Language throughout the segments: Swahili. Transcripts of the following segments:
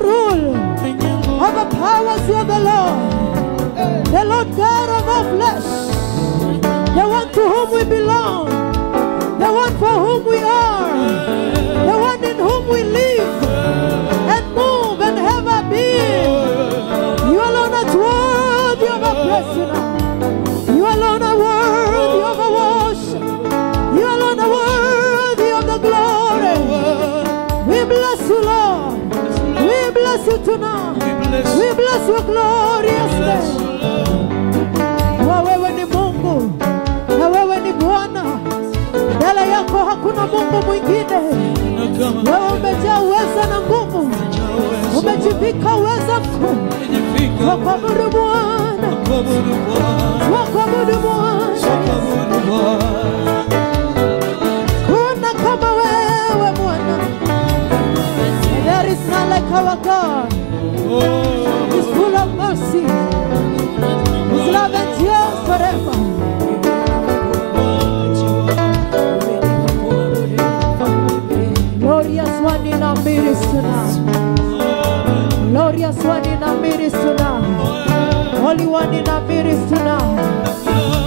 to rule over powers of the Lord. The Lord God of all flesh, the one to whom we belong, the one for whom we are, the one in whom we live and move and have our being. You alone are worthy of our praise. You alone are worthy of our worship. You alone are worthy of the glory. We bless you, Lord. We bless you tonight. We bless your glorious name. Wewe ni Mungu na wewe ni Bwana. Mbele yako hakuna Mungu mwingine. Wewe umejaa uweza na nguvu. Umejivika uweza mkuu. Tukuabudu Bwana. Tukuabudu Bwana. Kuna kama wewe Bwana. There is none like our God. He's full of mercy. His love endures forever. Glorious one in our midst tonight. Glorious one in our midst tonight. Holy one in our midst tonight.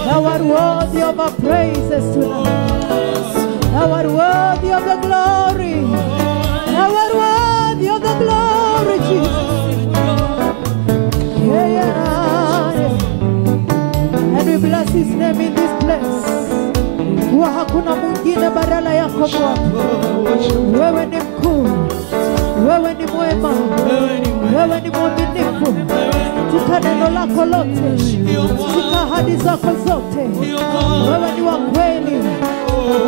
Thou art worthy of our praises tonight. Thou art worthy of the glory. Thou art worthy of the glory, Jesus. And we bless his name in this place. Wa hakuna mwingine badala yako Bwana. Wewe ni mkuu. Wewe ni mwema. Wewe ni mwaminifu. Tuka neno lako lote. Tuka ahadi zako zote. Wewe ni wa kweli.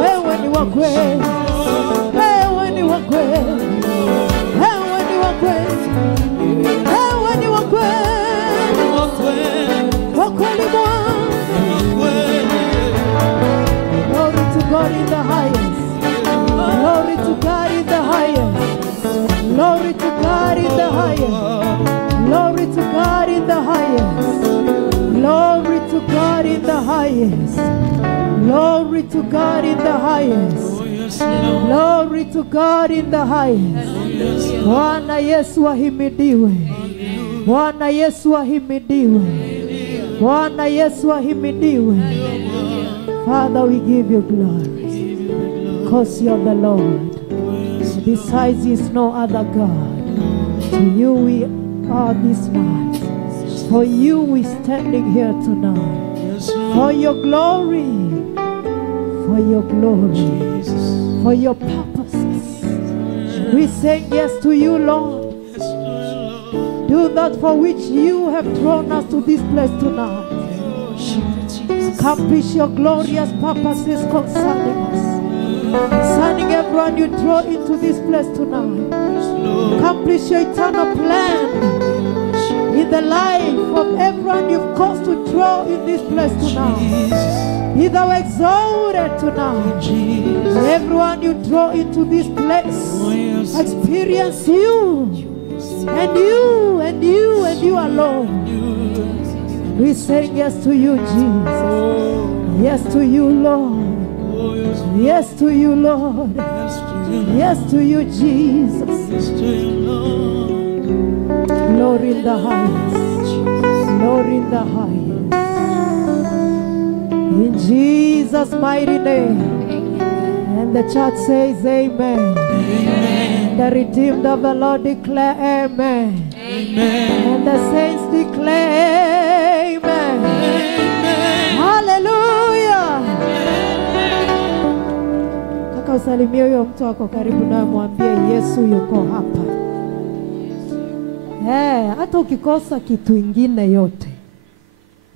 Wewe ni wa kweli. Wewe ni wa kweli. Wewe ni wa kweli. Wewe ni wa kweli. Wa kweli Bwana. Glory to God in the highest. Glory to God in the highest. Glory to God in the highest. Glory to God in the highest. Glory to God in the highest. Glory to God in the highest. Glory to God in the highest. Bwana Yesu ahimidiwe. Bwana Yesu ahimidiwe. Bwana Yesu ahimidiwe. Father, we give you glory, because you're the Lord. Besides you is no other God. To you we are this night. For you we standing here tonight. For your glory. For your glory. For your purposes. We say yes to you, Lord. Do that for which you have drawn us to this place tonight. Accomplish your glorious purposes concerning us. Concerning everyone you draw into this place tonight. Accomplish your eternal plan in the life of everyone you've caused to draw in this place tonight. Be thou exalted tonight. Everyone you draw into this place, experience you, and you, and you, and you alone. We say yes to you, Jesus. Yes to you, Lord. Yes to you, Lord. Yes to you, Jesus. Glory in the highest. Glory in the highest. In Jesus' mighty name. And the church says amen. Amen. The redeemed of the Lord declare amen. Amen. And the saints declare amen. Amen. Hallelujah. Taka usalimie huyo mtu wako karibu na mwambie Yesu yuko hapa. Hata ukikosa kitu ingine yote,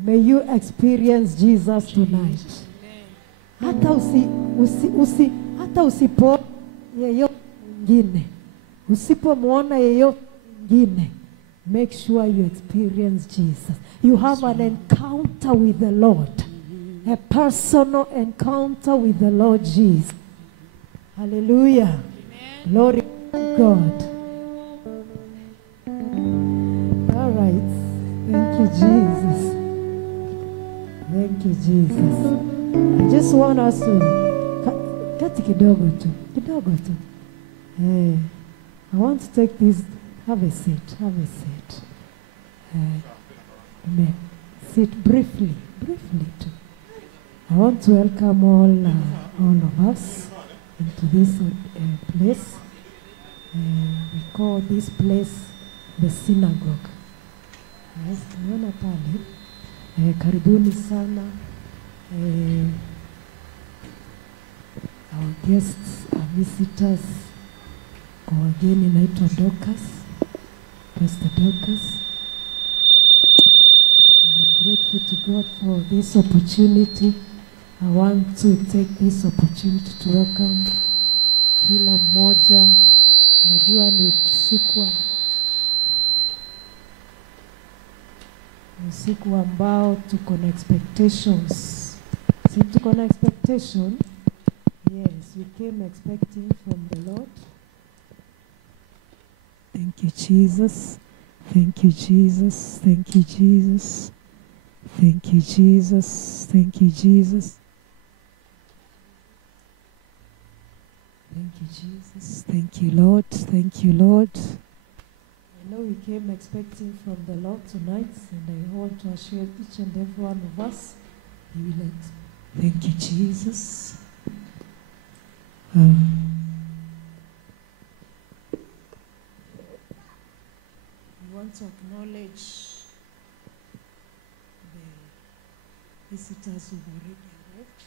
may you experience Jesus tonight. Hata usipo yeyote mwingine, usipomwona yeyote mwingine, make sure you experience Jesus. You have an encounter with the Lord. A personal encounter with the Lord Jesus. Hallelujah. Amen. Glory to God. All right. Thank you, Jesus. Thank you, Jesus. I just want us to kati kidogo tu. I want to take this Have a seat. Have a seat. May sit briefly too. I want to welcome all of us into this place. We call this place the synagogue. Yes, tumeona pale. Karibuni sana. Our guests, our visitors, kwa wageni naitwa Dorcas, Pastor Dorcas. I'm grateful to God for this opportunity. I want to take this opportunity to welcome kila mmoja. Najua ni usiku ambao tuko na expectations. Si tuko na expectation? Yes, we came expecting from the Lord. Thank you, Jesus. Thank you, Jesus. Thank you, Jesus. Thank you, Jesus. Thank you, Jesus. Thank you, Jesus. Thank you, Lord. Thank you, Lord. I know we came expecting from the Lord tonight, and I want to assure each and every one of us, He will. Thank you, Jesus. We want to acknowledge the visitors who've already arrived.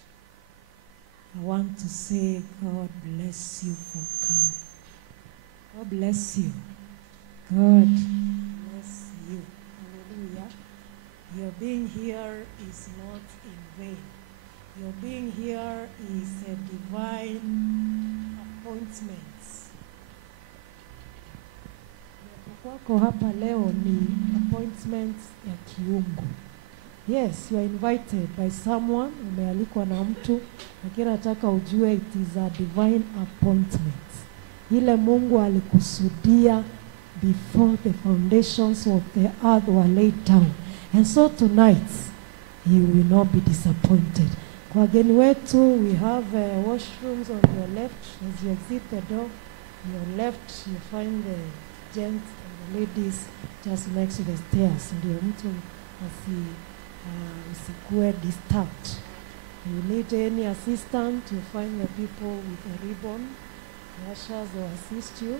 I want to say, God bless you for coming. God bless you. God bless you. Hallelujah. Your being here is not in vain. Your being here is a divine appointment. Kwako hapa leo ni appointment ya kiungu. Yes, you are invited by someone, umealikwa na mtu, lakini nataka ujue it is a divine appointment. Ile Mungu alikusudia before the foundations of the earth were laid down. And so tonight, you will not be disappointed. Kwa wageni wetu, we have washrooms on your left. As you exit the door, your left, you find the gents and the ladies just next to the stairs. Ndio mtu usikuwe disturbed. You need any assistant, you find the people with a ribbon. The ushers will assist you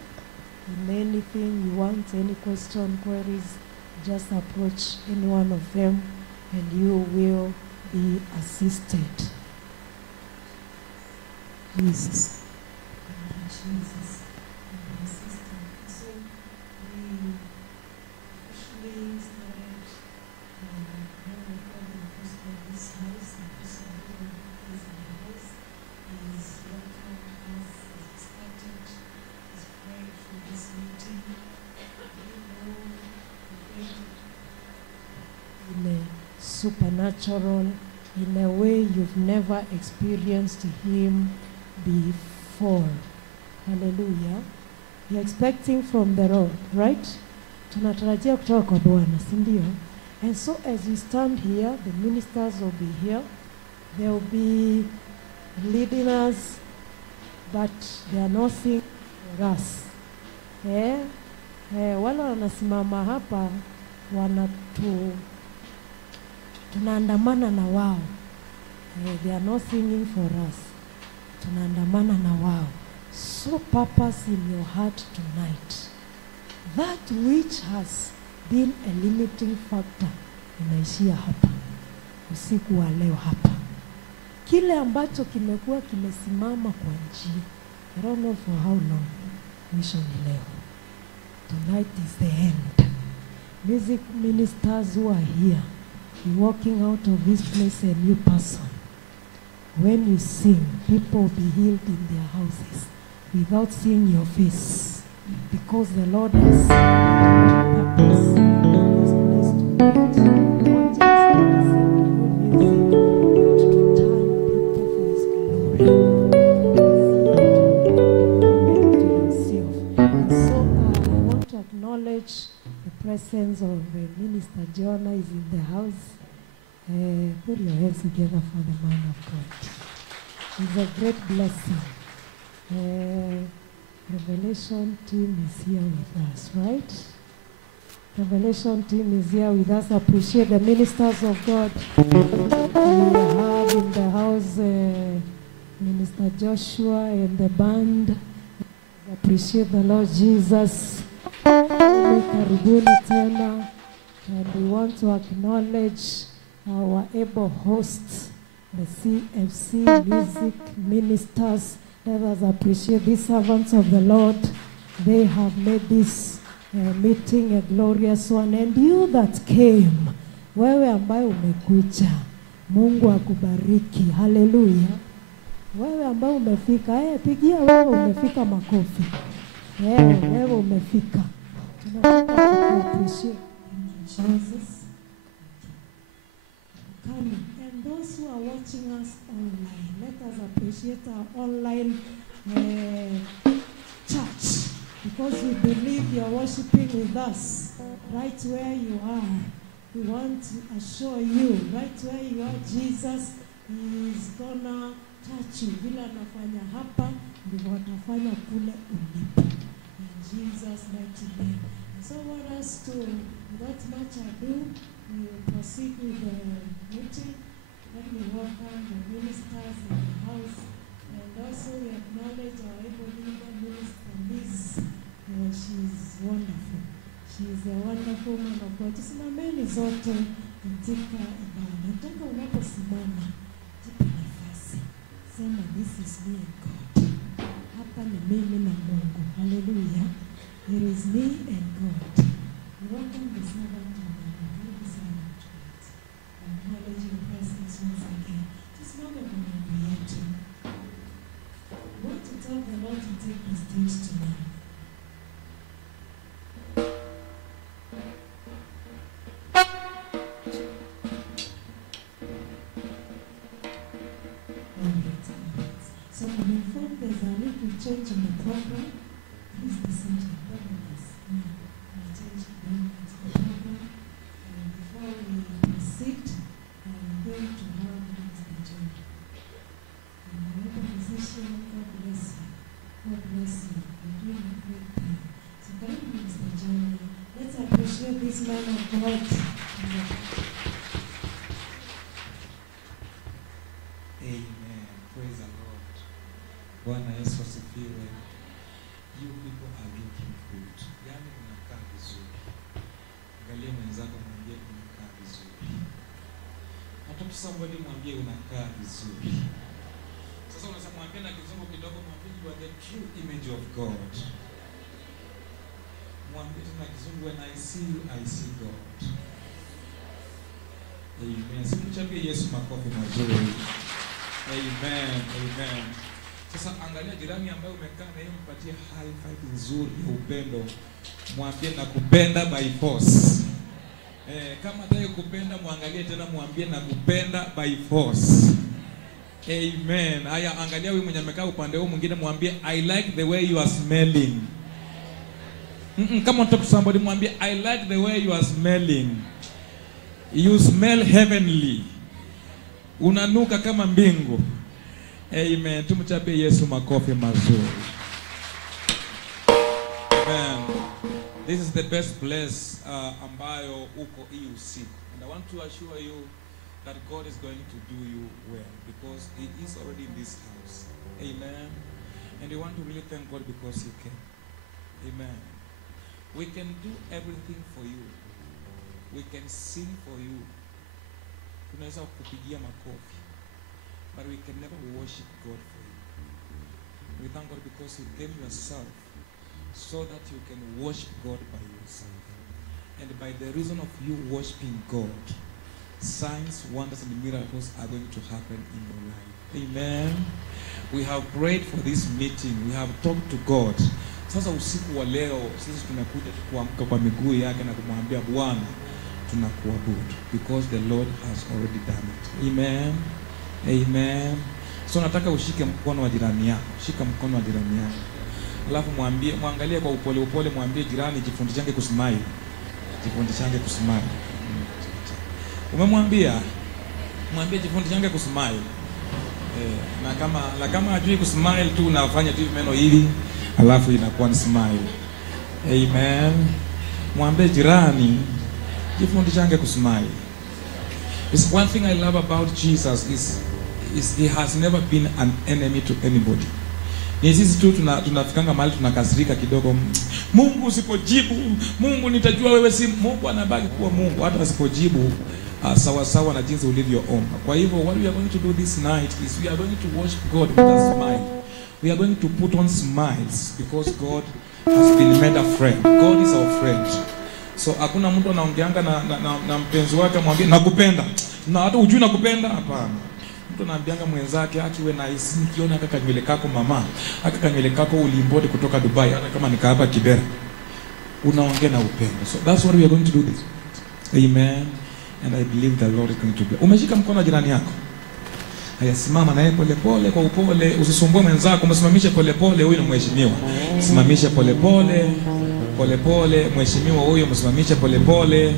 in anything you want, any question, queries. Just approach any one of them and you will be assisted. Jesus. Jesus. So we officially started this house. The person who is in the house is welcome us, is excited, is praying for this meeting. In a supernatural, in a way you've never experienced Him before. Hallelujah. You're expecting from the Lord, right? Tunatarajia kutoka kwa Bwana, si ndio? And so as we stand here, the ministers will be here. They will be leading us, but they are not singing for us. Wale wanasimama hapa tunaandamana na wao. They are not singing for us. Tunaandamana na wao. So purpose in your heart tonight. That which has been a limiting factor inaishia hapa. Usiku wa leo hapa. Kile ambacho kimekuwa kimesimama kwa njia. I don't know for how long. Mwisho ni leo. Tonight is the end. Music ministers who are here, you're walking out of this place a new person. When you sing, people will be healed in their houses without seeing your face, because the Lord has purpose in this place tonight. Not just to sing good music, but to turn people for His glory. And so I want to acknowledge the presence of Minister Jonah is in the house. Put your hands together for the man of God. It's a great blessing. Revelation team is here with us, right? Revelation team is here with us. Appreciate the ministers of God. We have in the house Minister Joshua and the band. Appreciate the Lord Jesus. Karibuni tena. And we want to acknowledge our able hosts, the CFC music ministers. Let us appreciate these servants of the Lord. They have made this meeting a glorious one. And you that came, wewe ambaye umekuja, Mungu akubariki. Hallelujah. Wewe ambaye umefika, pigia wewe umefika makofi. Wewe umefika. Tunataka appreciate Jesus. Coming. And those who are watching us online, let us appreciate our online church, because we believe you are worshiping with us right where you are. We want to assure you, right where you are, Jesus is gonna touch you. Vile anafanya hapa, ndivyo atafanya kule ulipo. In Jesus' mighty name. So what else to, without much ado, we will proceed with the meeting. Let me welcome the ministers in the house. And also we acknowledge our able leader, Minister Liz. She's wonderful. She's a wonderful woman of God. Tusimameni zote katika ibada. Nataka unaposimama, jipe nafasi. Sema, this is me and God. Hapa ni mimi na Mungu. Hallelujah. It is me and God. We welcome the servant of the Lord. We acknowledge your presence once again. Tusimame kwa Mungu yetu. We want to tell the Lord to take the stage tonight. So I'm informed there's a little change in the program. Please listen to the program. Change the program. And before we proceed, I'm going to have Mr. John. And whatever position, God bless you. God bless you. You're doing a great thing. So thank you, Mr. John. Let's appreciate this man of God. Amen. Praise the Lord. Bwana Yesu asifiwe. You people are looking good. Yani unakaa vizuri. Angalia mwenzako mwambie unakaa vizuri. Nataka somebody mwambie unakaa vizuri. Sasa unaweza mwambie na kizungu kidogo, mwambie you are the true image of God. Mwambie na kizungu, when I see you, I see God. Amen. Simchapie Yesu makofi mazuri. Amen. Amen. Sasa angalia jirani ambaye umekaa na yeye, mpatie high five nzuri ya upendo. Mwambie nakupenda by force. Kama dai kupenda, muangalie tena mwambie nakupenda by force. Amen. Haya, angalia wewe mwenye amekaa upande huu mwingine, mwambie I like the way you are smelling. Come on, talk to somebody, mwambie I like the way you are smelling. You smell heavenly. Unanuka kama mbingu. Amen. Tumchapie Yesu makofi mazuri. Amen. This is the best place ambayo uko hii usiku. And I want to assure you that God is going to do you well because He is already in this house. Amen. And we want to really thank God because He came. Amen. We can do everything for you. We can sing for you. Tunaweza kupigia makofi. But we can never worship God for you. We thank God because you gave yourself so that you can worship God by yourself. And by the reason of you worshiping God, signs, wonders, and miracles are going to happen in your life. Amen. We have prayed for this meeting. We have talked to God. Sasa usiku wa leo, sisi tunakuja kuamka kwa miguu yake na kumwambia Bwana, tunakuabudu because the Lord has already done it. Amen. Amen. So nataka ushike mkono wa jirani yako. Shika mkono wa jirani yako. Alafu muangalie kwa upole upole, mwambie jirani, jifundishange kusmile. Jifundishange kusmile. Umemwambia? Mwambie jifundishange kusmile. Na kama hajui kusmile tu unafanya tu meno hivi, alafu inakuwa ni smile. Amen. Mwambie jirani, jifundishange kusmile. It's one thing I love about Jesus is he has never been an enemy to anybody. Ni sisi tu tunafikanga mahali tunakasirika kidogo. Mungu usipojibu, Mungu nitajua wewe si Mungu. Anabaki kuwa Mungu hata asipojibu sawa sawa na jinsi ulivyoomba. Kwa hivyo what we are going to do this night is we are going to worship God with a smile. We are going to put on smiles because God has been made a friend. God is our friend. So hakuna mtu anaongeanga na mpenzi wake mwambie nakupenda. Na hata ujui nakupenda, hapana. Mtu anaambianga mwenzake akiwe na hisi, nikiona kaka nywele kako mama, kaka nywele kako uliimport kutoka Dubai, hata kama nika hapa Kibera. Unaongea na upendo. So that's what we are going to do this. Amen. And I believe the Lord is going to be. Umeshika mkono jirani yako. Haya, simama naye pole pole kwa upole, usisumbue mwenzako, msimamishe pole pole, huyu ni mheshimiwa. Simamishe pole pole. Pole pole, mheshimiwa huyo msimamishe pole pole.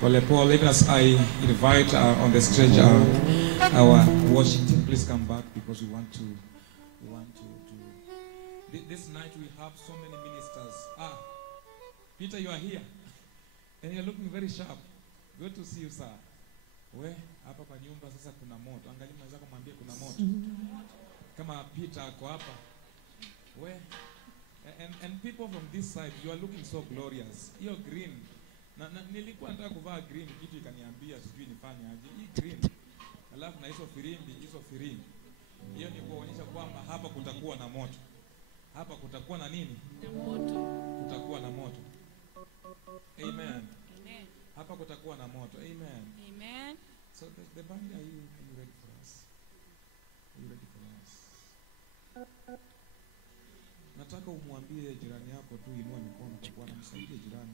Pole pole. Even as I invite on the stage our worship team, please come back because we want to this night we have so many ministers. Peter, you are here and you're looking very sharp. Good to see you, sir. We hapa kwa nyumba sasa kuna moto. Angalia mwenzako mwambie kuna moto. Kama Peter ako hapa. We and people from this side, you are looking so glorious. You're green. Na nilikuwa nataka kuvaa green, kitu ikaniambia sijui nifanye aje. Hii green. Alafu na hizo firimbi. Hiyo ni kuonyesha kwamba hapa kutakuwa na moto. Hapa kutakuwa na nini? Na moto. Kutakuwa na moto. Amen. Amen. Hapa kutakuwa na moto. Amen. Amen. So the band, are you ready for us? Are you ready for us? Nataka umwambie jirani yako tu inua mikono kwa Bwana, msaidie jirani.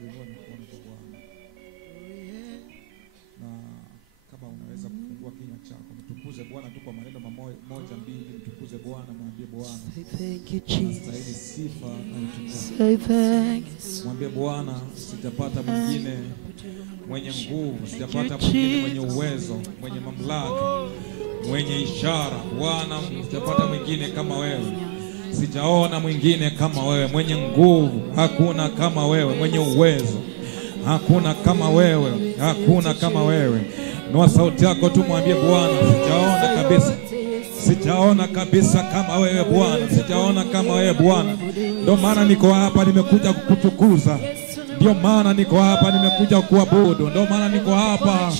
Inua mikono kwa Bwana. Na kama unaweza kufungua kinywa chako, mtukuze Bwana tu kwa maneno moja mbili, mtukuze Bwana, mwambie Bwana. Thank you, Jesus. Stahili sifa na utukufu. Say thanks. Mwambie Bwana, sijapata mwingine mwenye nguvu, sijapata mwingine mwenye uwezo, mwenye mamlaka, mwenye ishara. Bwana, sijapata mwingine kama wewe. Sijaona mwingine kama wewe, mwenye nguvu, hakuna kama wewe, mwenye uwezo, hakuna kama wewe, hakuna kama wewe. Inua sauti yako tu mwambie Bwana, sijaona kabisa. Sijaona kabisa kama wewe Bwana, sijaona kama wewe Bwana. Ndio maana niko hapa nimekuja kukutukuza. Ndio maana niko hapa nimekuja kuabudu. Ndio maana niko hapa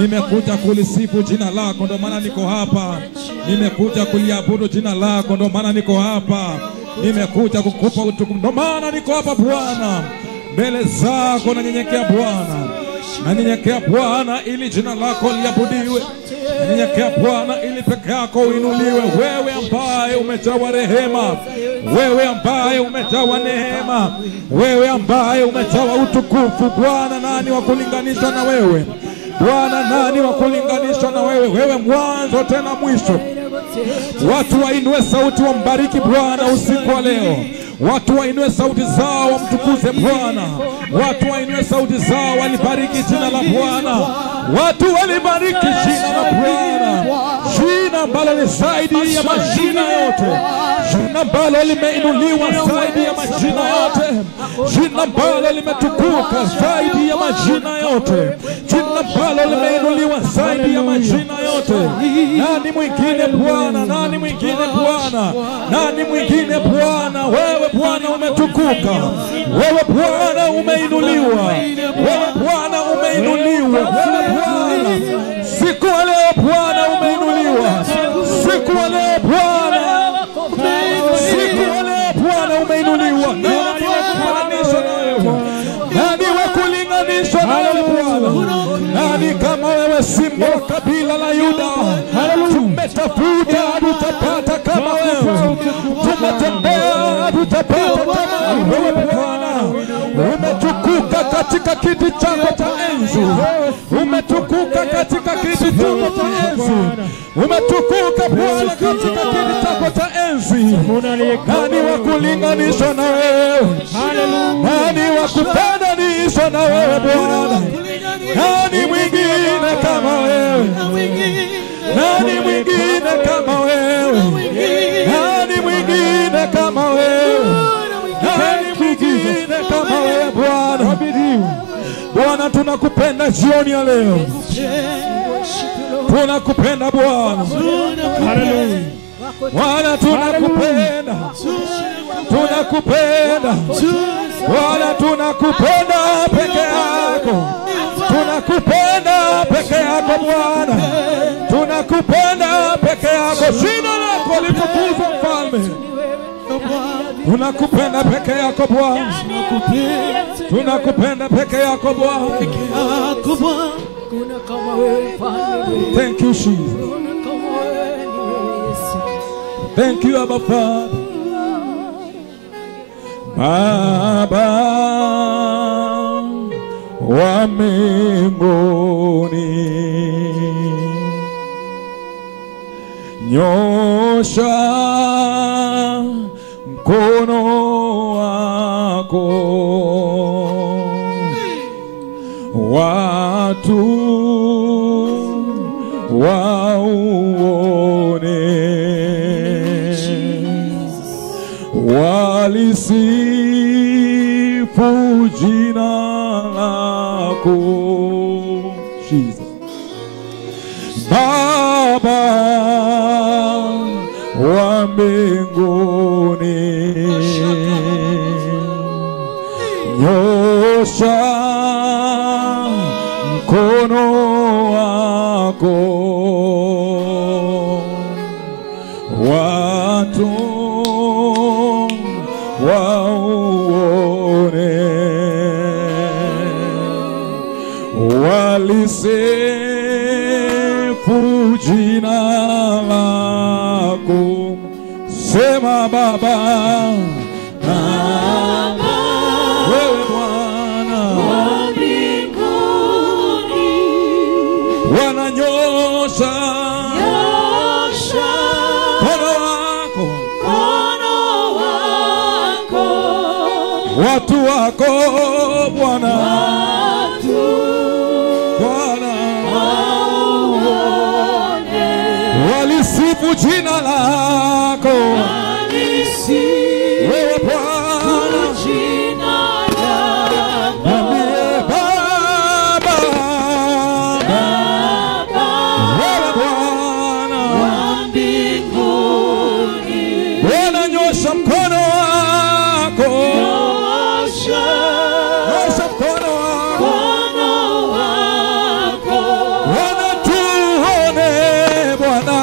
nimekuja kulisifu jina lako. Ndio maana niko hapa nimekuja kuliabudu jina lako. Ndio maana niko hapa nimekuja kukupa utukufu. Ndio maana niko hapa Bwana, mbele zako nanyenyekea Bwana. Nanyenyekea Bwana ili jina lako liabudiwe. Nanyenyekea Bwana ili peke yako uinuliwe. Wewe ambaye umejawa rehema, wewe ambaye umejawa neema, wewe ambaye umejawa utukufu. Bwana, nani wa kulinganisha na wewe? Bwana, nani wa kulinganisha na wewe? Wewe mwanzo tena mwisho. Watu wainue sauti wambariki Bwana usiku wa leo. Watu wainue sauti zao wamtukuze Bwana. Watu wainue sauti zao walibariki jina la Bwana. Watu walibariki jina la Bwana. Jina ambalo ni zaidi ya majina yote. Jina ambalo limeinuliwa zaidi ya majina yote. Jina ambalo limetukuka zaidi ya majina yote. Jina ambalo limeinuliwa zaidi ya majina yote. Nani mwingine Bwana? Nani mwingine Bwana? Nani mwingine Bwana? Wewe Bwana umetukuka. Wewe Bwana umeinuliwa. Wewe Bwana umeinuliwa. Wewe Bwana siku ya leo Bwana umeinuliwa. Siku ya leo Bwana, siku ya leo Bwana umeinuliwa. Nani wakulinganisha na wewe? Nani wakulinganisha na wewe Bwana? Nani kama wewe, Simba wa kabila la Yuda? Tumetafuta tutapata kama wewe. Tumetembea tutapata kama wewe Bwana. Umetukuka katika kiti chako cha enzi. Umetukuka katika kiti chako cha enzi. Umetukuka Bwana katika kiti chako cha enzi. Nani wa kulinganisha na wewe? Nani wa kufananisha na wewe Bwana? Nani mwingine kama wewe? Nani mwingine kama wewe? Nani mwingine tunakupenda jioni ya leo. Tunakupenda Bwana. Haleluya. Bwana tunakupenda. Tunakupenda. Bwana tunakupenda peke yako. Tunakupenda peke yako Bwana. Tunakupenda peke yako. Jina lako litukuzwe Mfalme. Tunakupenda peke yako Bwana. Tunakupenda peke yako Bwana. Thank you Jesus. Thank you Abba Father. Baba wa mbinguni, nyosha mkono wako, watu wauone, walisifu jina lako Jesus. Baba wa mbinguni, nyosha mkono wako, watu wauone, walisifu jina lako. Sema Baba, wewe Bwana wa mbinguni, wananyosha watu wako Bwana, Bwana walisifu jina lako, wewe Bwana, Baba, wewe Bwana wa mbinguni, wananyosha mkono wako, wanatuone Bwana,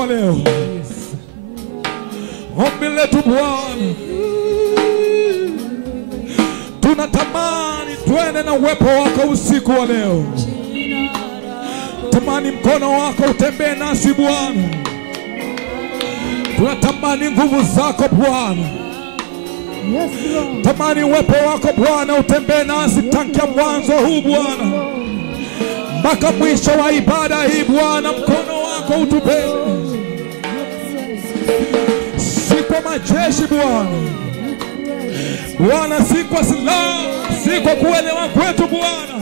wa leo. Ombi letu Bwana, tunatamani twende na uwepo wako usiku wa leo. Tamani mkono wako utembee nasi Bwana. Tunatamani nguvu zako Bwana. Yes, Lord. Tamani uwepo wako Bwana utembee nasi tangia mwanzo huu Bwana mpaka mwisho wa ibada hii Bwana. Mkono wako utubebe. Si kwa majeshi Bwana, Bwana, si kwa silaha, si kwa kuelewa kwetu Bwana,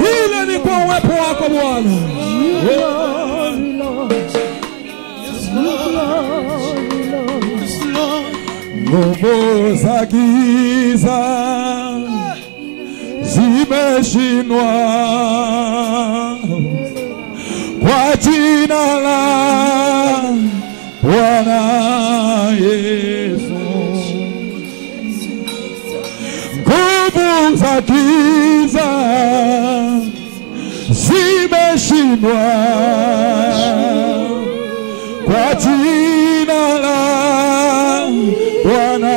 hile ni kwa uwepo wako Bwana. Nguvu za giza zimeshindwa kwa jina la Bwana Yesu. Nguvu za giza zimeshindwa kwa jina la Bwana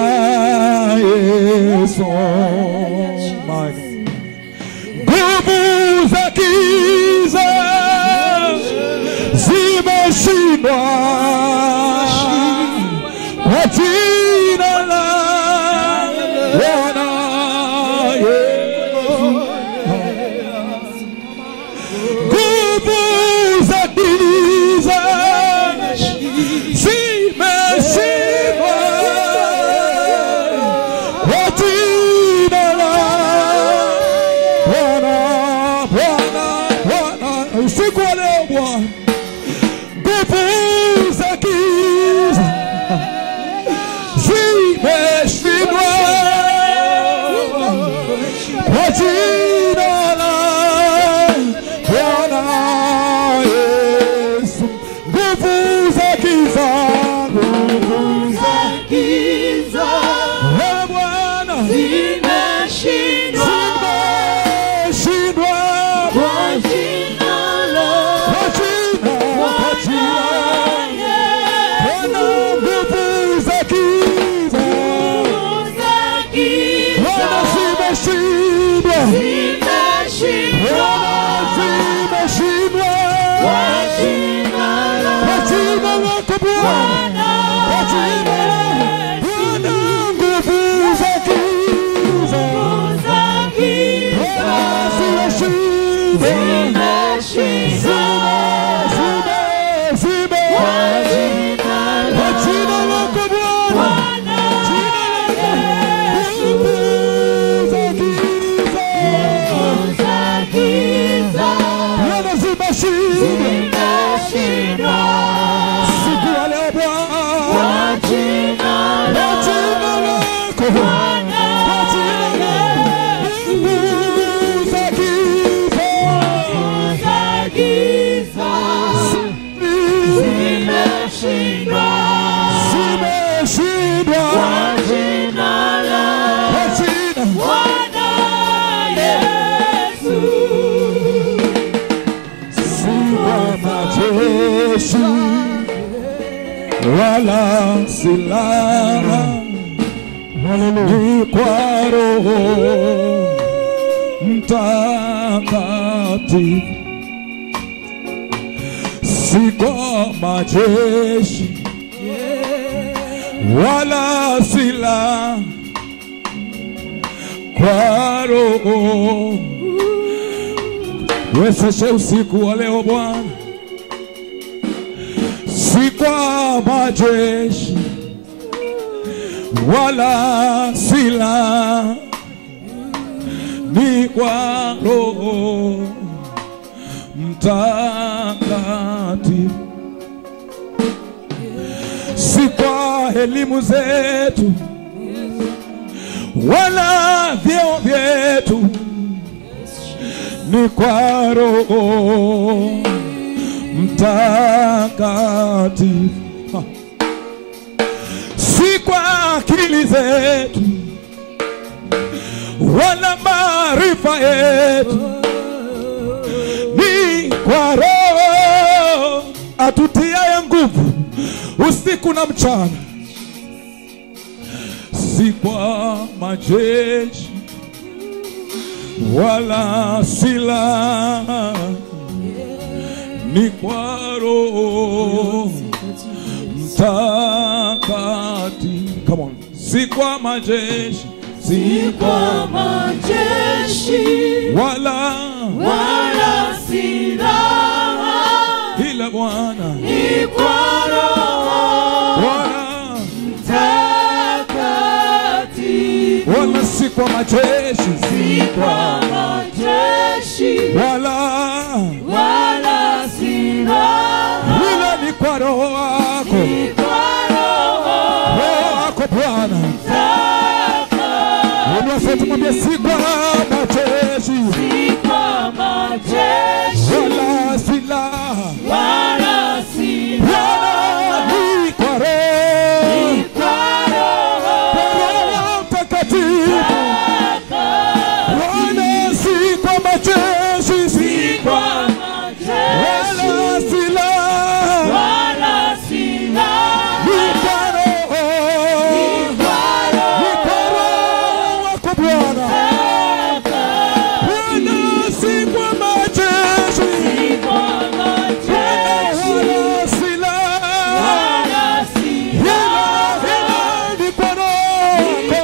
Yesu. Nguvu za giza zimeshindwa kwa jina la Bwana Yesu. Nguvu za giza zimeshindwa kwa jina la Bwana. Usiku wa leo Bwana, nguvu za giza zimeshindwa kwa jina la Bwana Yesu. Nguvu za giza, nguvu za giza, wewe Bwana, zimeshindwa kwa jina la Bwana. Nguvu za giza, Bwana, zimeshindwa kwa jina lako Bwana. Kwa jina Bwana, nguvu za giza, Bwana, zimeshindwa kwa jina lako Bwana. Nguvu za giza, Bwana, zimeshindwa siku ya leo Bwana, kwa jina lako Bwana. Nguvu za giza zimeshindwa kwa jina la Bwana Yesu. Si kwa majeshi wala silaha, ni kwa Roho Mtakatifu. Si kwa majeshi wala silaha, kwa Roho. Wezeshe usiku wa leo Bwana, si kwa majeshi wala silaha, ni kwa Roho Mtakatifu. Si kwa elimu zetu wala vyeo vyetu, ni kwa Roho Mtakatifu. Si kwa akili zetu wala maarifa yetu, ni kwa Roho atutiaye nguvu usiku na mchana, si kwa majeshi wala silaha, ni kwa Roho Mtakatifu. Come on. Si kwa majeshi, si kwa majeshi wala silaha, ila Bwana ni kwa Roho Mtakatifu. Wala si kwa majeshi, si kwa majeshi wala silaha, ila ni kwa Roho wako, ni kwa Roho wako Bwana. Unasema tumwambie si kwa majeshi, si kwa majeshi wala silaha, wala silaha, ni kwa Roho Mtakatifu. Wala si kwa majeshi, si kwa wala silaha, ni kwa Roho wako Bwana. Wala si kwa majeshi, wala silaha, ila ni kwa Roho wako.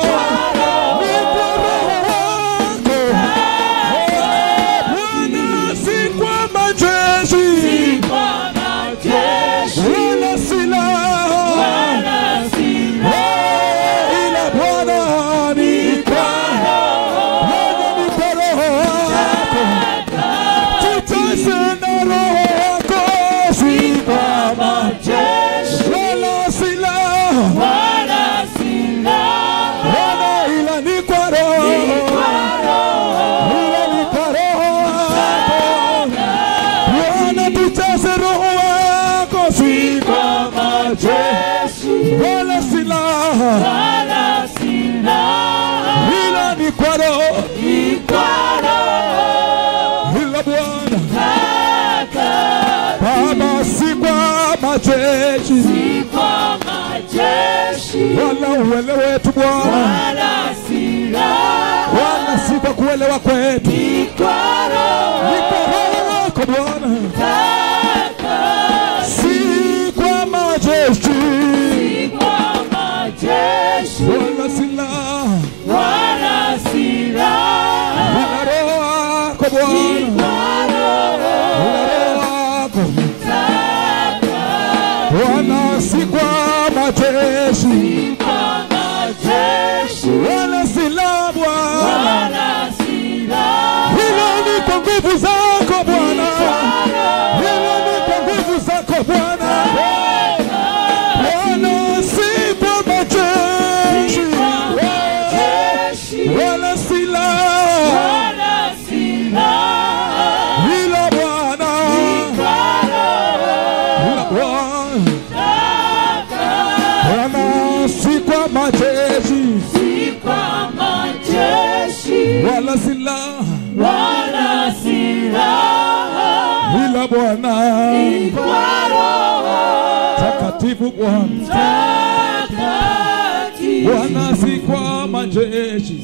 Wala si kwa majeshi, wala silaha, ila Bwana ni kwa Roho wako. Tutase na Roho wako, si kwa majeshi wala silaha, wala ila ni kwa Roho, ila ni kwa Roho wako. Bwana tutase Roho wako, si kwa majeshi wala silaha, ila ni kwa Roho, ila Bwana. Baba, si kwa majeshi wala uwele wetu Bwana, wala si kwa kuelewa kwetu, ni kwa Roho wako Bwana. Si kwa majeshi wala silaha, ila Roho wako Bwana, ila Roho wako Bwana. Si kwa majeshi wala silaha Bwana, ila ni kwa nguvu zako Bwana, ila ni kwa nguvu zako Bwana. Bwana, si kwa majeshi wala silaha, ila Bwana, ila Bwana. Bwana, si kwa majeshi wala silaha, ila Bwana takatifu Bwana. Bwana, si kwa majeshi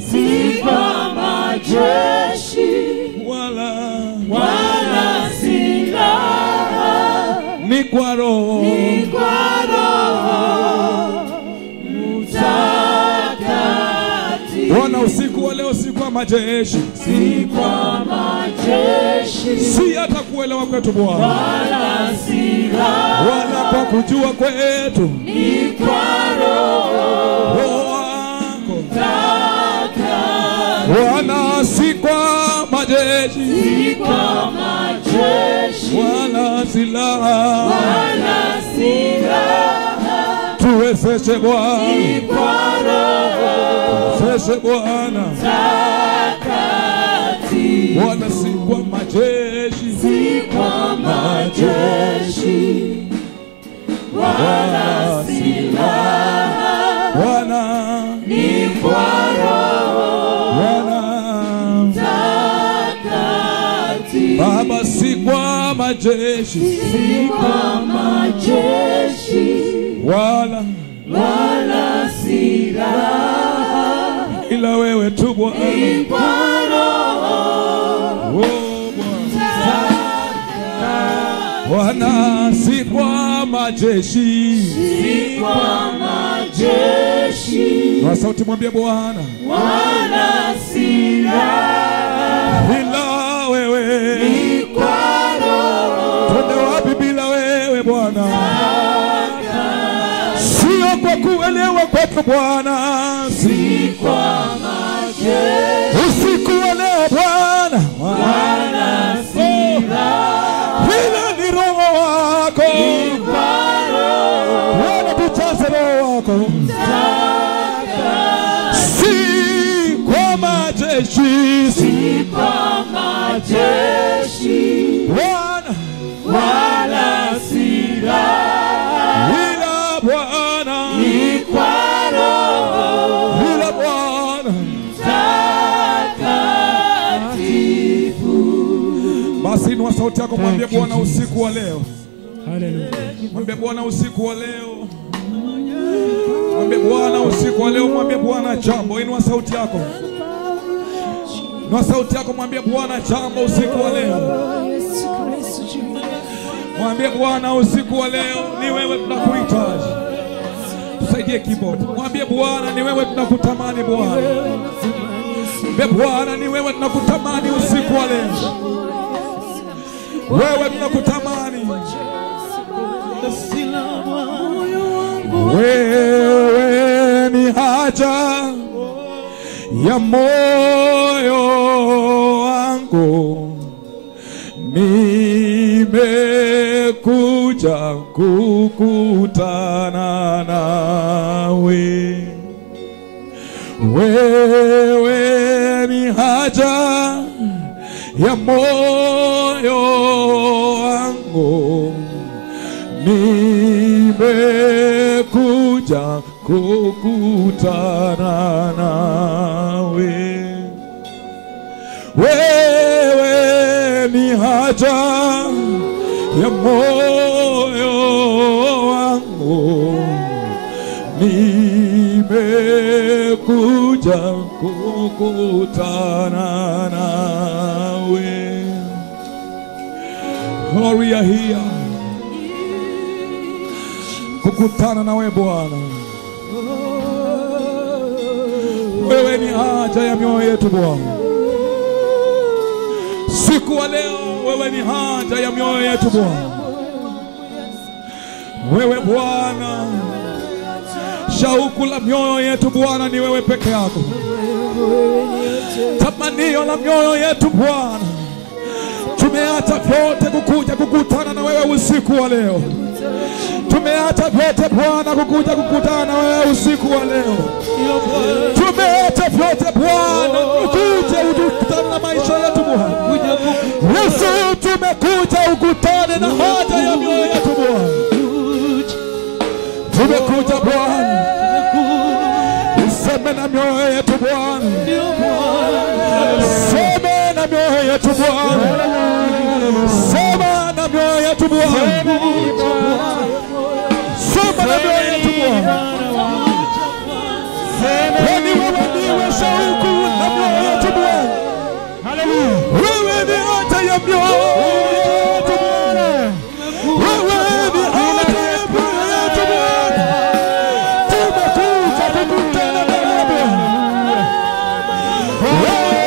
wala ni kwa Roho. Bwana, usiku wa leo si kwa majeshi, si hata kuelewa kwetu Bwana, wala kwa kujua kwetu, Roho wako Bwana. Si kwa majeshi wala silaha, tuwezeshe Bwana, tuwezeshe Bwana. Bwana, si kwa majeshi wala silaha, Bwana ni kwa Bwana. Baba, si kwa majeshi wala si raha, ila wewe tu Bwana. Bwana si kwa majeshi, kwa sauti mwambie Bwana, wala si raha, ila wewe. ni kwa roho. Twende wapi bila wewe Bwana? Sio kwa kuelewa kwetu Bwana, Si kwa majeshi, usiku wa leo Bwana, wala si raha, ila ni roho wako ni kwa roho. Bwana, tujaze roho wako. Si kwa majeshi, Si kwa majeshi, Bwana, wala si raha, ila Bwana, ni kwa roho ila Bwana. takatifu. Basi inua sauti yako, mwambie Bwana usiku wa leo. Hallelujah. Mwambie Bwana usiku wa leo. Mwambie Bwana usiku wa leo. Mwambie Bwana jambo. Inua sauti yako. Inua sauti yako, mwambie Bwana jambo usiku wa leo. Mwambie Bwana usiku wa leo, ni wewe tunakuhitaji. Tusaidie keyboard. Mwambie Bwana ni wewe tunakutamani Bwana. Mwambie Bwana ni wewe tunakutamani usiku wa leo. Wewe tunakutamani. Wewe ni haja ya moyo wangu, nimekuja kukutana nawe. Wewe ni haja ya moyo wangu, nimekuja kukutana nawe. Wewe ni haja ya moyo wangu, nimekuja kukutana nawe. Glory ya here kukutana nawe Bwana. Wewe ni haja ya mioyo yetu Bwana. Siku wa leo wewe ni haja ya mioyo yetu Bwana. Wewe Bwana, shauku la mioyo yetu Bwana ni wewe peke yako. Tamanio la mioyo yetu Bwana, tumeacha vyote kukuja kukutana na wewe usiku wa leo. Tumeacha vyote Bwana kukuja kukutana na wewe usiku wa leo. Tumeacha vyote Bwana kukuja ukutane na maisha yetu Bwana. Yesu, tumekuja ukutane na haja ya mioyo yetu Bwana. Tumekuja Bwana, useme na mioyo yetu Bwana. Sema na mioyo yetu Bwana. Sema na mioyo yetu Bwana. Sema na mioyo yetu Bwana. Kwani wewe ndiwe shauku na mioyo yetu Bwana. Wewe ni haja ya mioyo yetu Bwana. Wewe ni haja ya mioyo yetu Bwana. Tumekuja kukutana na wewe Bwana. Wewe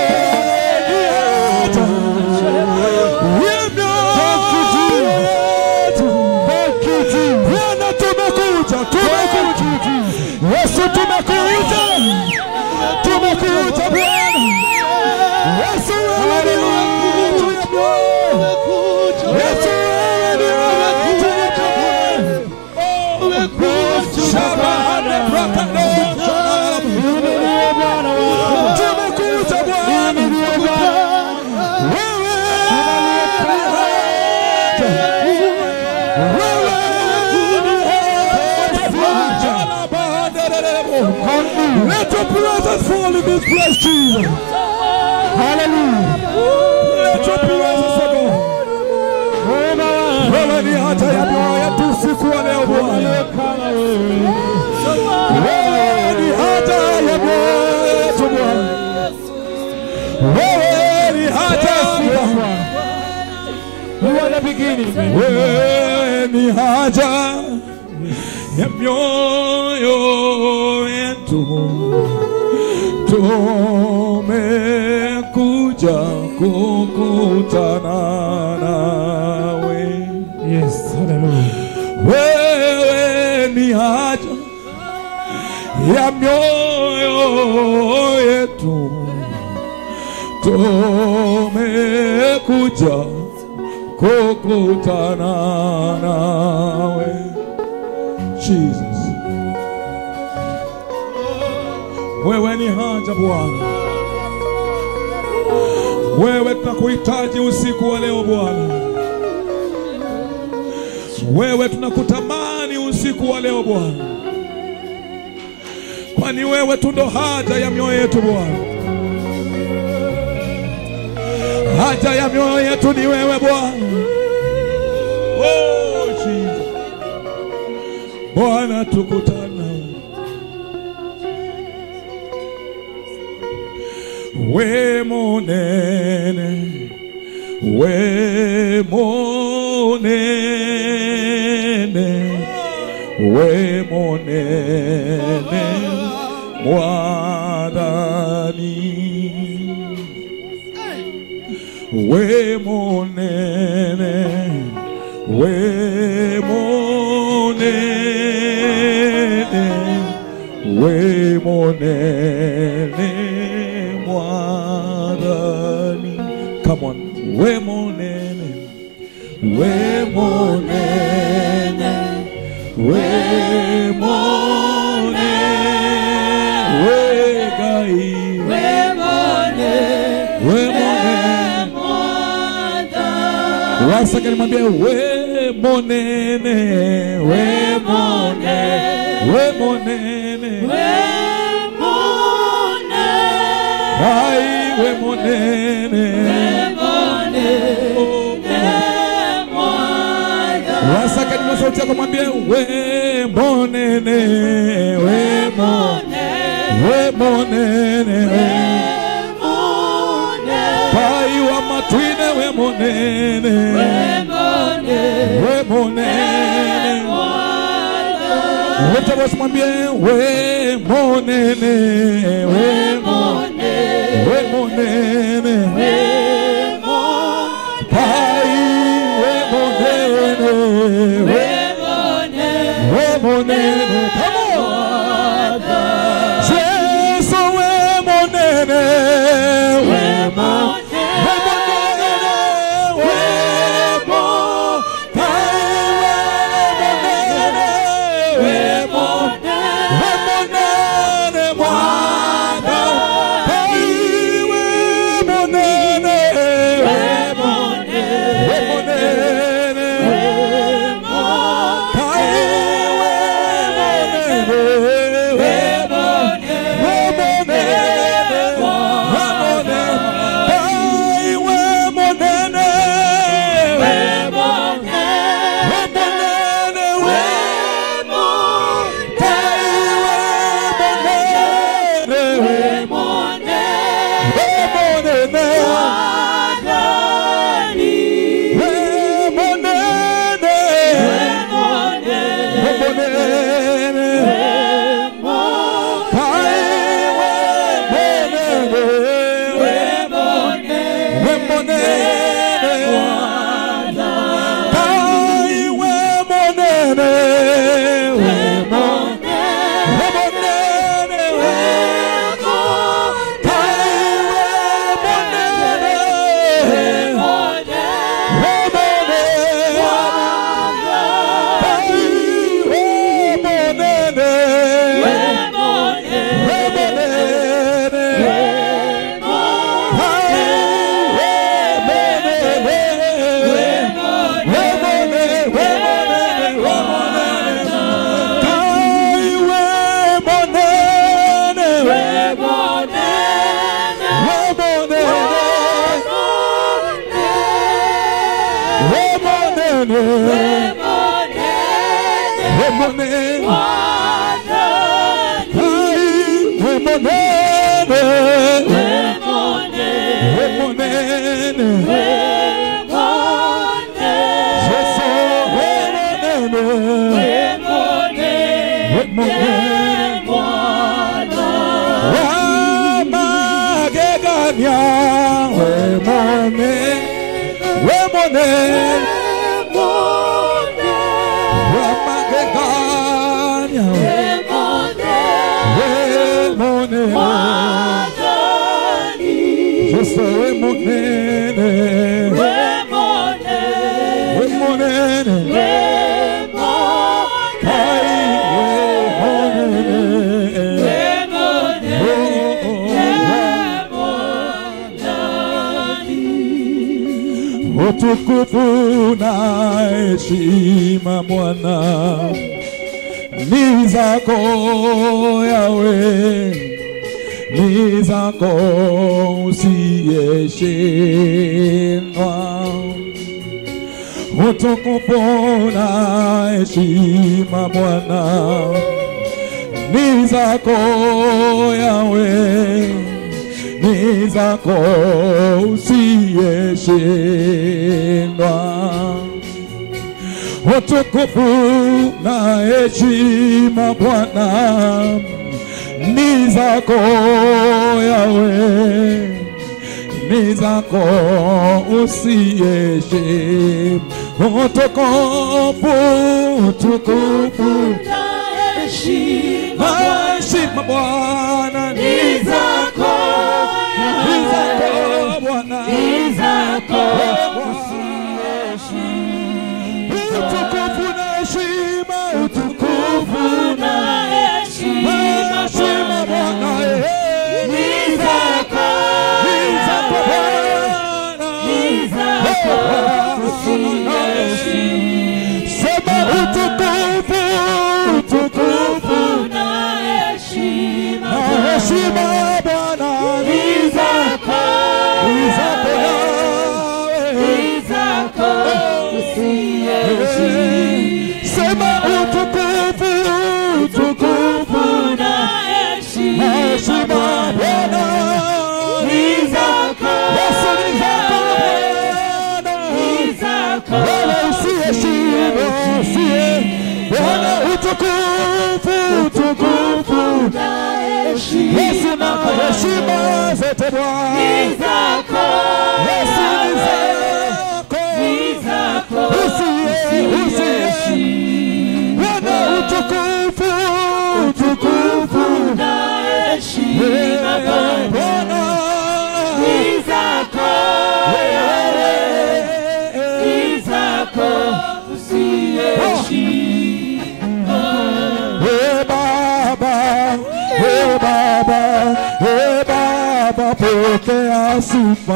ni haja ya mioyo yetu. Bwana tumekuja. Yesu tumekuja. Tumekuja Bwana. Yesu wewe ni haja ya mioyo. Yesu wewe ni haja ya mioyo. Shabana prakado. Tumekuja Bwana. Wewe ni haja. Wewe ni haja. Let your presence fall in this place, Jesus. Hallelujah. Let your presence fall. Wewe ni haja ya mioyo yetu usiku wa leo Bwana. Wewe ni haja ya mioyo yetu Bwana. Wewe ni haja ya wewe ni haja ya mioyo yetu. Tumekuja kukutana nawe. Yes, hallelujah. Wewe ni haja ya mioyo yetu. Tumekuja kukutana nawe. Jesus. Wewe ni haja Bwana. Wewe tunakuhitaji usiku wa leo Bwana. Wewe tunakutamani usiku wa leo Bwana. Kwani wewe tu ndo haja ya mioyo yetu Bwana. Haja ya mioyo yetu ni wewe Bwana. Oh Jesus. Bwana tukutana. We monene, we monene, we monene, mwadani. We monene, we monene, we monene, mwadani. Come on, we monene, we monene, we monene, we gai, we monene, we monene. Once again, mwambie we monene, we monene, we monene, we monene, ai we monene, we monene. Once again, sauti yako mwambie we monene, we monene, we monene, we pai wa matwine we monene, we monene. Wote wote mwambie we monene, we monene, we monene, pai we monene, we monene. Come on, Jesus we monene, we monene. Wanani. We monene. We monene. We monene. We Yesu we monene. We monene. Wamagegania. We monene. We monene. Wamagegania. We monene. Yesu we monene. We monene. Utukufu na heshima Bwana ni zako Yahweh, ni zako usiyeshindwa. Utukufu na heshima Bwana ni zako Yahweh, ni zako usiyeshindwa. Utukufu na heshima Bwana ni zako Yahweh, ni zako usiyeshindwa. Utukufu na heshima Bwana ni zako Bwana, ni zako utukufu na heshima, utukufu na heshima Bwana ni zako Bwana, ni zako sema utukufu na heshima Bwana ni zako sema utukufu na heshima Bwana ni zako Yesu ni zako Bwana wewe usiyeshindwa Bwana utukufu na heshima Yesu na heshima zote Bwana ni zako Yesu ni zako Bwana utukufu na heshima Bwana ni zako usiyeshindwa. Baba pokea sifa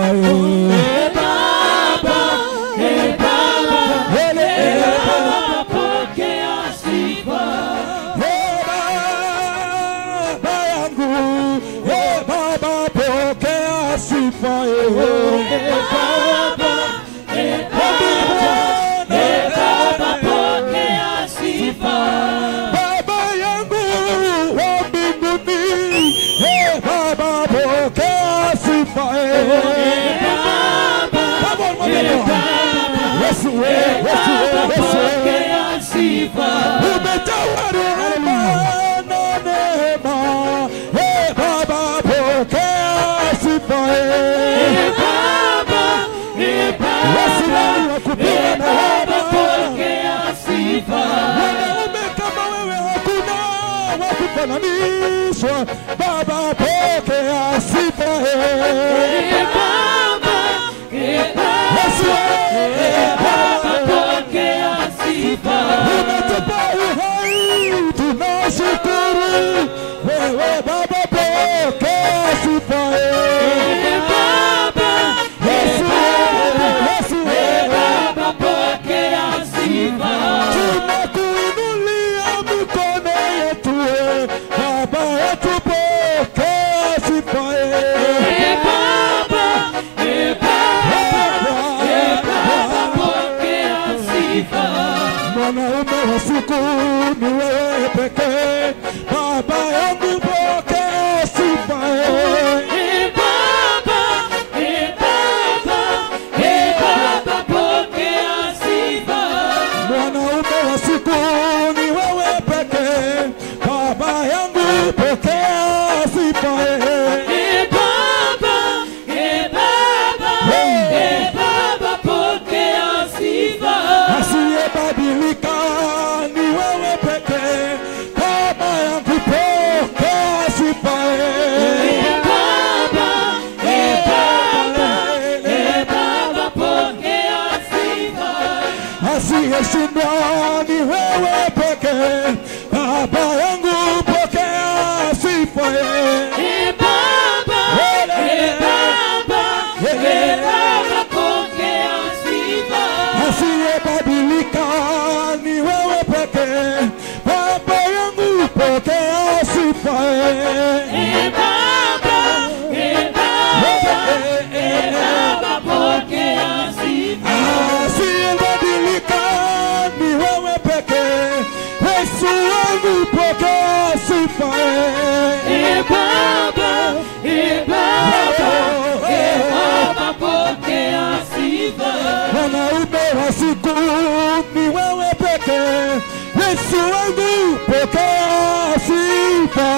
Baba pokea sifa umetupa uhai tunashukuru wewe Baba pokea sifa tunakuinulia mikono yetu Baba yetu pokea sifa mwanaume wa siku ni wewe kushindwa ni wewe pekee. Baba yangu pokea sifa. Asiyebadilika ni wewe pekee. Baba yangu pokea sifa. Asiyebadilika ni wewe pekee. Yesu wangu pokea sifa. Mwanaume wa siku ni wewe pekee. Yesu wangu pokea sifa.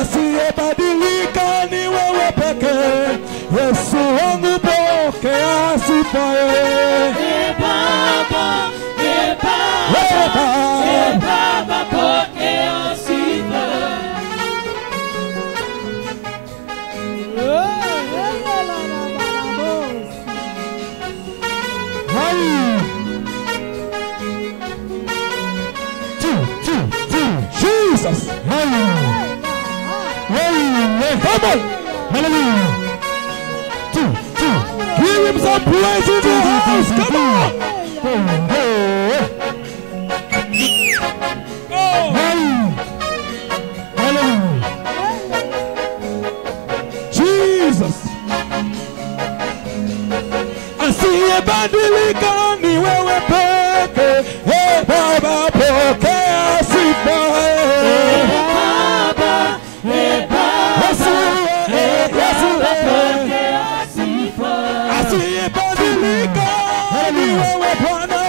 Asiyebadilika ni wewe pekee. Yesu wangu pokea sifa. Jesus. Come on. Hallelujah. Give him some praise in the house. Come on. Jesus. Asiyebadilika ni wewe pekee. Baba pokea sifa. Asiyebadilika ni wewe Bwana.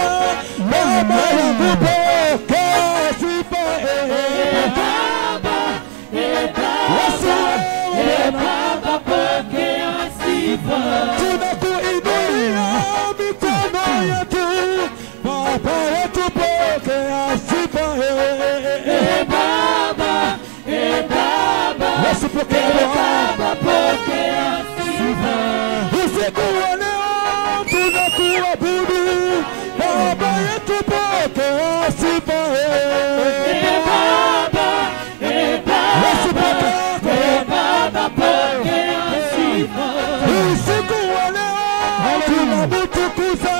Baba yangu pokea sifa. Tunakuinulia mikono yetu. Baba yetu pokea sifa. Yesu pokea sifa. Usiku wa leo tunakuabudu. Baba yetu pokea sifa. Yesu pokea sifa. Usiku wa leo tunakutukuza.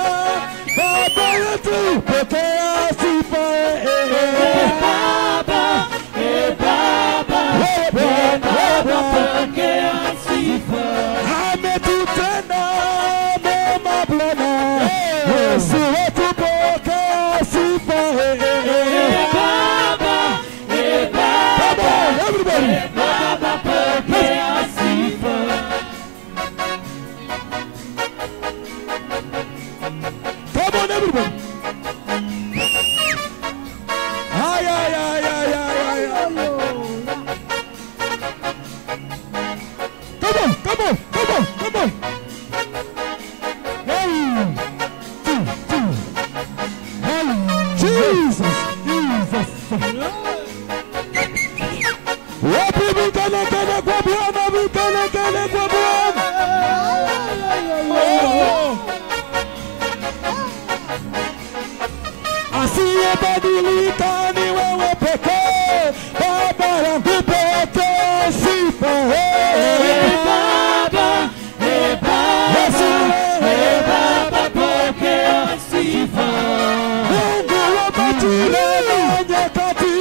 Baba yetu pokea sifa. Ametutenda mema Bwana. Yesu wetu pokea sifa. Everybody. Come on, everybody. Ay, ay, ay, ay, ay, ay. Come on, come on, come on, come on. Hey. Hey. Jesus, Jesus. Wapi vigelegele kwa Bwana, vigelegele kwa Bwana. Asiyebadilika ni wewe pekee. Baba yangu pokea sifa. Mungu wa majira na nyakati.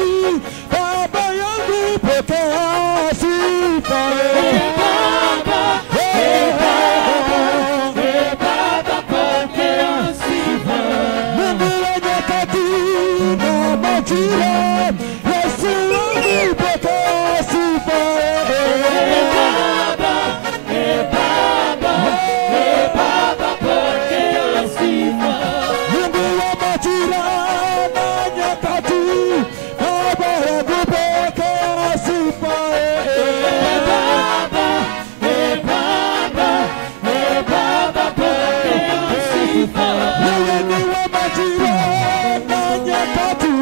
Baba yangu pokea sifa. Mungu wa nyakati na majira. Yesu wangu pokea sifa. Mungu wa majira na nyakati. Baba yangu pokea sifa. Wewe ni wa majira na nyakati.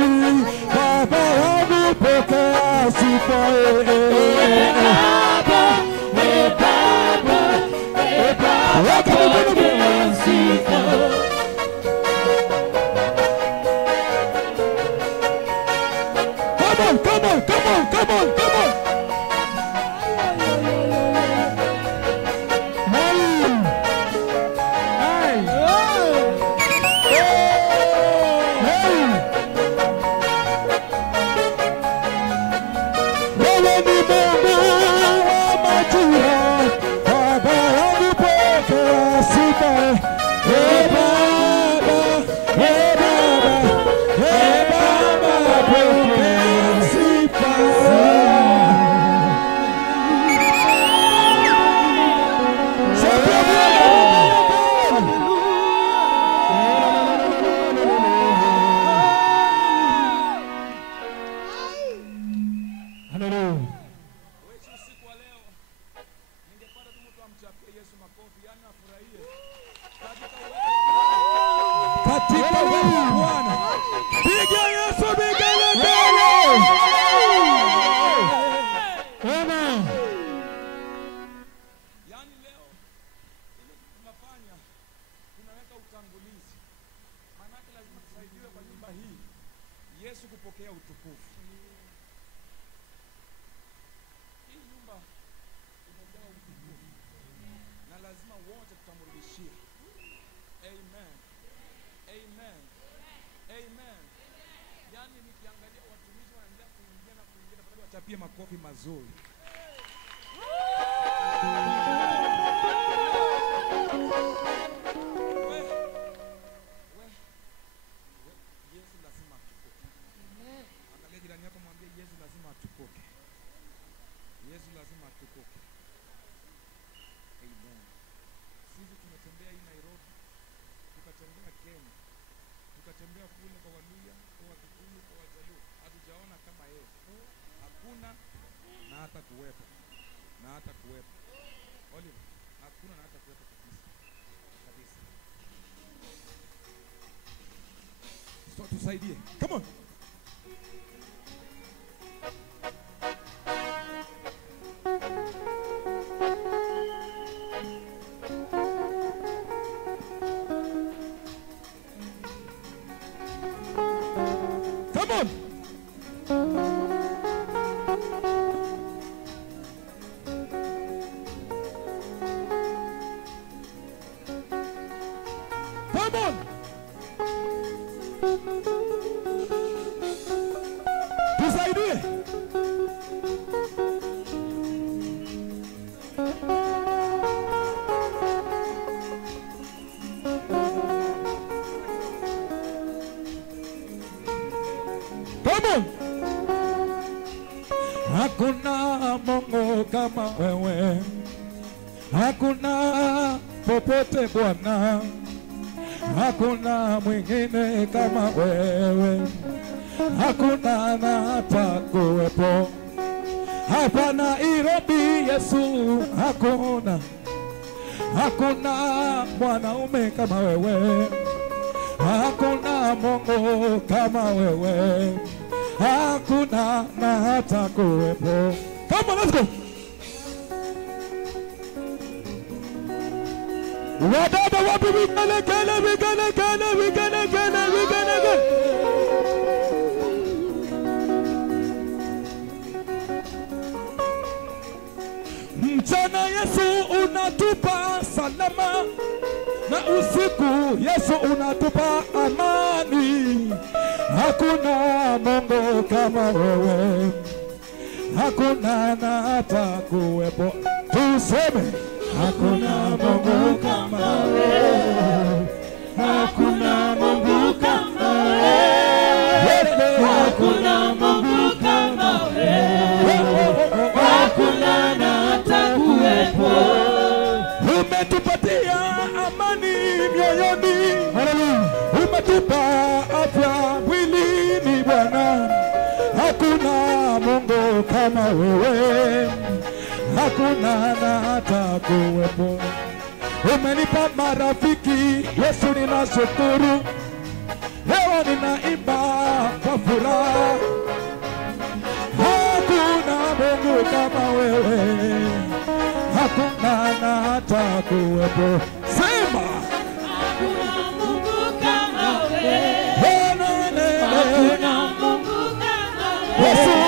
Baba yangu pokea sifa. on, come on, come on, come on, come on. Katika wewe Bwana. Piga Yesu vigelegele. Amen. Yaani leo ile tunafanya tunaweka utangulizi. Maana lazima tusaidiwe kwa nyumba hii Yesu kupokea utukufu. Hii nyumba imejaa utukufu. Na lazima wote tutamrudishia. Amen. Amen. Amen. Yaani nikiangalia watumishi wanaendelea kuingia na kuingia na bado wachapie makofi mazuri. Yesu lazima atukoke. Angalia jirani yako mwambie Yesu lazima atukoke. Yesu lazima atukoke. Amen. Sisi tumetembea hii Nairobi. Tukatembea Kenya. Tukatembea kule kwa Waluya, kwa Wakikuyu, kwa Wajaluo. Hatujaona kama yeye. Hakuna na hata kuwepo. Na hata kuwepo. Oliver, hakuna na hata kuwepo kabisa. Kabisa. So tusaidie. Come on. Come on. Come on. Tusaidie. Come on. Hakuna Mungu kama wewe. Hakuna popote Bwana. Hakuna mwingine kama wewe. Hakuna na hata kuwepo. Hapa Nairobi Yesu hakuna. Hakuna mwanaume kama wewe. Hakuna Mungu kama wewe. Hakuna na hata kuwepo. Come on, let's go. Wadada wapi vigelegele, vigelegele, vigelegele, vigelegele. Mchana Yesu unatupa salama, na usiku Yesu unatupa amani. Hakuna Mungu kama wewe. Hakuna na hata kuwepo. Tuseme hakuna Mungu kama wewe. Hakuna Mungu kama wewe. Hakuna Mungu kama wewe. Hakuna na hata kuwepo. Umetupatia amani mioyoni. Umetupa afya mwilini Bwana. Hakuna Mungu kama wewe. Hakuna na hata kuwepo. Umenipa marafiki Yesu, ninashukuru. Leo ninaimba kwa furaha. Hakuna Mungu kama wewe. Hakuna na hata kuwepo. Sema hakuna Mungu kama wewe. Hakuna Mungu kama wewe.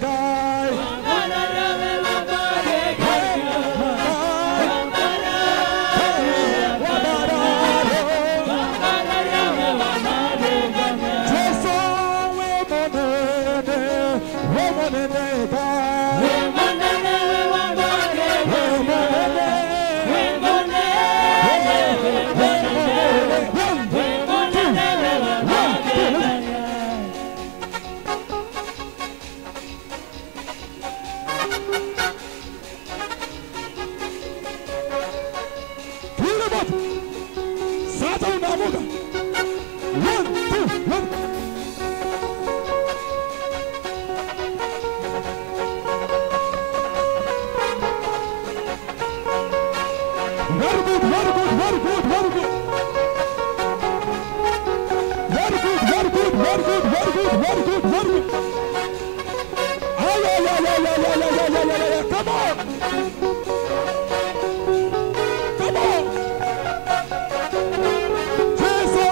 Hey, 1, 2, 1. Very good, very good, very good, very good. Very good, very good, very good, very good, very good, very good. Ay, ay, ay, ay, ay, ay, ay, ay, ay, ay, ay. Come on. Come on. Jesus,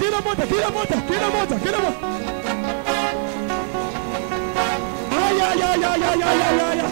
Kila moja. Ay, ay, ay, ay, ay, ay, ay, ay.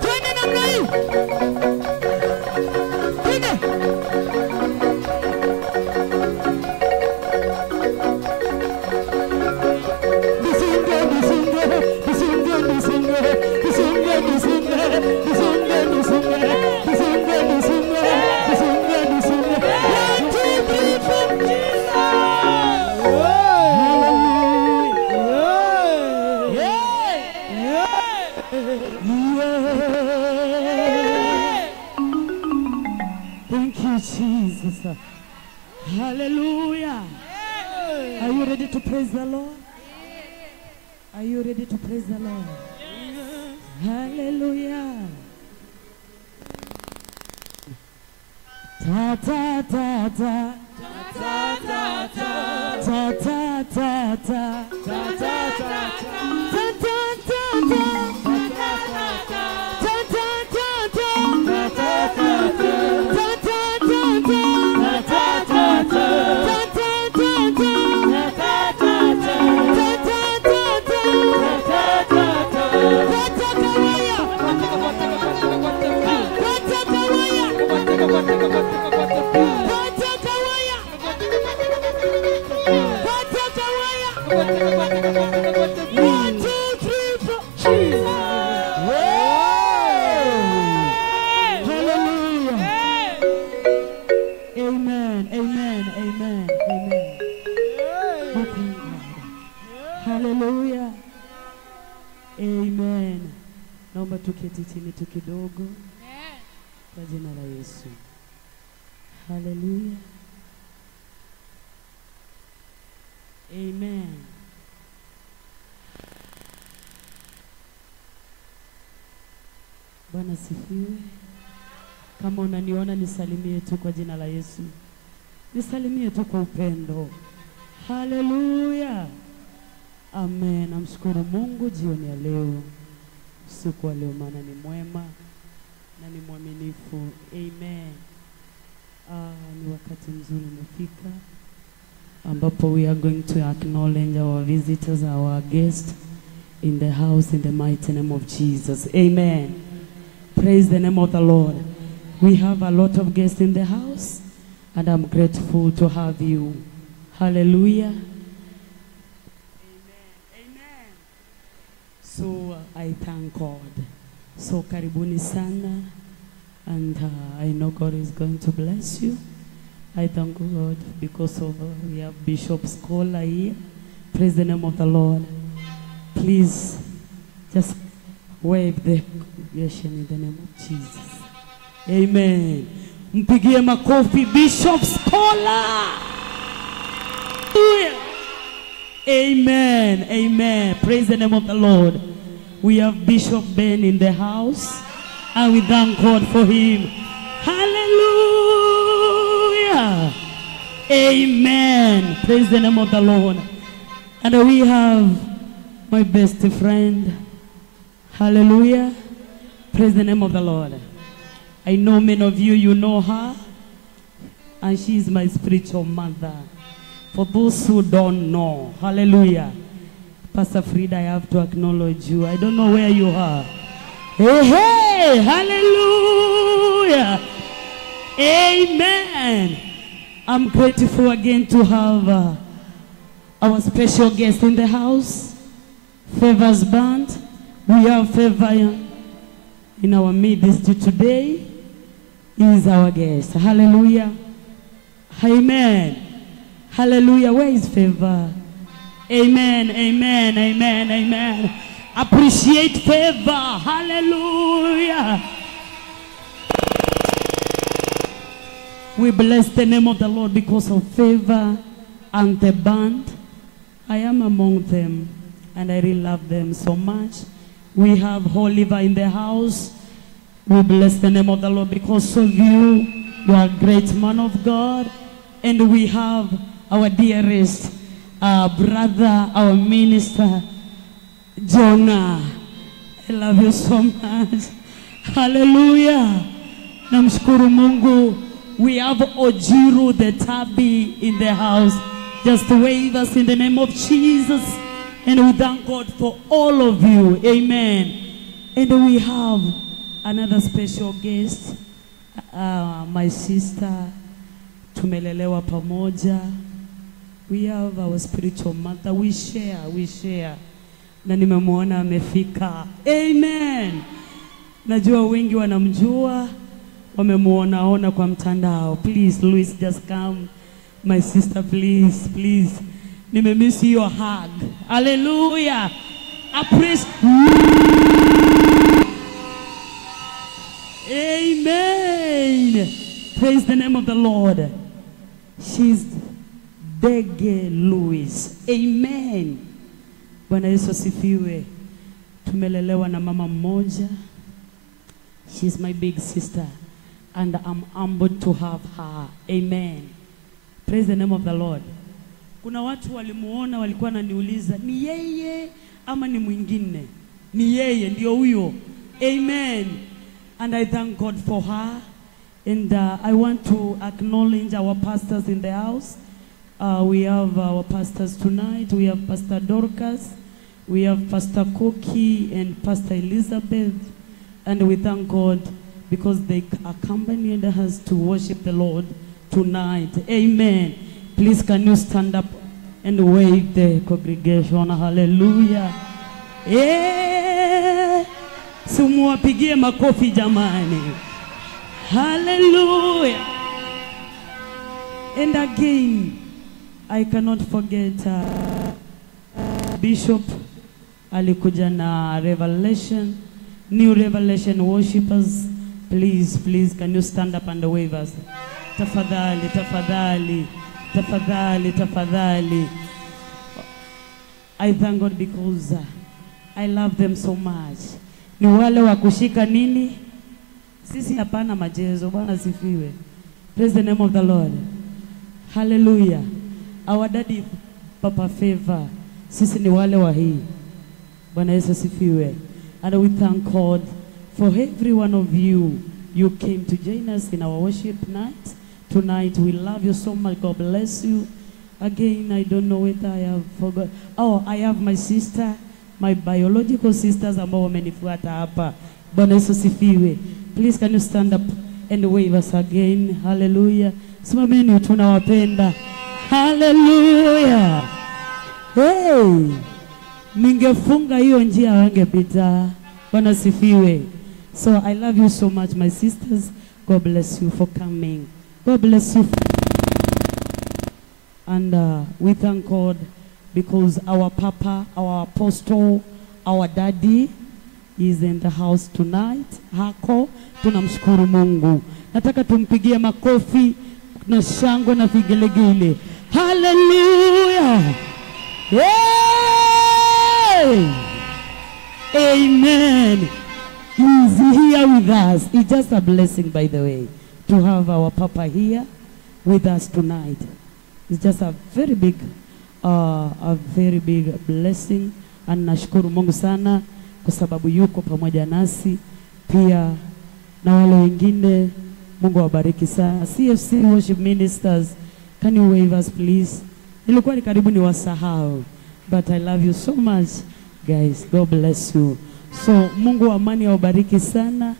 Twende namna hii. Twende. Thank you, Jesus. Hallelujah. Are you ready to praise the Lord? Are you ready to praise the Lord? Hallelujah. Ta ta ta ta. Ta ta ta ta. Ta ta ta ta. Ta ta ta ta. Ta ta ta ta. Hallelujah. Amen. Naomba tuketi chini tu kidogo. Kwa jina la Yesu. Hallelujah. Amen. Bwana sifiwe. Kama unaniona nisalimie tu kwa jina la Yesu. Nisalimie tu kwa upendo. Hallelujah. Amen. Namshukuru Mungu jioni ya leo. Usiku wa leo maana ni mwema na ni mwaminifu. Amen. Ni wakati mzuri umefika ambapo we are going to acknowledge our visitors, our guests in the house in the mighty name of Jesus. Amen. Praise the name of the Lord. We have a lot of guests in the house and I'm grateful to have you. Hallelujah. So I thank God. So karibuni sana, and I know God is going to bless you. I thank God because of we have Bishop Scholar here. Praise the name of the Lord. Please just wave the congregation in the name of Jesus. Amen. Mpigie makofi Bishop Scholar. Amen. Amen. Praise the name of the Lord. We have Bishop Ben in the house, and we thank God for him. Hallelujah. Amen. Praise the name of the Lord. And we have my best friend. Hallelujah. Praise the name of the Lord. I know many of you, you know her, and she is my spiritual mother. For those who don't know, hallelujah. Pastor Frida, I have to acknowledge you. I don't know where you are. Hey, hey, hallelujah. Amen. I'm grateful again to have our special guest in the house, Favor's Band. We have Favor in our midst today. He is our guest. Hallelujah. Amen. Hallelujah. Where is Favor? Amen, amen, amen, amen. Appreciate Favor. Hallelujah. We bless the name of the Lord because of Favor and the band. I am among them and I really love them so much. We have Oliver in the house. We bless the name of the Lord because of you. You are a great man of God. And we have our dearest brother, our minister, Jonah. I love you so much. Hallelujah. Namshukuru Mungu. We have Ojiru the Tabi in the house. Just wave us in the name of Jesus. And we thank God for all of you. Amen. And we have another special guest, my sister, tumelelewa pamoja. We have our spiritual mother, we share. Na nimemwona amefika. Amen. Najua wengi wanamjua, wamemuona kwa mtandao. Please, Louis, just come. My sister, please. Nimemiss your hug. Hallelujah. Amen. Praise the name of the Lord. She's Dege Louis. Amen. Bwana Yesu asifiwe. Tumelelewa na mama mmoja. She's my big sister and I'm humbled to have her. Amen. Praise the name of the Lord. Kuna watu walimuona walikuwa wananiuliza ni yeye ama ni mwingine? Ni yeye ndio huyo. Amen. And I thank God for her. And I want to acknowledge our pastors in the house. We have our pastors tonight. We have Pastor Dorcas. We have Pastor Koki and Pastor Elizabeth. And we thank God because they accompanied us to worship the Lord tonight. Amen. Please can you stand up and wave the congregation. Hallelujah. Yeah. Sumuwapigie makofi jamani. Hallelujah. And again, I cannot forget Bishop alikuja na revelation, new revelation worshipers. Please, can you stand up and wave us? Tafadhali. I thank God because I love them so much. Ni wale wa kushika nini? Sisi hapana majezo. Bwana sifiwe. Praise the name of the Lord. Hallelujah. Our daddy Papa Favor. Sisi ni wale wa hii. Bwana Yesu sifiwe. And we thank God for every one of you. You came to join us in our worship night. Tonight we love you so much. God bless you. Again, I don't know whether I have forgot. Oh, I have my sister, my biological sisters ambao wamenifuata hapa. Bwana Yesu sifiwe. Please can you stand up and wave us again. Hallelujah. Simameni tunawapenda. Hallelujah. Hey. Ningefunga hiyo njia wangepita. Bwana sifiwe. So I love you so much, my sisters. God bless you for coming. God bless you. And we thank God because our Papa, our Apostle, our Daddy is in the house tonight. Hako, tunamshukuru Mungu. Nataka tumpigie makofi na shangwe na vigelegele. Hallelujah. Yay! Amen. He's here with us. It's just a blessing, by the way, to have our Papa here with us tonight. It's just a very big blessing. And nashukuru Mungu sana kwa sababu yuko pamoja nasi pia na wale wengine. Mungu awabariki sana. CFC worship ministers, can you wave us please? Nilikuwa ni karibu ni wasahau, but I love you so much guys. God bless you. So Mungu wa amani awabariki sana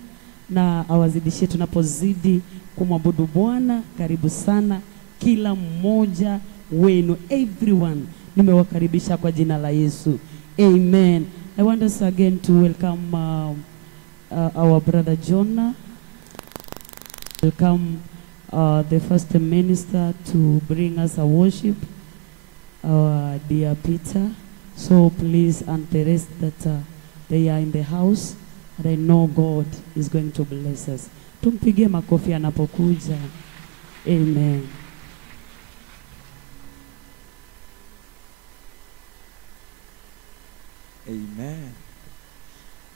na awazidishie tunapozidi kumwabudu Bwana. Karibu sana kila mmoja wenu, everyone. Nimewakaribisha kwa jina la Yesu. Amen. I want us again to welcome our brother Jonah. Welcome the first minister to bring us a worship, our dear Peter. So please, and the rest that they are in the house, and I know God is going to bless us. Tumpigie makofi anapokuja. Amen. Amen.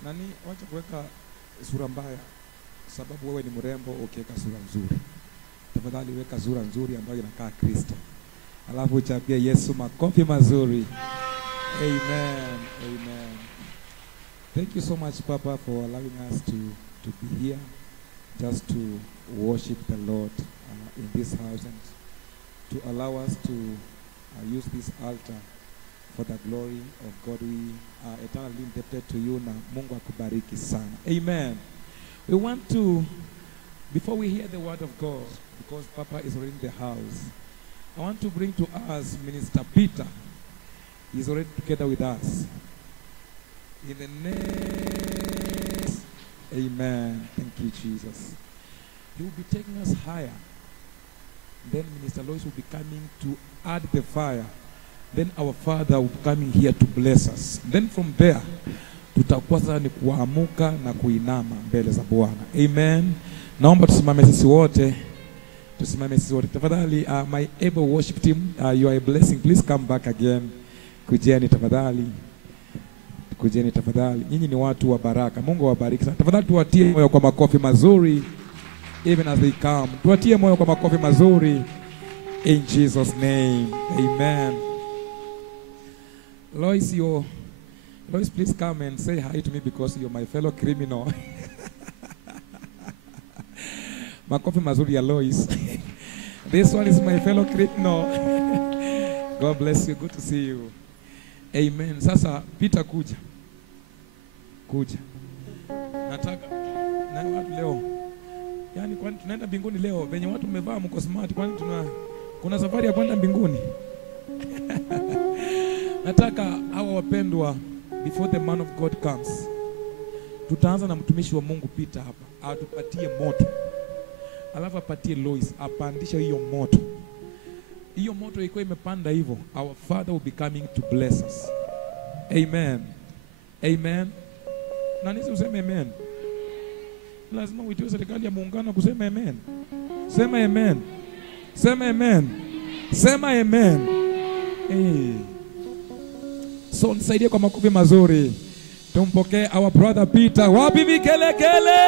Nani wacha kuweka sura mbaya, sababu wewe ni mrembo. Ukiweka sura nzuri, tafadhali weka sura nzuri ambayo inakaa Kristo, alafu chapia Yesu makofi mazuri. Amen. Amen. Thank you so much, Papa, for allowing us to be here, just to worship the Lord in this house, and to allow us to use this altar for the glory of God. We are eternally indebted to you na Mungu akubariki sana. Amen. We want to, before we hear the word of God, because Papa is already in the house, I want to bring to us Minister Peter. He's already together with us. In the name, amen. Thank you, Jesus. He will be taking us higher. Then Minister Lois will be coming to add the fire. Then our Father will be coming here to bless us. Then from there, tutakuwa sasa ni kuamuka na kuinama mbele za Bwana. Amen. Naomba tusimame sisi wote. Tusimame sisi wote. Tafadhali, my able worship team, you are a blessing. Please come back again. Kujeni tafadhali. Kujeni tafadhali. Nyinyi ni watu wa baraka. Mungu awabariki sana. Tafadhali tuwatie moyo kwa makofi mazuri. Even as they come. Tuwatie moyo kwa makofi mazuri. In Jesus' name. Amen. Lois, please come and say hi to me because you're my fellow criminal. Makofi mazuri ya Lois. This one is my fellow criminal. God bless you. Good to see you. Amen. Sasa Peter kuja. Nataka na watu leo. Yaani kwani tunaenda mbinguni leo? Venye watu mmevaa mko smart, kwani kuna safari ya kwenda mbinguni? Nataka hawa wapendwa, before the man of God comes, tutaanza na mtumishi wa Mungu Peter hapa. Atupatie moto. Alafu apatie Lois, apandisha hiyo moto. Hiyo moto iko imepanda hivyo, our Father will be coming to bless us. Amen. Amen. Na nisi useme amen. Lazima uitwe serikali ya muungano kusema amen. Sema amen. Sema amen. Sema amen. So nisaidie kwa makofi mazuri. Tumpokee our brother Peter. Wapi vikelekele?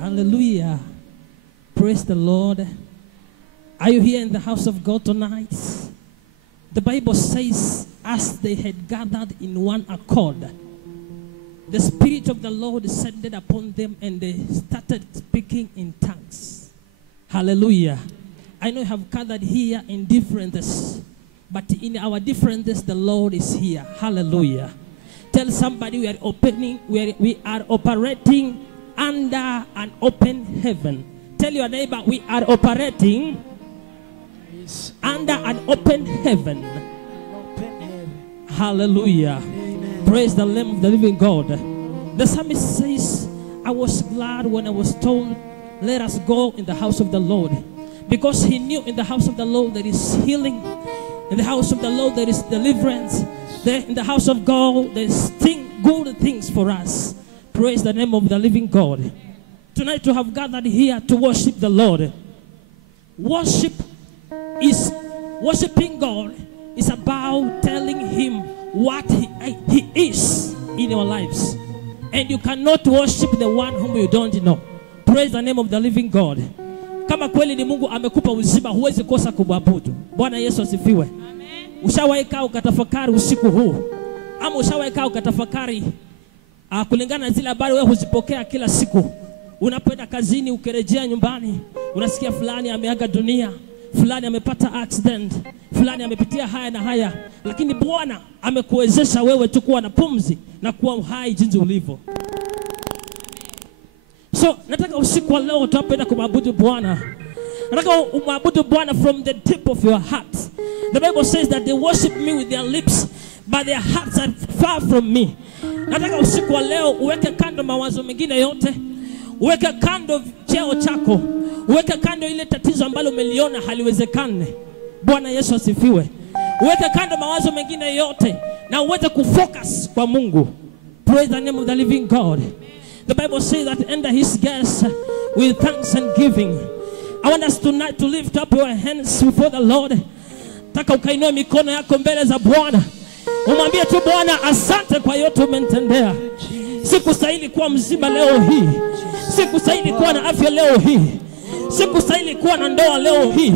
Hallelujah. Praise the Lord. Are you here in the house of God tonight? The Bible says, as they had gathered in one accord, the Spirit of the Lord descended upon them and they started speaking in tongues. Hallelujah. I know you have gathered here in differences, but in our differences, the Lord is here. Hallelujah. Tell somebody we are operating under an open heaven. Tell your neighbor we are operating under an open heaven. Hallelujah. Amen. Praise the name of the living God. The psalmist says, I was glad when I was told, let us go in the house of the Lord. Because he knew in the house of the Lord there is healing. In the house of the Lord there is deliverance. There in the house of God there is good things for us. Praise the name of the living God. Tonight we have gathered here to worship the Lord. Worshiping God is about telling him what he is in your lives. And you cannot worship the one whom you don't know. Praise the name of the living God. Kama kweli ni Mungu amekupa uzima, huwezi kosa kumwabudu. Bwana Yesu asifiwe. Amen. Ushawahi kaa ukatafakari usiku huu? Ama ushawahi kaa ukatafakari kulingana na zile habari wewe huzipokea kila siku? Unapoenda kazini, ukirejea nyumbani, unasikia fulani ameaga dunia, fulani amepata accident, fulani amepitia haya na haya, lakini Bwana amekuwezesha wewe tu kuwa na pumzi na kuwa uhai jinsi ulivyo. So nataka usiku wa leo tunapenda kumwabudu Bwana. Nataka umwabudu Bwana from the deep of your heart. The Bible says that they worship me with their lips, but their hearts are far from me. Nataka usiku wa leo uweke kando mawazo mengine yote. Uweke kando cheo chako. Uweke kando ile tatizo ambalo umeliona haliwezekane. Bwana Yesu asifiwe. Uweke kando mawazo mengine yote na uweze kufocus kwa Mungu. Praise the name of the living God. The Bible says that enter his gates with thanks and giving. I want us tonight to lift up your hands before the Lord. Taka ukainua mikono yako mbele za Bwana. Umwambie tu Bwana, asante kwa yote umenitendea. Sikustahili kuwa mzima leo hii. Sikustahili kuwa na afya leo hii. Sikustahili kuwa na ndoa leo hii.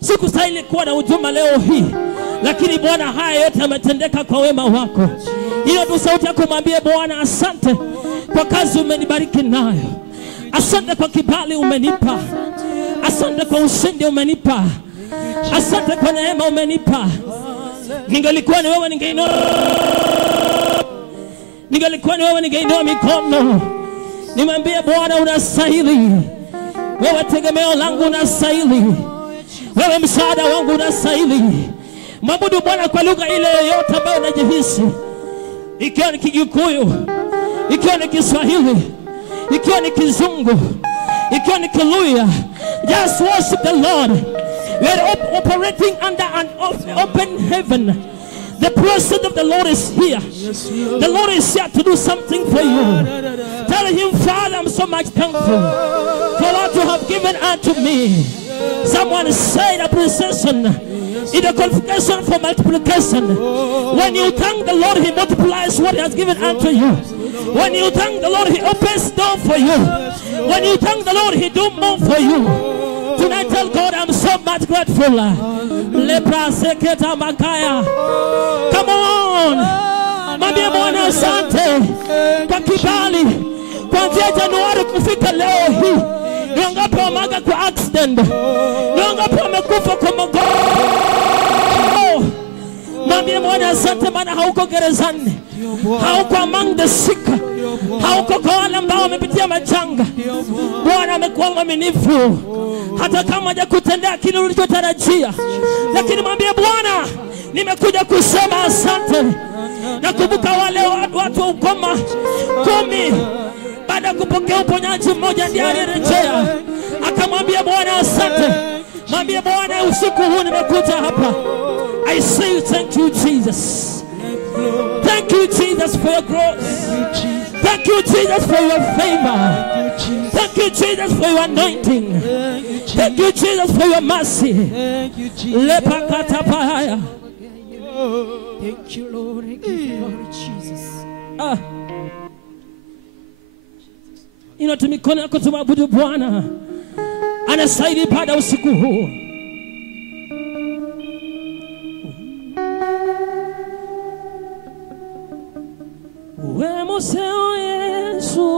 Sikustahili kuwa na huduma leo hii. Lakini Bwana, haya yote yametendeka kwa wema wako. Hiyo tu sauti yako mwambie Bwana, asante kwa kazi umenibariki nayo. Asante kwa kibali umenipa. Asante kwa ushindi umenipa. Asante kwa neema umenipa. Ningelikuwa ni wewe ningeinua mikono. Nimwambie Bwana unastahili. Wewe tegemeo langu unastahili. Wewe msaada wangu unastahili. Mwabudu Bwana kwa lugha ile yoyote ambayo unajihisi. Ikiwa ni Kigikuyu, ikiwa ni Kiswahili, ikiwa ni Kizungu, ikiwa ni Kiluya, just worship the Lord. We are operating under an open heaven. The presence of the Lord is here. The Lord is here to do something for you. Tell him, Father, I'm so much thankful for what you have given unto me. Someone said appreciation is a qualification for multiplication. When you thank the Lord, he multiplies what he has given unto you. When you thank the Lord, he opens door for you. When you thank the Lord, he do more for you. Tonight, tell God, I'm so much grateful. Lepra seketa makaya. Come on. Mwambie Bwana asante kwa kibali. Kuanzia Januari kufika leo hii. Ni wangapi wamega kwa accident? Ni wangapi wamekufa kwa magonjwa? Mwambie Bwana asante maana hauko gerezani. Hauko among the sick. Hauko kwa wale ambao wamepitia majanga. Bwana amekuwa mwaminifu. Hata kama hajakutendea kile ulichotarajia. Lakini mwambie Bwana, nimekuja kusema asante. Nakumbuka wale watu wa ukoma 10 baada ya kupokea uponyaji mmoja ndiye alirejea. Akamwambia Bwana asante. Mwambie Bwana usiku huu nimekuja hapa. I say thank you Jesus. Thank you Jesus for your grace. Thank you Jesus for your favor. Thank you Jesus for your anointing. Thank you Jesus for your mercy. Thank you, Jesus. Lepakatapaya. Thank you, Lord. Thank you, Lord Jesus. Inua mikono yako tumwabudu Bwana. Anastahili ibada usiku huu. We museo Yesu.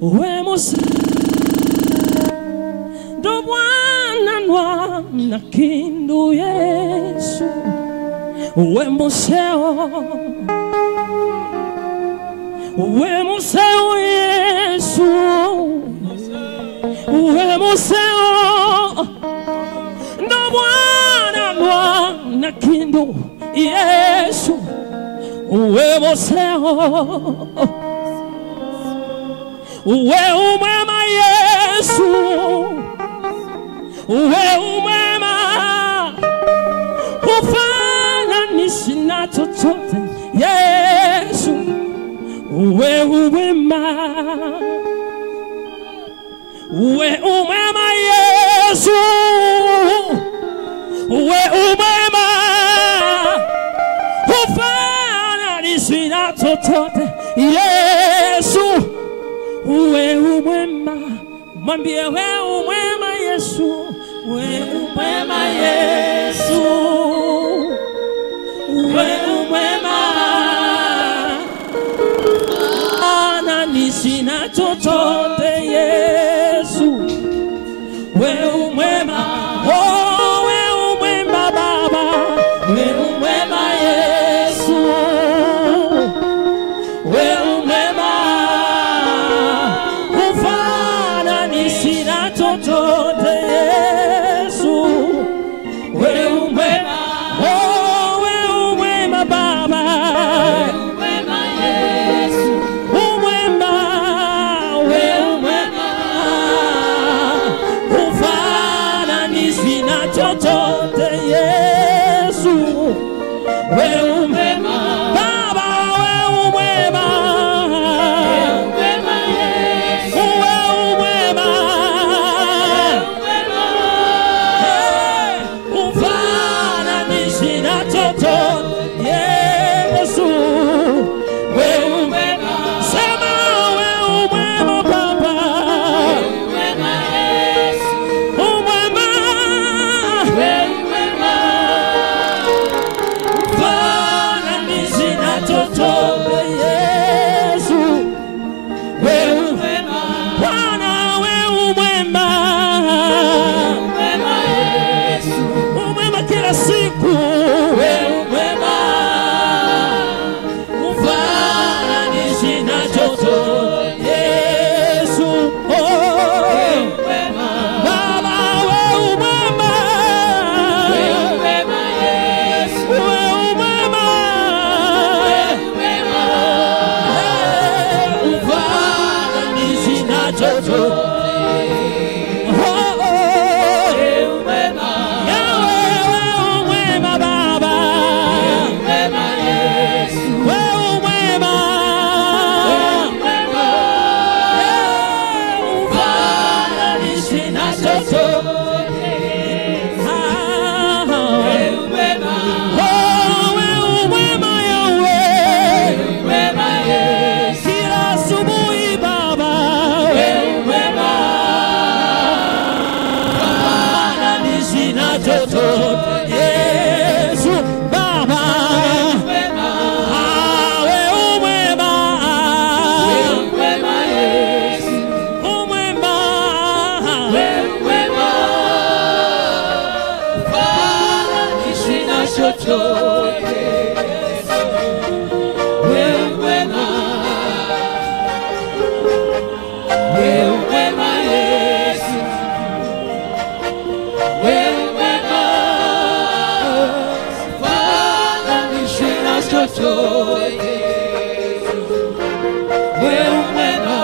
We museo. Do Bwana nwa na kindu Yesu. We museo. We museo Yesu. We museo. Do Bwana nwa na kindu Yesu. We museo. We umema Yesu. We umema. Ufana nisina chochote Yesu. We umema. We umema Yesu. We umema. Ufana nisina chochote Yesu. We umema. Mwambie we umema Yesu. We umema Yesu. We umema. Ana nisina chochote Yesu. We umema. Oh, we umema Baba. We umema Yesu. We umema. Ufana nisina chochote Yesu. We umema. Oh, we umema Baba. We umema Yesu. Umema. chochote. Wewe mwema.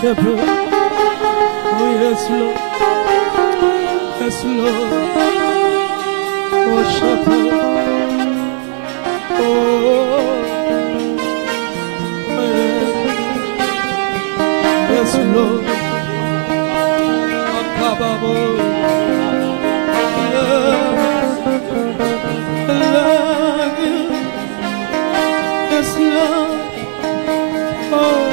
Shepherd, oh yes Lord, yes Lord, oh Shepherd, oh yes Lord, Akababo, I love you, yes Lord, oh.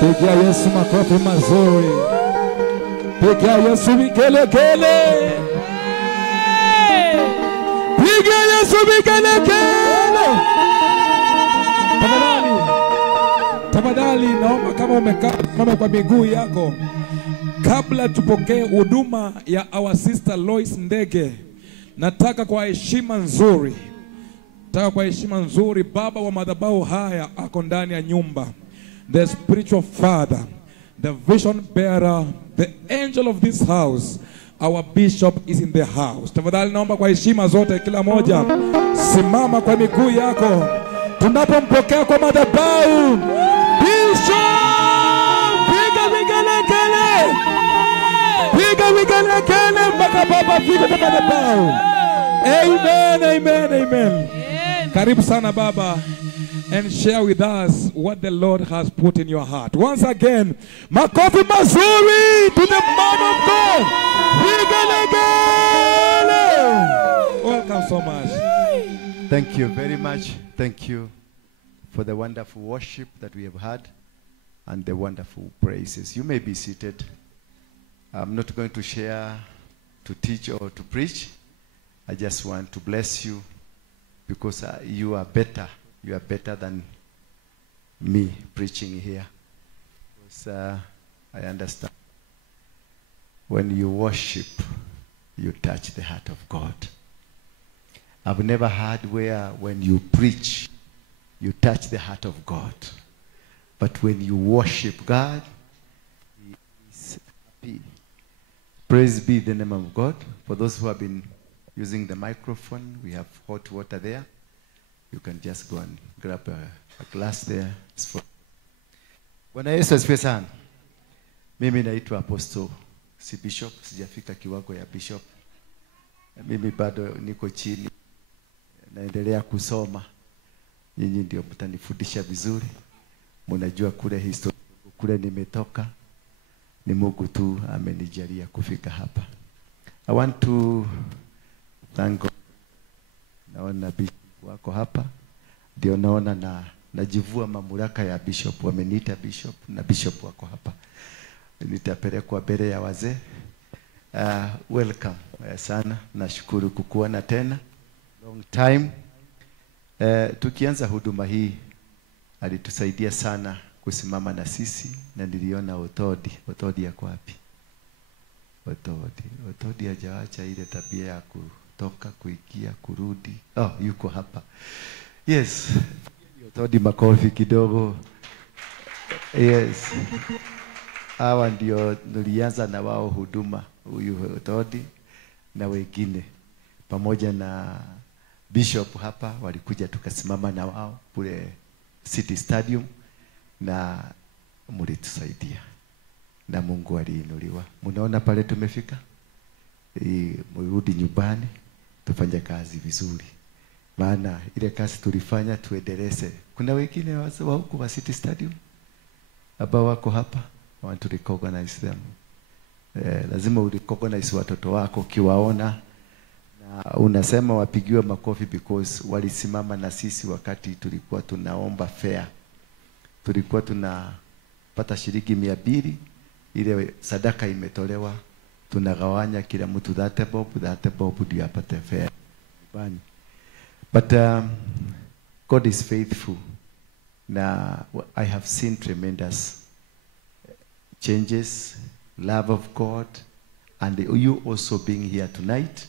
Pigia Yesu makofi mazuri. Pigia Yesu vigelegele. Pigia Yesu vigelegele. Tafadhali naomba kama umekaa mama kwa miguu yako, kabla tupokee huduma ya our sister Lois Ndege, nataka kwa heshima nzuri, baba wa madhabahu haya ako ndani ya nyumba. The spiritual father, the vision bearer, the angel of this house, our bishop is in the house. Tafadhali naomba kwa heshima zote kila moja simama kwa miguu yako tunapompokea kwa madhabahu bishop. Piga vigelegele, piga vigelegele mpaka baba fika kwa madhabahu. Amen, amen, amen. Karibu sana baba. and share with us what the Lord has put in your heart. Once again, makofi mazuri to the man of God. Welcome so much. Thank you very much. Thank you for the wonderful worship that we have had and the wonderful praises. You may be seated. I'm not going to share, to teach, or to preach. I just want to bless you because you are better. You are better than me preaching here. Because I understand when you worship, you touch the heart of God. I've never heard where when you preach, you touch the heart of God. But when you worship God, He is happy. Praise be the name of God. For those who have been using the microphone, we have hot water there. You can just go and grab a glass there. It's for Bwana Yesu asifiwe sana. Mimi naitwa Apostle, si bishop, sijafika kiwango ya bishop. Mimi bado niko chini, naendelea kusoma. Nyinyi ndio mtanifundisha vizuri. Mnajua kule historia, kule nimetoka. Ni Mungu tu amenijalia kufika hapa. I want to thank God. Naona bishop wako hapa. Ndio naona najivua mamlaka ya bishop. Wameniita bishop na bishop wako hapa. Nitapelekwa mbele ya wazee. Welcome sana. Nashukuru kukuona tena. Long time. Tukianza huduma hii alitusaidia sana kusimama na sisi, na niliona Otodi yako wapi? Otodi hajaacha ile tabia ya kutoka kuingia kurudi. Oh, yuko hapa. Yes. Otodi, makofi kidogo. Yes. Hawa ndio nilianza na wao huduma, huyu Otodi na wengine pamoja na bishop hapa, walikuja tukasimama na wao kule City Stadium na mlitusaidia na Mungu aliinuliwa. Mnaona pale tumefika? Mrudi nyumbani tufanye kazi vizuri. Maana ile kazi tulifanya tuendeleze. Kuna wengine wa huko wa City Stadium ambao wako hapa. I want to recognize them. Lazima urecognize watoto wako kiwaona. Na unasema wapigiwe makofi because walisimama na sisi wakati tulikuwa tunaomba fare. Tulikuwa tunapata shilingi 200, ile sadaka imetolewa, tunagawanya kila mtu that bob ndio apate fare. But God is faithful. Now I have seen tremendous changes, love of God, and you also being here tonight.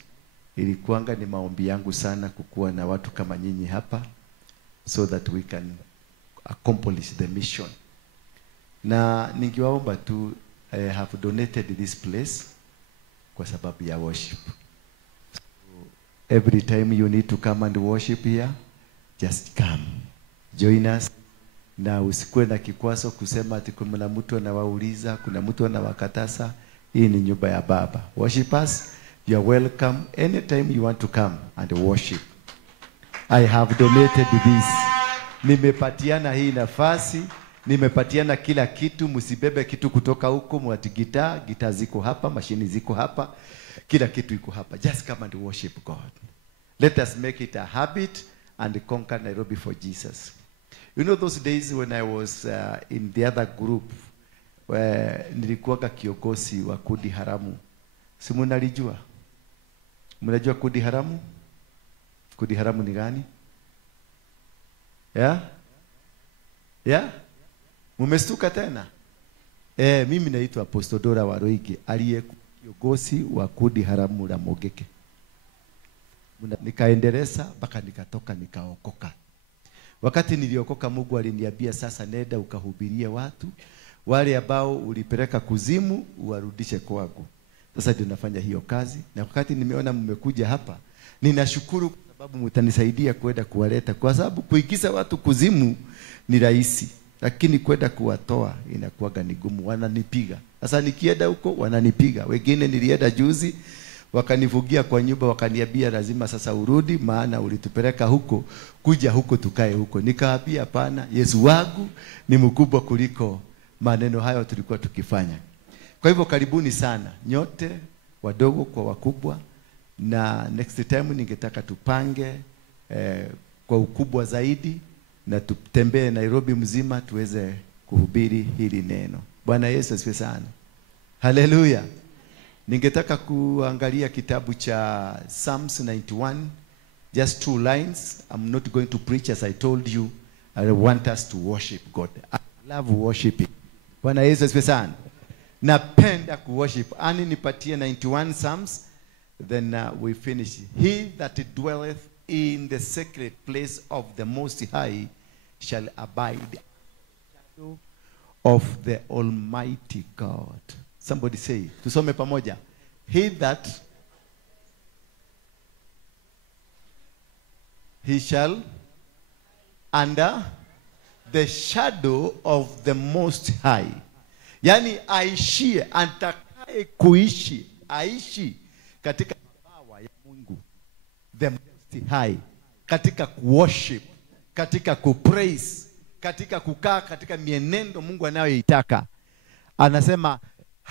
Ilikuanga ni maombi yangu sana kukuwa na watu kama nyinyi hapa so that we can accomplish the mission. Na ningewaomba tu, I have donated this place kwa sababu ya worship. So every time you need to come and worship here, just come. Join us. Na usikuwe na kikwazo kusema ati kuna mtu anawauliza, kuna mtu anawakatasa. Hii ni nyumba ya Baba. Worship us. You are welcome anytime you want to come and worship. I have donated this. Nimepatiana hii nafasi, nimepatiana kila kitu, msibebe kitu kutoka huko, mwati gitaa ziko hapa, mashini ziko hapa, kila kitu iko hapa. Just come and worship God. Let us make it a habit and conquer Nairobi for Jesus. You know those days when I was in the other group, nilikuwa kiongozi wa kundi haramu. Si mnalijua? Mnajua kundi haramu? Kundi haramu ni gani? Mumestuka tena? Mimi naitwa Apostle Dora Waroige, aliye kiongozi wa kundi haramu la Mogeke. Nikaendeleza mpaka nikatoka nikaokoka. Wakati niliokoka, Mungu aliniambia sasa nenda ukahubirie watu, wale ambao ulipeleka kuzimu uwarudishe kwangu. Sasa ndio nafanya hiyo kazi, na wakati nimeona mmekuja hapa, ninashukuru kwa sababu mtanisaidia kwenda kuwaleta, kwa sababu kuigiza watu kuzimu ni rahisi, lakini kwenda kuwatoa inakuwa ni gumu, wananipiga. Sasa nikienda huko wananipiga. Wengine nilienda juzi wakanivugia kwa nyumba, wakaniambia lazima sasa urudi, maana ulitupeleka huko, kuja huko tukae huko. Nikaambia hapana, Yesu wangu ni mkubwa kuliko maneno hayo tulikuwa tukifanya. Kwa hivyo karibuni sana nyote, wadogo kwa wakubwa, na next time ningetaka tupange kwa ukubwa zaidi na tutembee Nairobi mzima tuweze kuhubiri hili neno. Bwana Yesu asifiwe sana. Haleluya. Ningetaka kuangalia kitabu cha Psalms 91, just 2 lines. I'm not going to preach as I told you. I want us to worship God. I love worshiping. Bwana Yesu asifiwe sana. Napenda kuworship. Ani nipatie 91 Psalms, then we finish. He that dwelleth in the secret place of the Most High shall abide in the shadow of the Almighty God. Somebody say, tusome pamoja. He shall under the shadow of the Most High. Yani aishie, atakaye kuishi, aishi katika mabawa ya Mungu, the Most High, katika worship, katika kupraise, katika kukaa katika mienendo Mungu anayoitaka. Anasema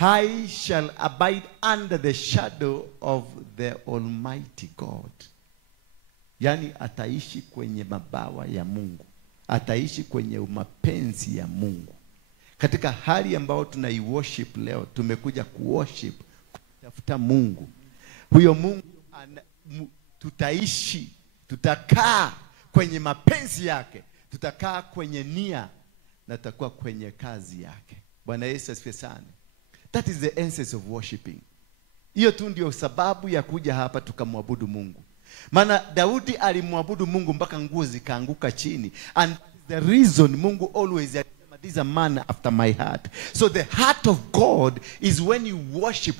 I shall abide under the shadow of the Almighty God. Yani ataishi kwenye mabawa ya Mungu, ataishi kwenye mapenzi ya Mungu. Katika hali ambao tunaiworship leo, tumekuja kuworship, kutafuta Mungu. Huyo Mungu tutaishi, tutakaa kwenye mapenzi yake, tutakaa kwenye nia, na tutakuwa kwenye kazi yake. Bwana Yesu asifiwe sana. That is the essence of worshiping. Hiyo tu ndio sababu ya kuja hapa tukamwabudu Mungu. Maana Daudi alimwabudu Mungu mpaka nguo zikaanguka chini. And the reason Mungu always this is a man after my heart. So the heart of God is when you worship.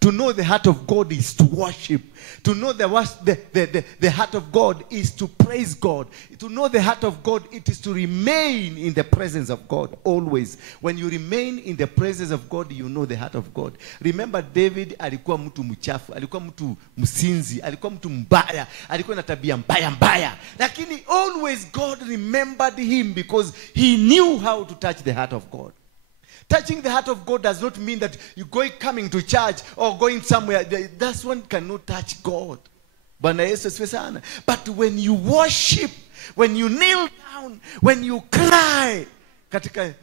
To know the heart of God is to worship. To know the heart of God is to praise God. To know the heart of God, it is to remain in the presence of God always. When you remain in the presence of God, you know the heart of God. Remember David alikuwa mtu mchafu, alikuwa mtu msinzi, alikuwa mtu mbaya, alikuwa na tabia mbaya. Lakini always God remembered him because he knew how to touch the heart of God. Touching the heart of God does not mean that you're coming to church or going somewhere. That one cannot touch God. Bwana Yesu asifiwe sana. But when you worship, when you kneel down, when you cry, katika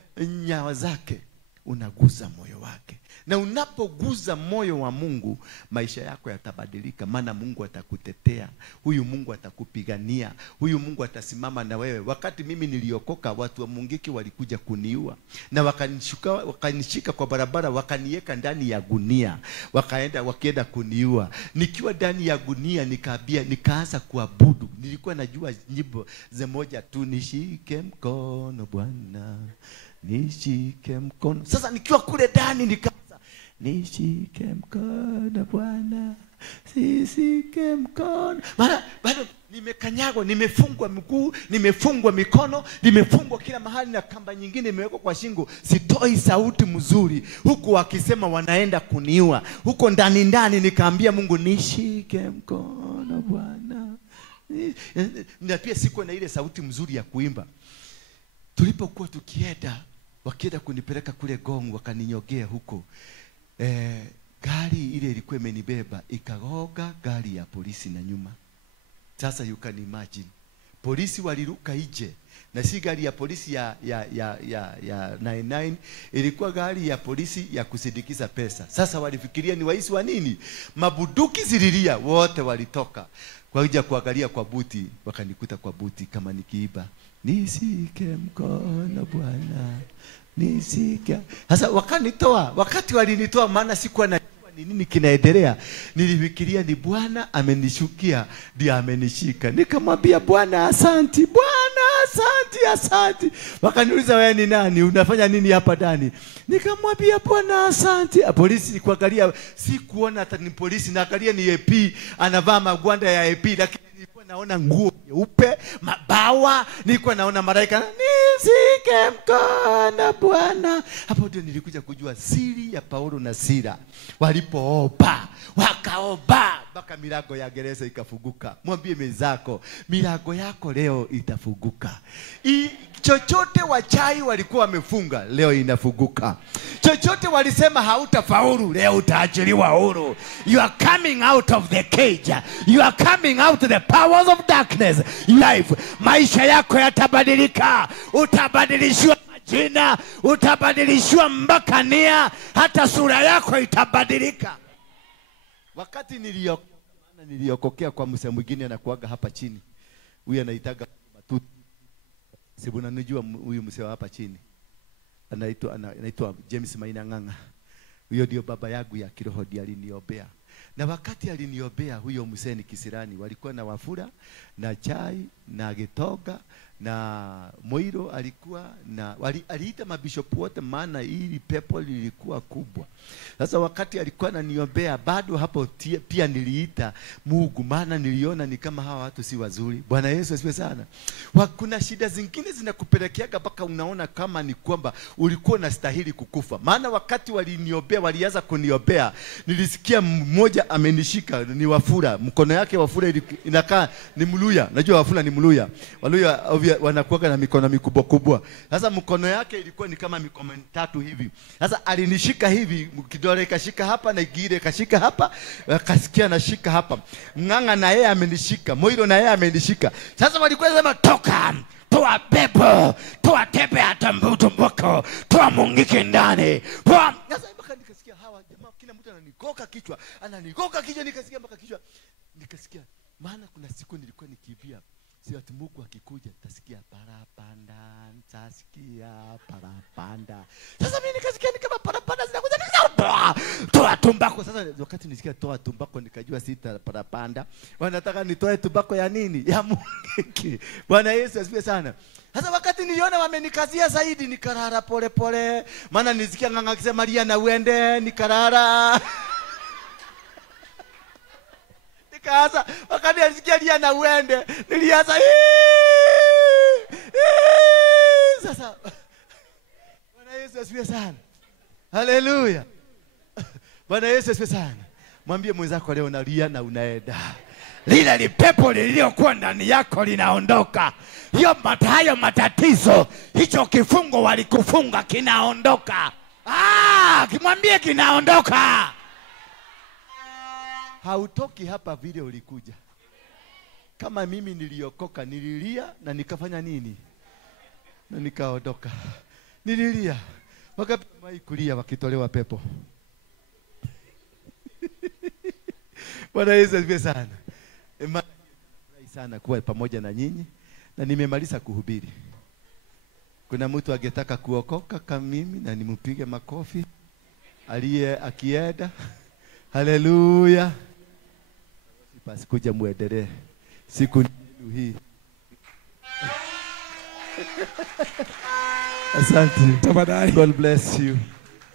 nyawa zake, unaguza moyo wake. Na unapoguza moyo wa Mungu, maisha yako yatabadilika, maana Mungu atakutetea. Huyu Mungu atakupigania. Huyu Mungu atasimama na wewe. Wakati mimi niliokoka, watu wa Mungiki walikuja kuniua. Na wakanishika kwa barabara, wakaniweka ndani ya gunia. Wakienda kuniua. Nikiwa ndani ya gunia, nikaanza kuabudu. Nilikuwa najua nyimbo moja tu, nishike mkono Bwana, nishike mkono. Sasa nikiwa kule ndani nishike mkono Bwana, nishike mkono. Mara bado nimekanyagwa, nimefungwa miguu, nimefungwa mikono, nimefungwa kila mahali na kamba nyingine imewekwa kwa shingo. Sitoi sauti mzuri, huku wakisema wanaenda kuniua. Huko ndani nikaambia Mungu, nishike mkono Bwana. Na pia sikuwa na ile sauti mzuri ya kuimba. Tulipokuwa wakienda kunipeleka kule Gong, wakaninyogea huko. Gari ile ilikuwa imenibeba ikagoga gari ya polisi na nyuma. Sasa you can imagine. Polisi waliruka nje, na si gari ya polisi ya 99, ilikuwa gari ya polisi ya kusindikiza pesa. Sasa walifikiria ni waisi wa nini? Mabuduki zililia, wote walitoka. Kwa kuja kuangalia kwa buti, wakanikuta kwa buti kama nikiiba. Nishike mkono Bwana, nishike. Sasa wakati walinitoa, maana sikuwa na nini kinaendelea, nilifikiria ni Bwana amenishukia, ndio amenishika. Nikamwambia Bwana asante, Bwana asante. Wakaniuliza wewe ni nani? Unafanya nini hapa ndani? Nikamwambia Bwana asante. Polisi kuangalia, si kuona hata ni polisi, naangalia ni AP, anavaa magwanda ya AP, lakini nilikuwa naona nguo nyeupe, mabawa, nilikuwa naona malaika, nisike mkono Bwana. Hapo ndio nilikuja kujua siri ya Paulo na Sila. Walipoomba, wakaomba mpaka milango ya gereza ikafunguka. Mwambie mwenzako, milango yako leo itafunguka. Chochote wachai walikuwa wamefunga, leo inafunguka. Chochote walisema hautafaulu, leo utaachiliwa huru. You are coming out of the cage. You are coming out of the powers of darkness. Life, maisha yako yatabadilika. Utabadilishwa majina, utabadilishwa mpaka nia, hata sura yako itabadilika. Wakati niliokokea kwa msemo mwingine anakuaga hapa chini. Huyu anaitaga matuti. Sibu nanijua huyu msemo hapa chini. Anaitwa James Maina Ng'ang'a. Huyo ndio baba yangu ya kiroho, ndiye aliniombea. Na wakati aliniombea huyo mzee ni Kisirani, walikuwa na wafura na chai na gitoga na Moiro alikuwa na aliita mabishopu wote, maana hili pepo lilikuwa kubwa. Sasa wakati alikuwa ananiombea, bado hapo pia niliita Mungu, maana niliona ni kama hawa watu si wazuri. Bwana Yesu asifiwe sana. Kuna shida zingine zinakupelekeaga mpaka unaona kama ni kwamba ulikuwa unastahili kukufa. Maana wakati waliniombea, walianza kuniombea, nilisikia mmoja amenishika, ni wafura, mkono yake wafura inakaa ni Mluya. Najua wafura ni Mluya. Waluya wanakuwa na mikono mikubwa kubwa. Sasa mkono yake ilikuwa ni kama mikono mitatu hivi. Sasa alinishika hivi, kidole kashika hapa na ingine kashika hapa, akasikia nashika hapa. Ng'ang'a na yeye amenishika, Moiro na yeye amenishika. Sasa walikuwa wanasema toka, toa pepo, toa tepe hata mbuto mboko, toa mungiki ndani. Sasa mpaka nikasikia hawa jamaa kila mtu ananigoka kichwa, nikasikia mpaka kichwa. Nikasikia maana kuna siku nilikuwa nikimbia. Si ati Mungu akikuja tasikia parapanda, tasikia parapanda. Sasa mimi nikasikia ni kama parapanda zinakuja, toa tumbako. Sasa wakati nisikia toa tumbako nikajua sita parapanda. Wanataka nitoe tumbako ya nini? Ya mungiki. Bwana Yesu asifiwe sana. Sasa wakati niliona wamenikazia zaidi, nikarara pole pole. Maana nisikia Ng'ang'a akisema Maria na uende, nikarara. Nikaanza wakati alisikia lia na uende, nilianza sasa. Bwana Yesu asifiwe sana. Haleluya. Bwana Yesu asifiwe sana. Mwambie mwenzako leo unalia na unaenda. Lile lipepo lililokuwa ndani yako linaondoka. Hayo matatizo, hicho kifungo walikufunga kinaondoka. Kimwambie kinaondoka. Hautoki hapa vile ulikuja. Kama mimi niliokoka, nililia na nikafanya nini? Na nikaondoka. Nililia. Wakati kulia wakitolewa pepo. Bwana Yesu asifiwe sana. Furahi sana kuwa pamoja na nyinyi na nimemaliza kuhubiri. Kuna mtu angetaka kuokoka kama mimi na nimpige makofi akienda. Haleluya. Basi kuja muendelee siku hii. Asante. Tafadhali. God bless you.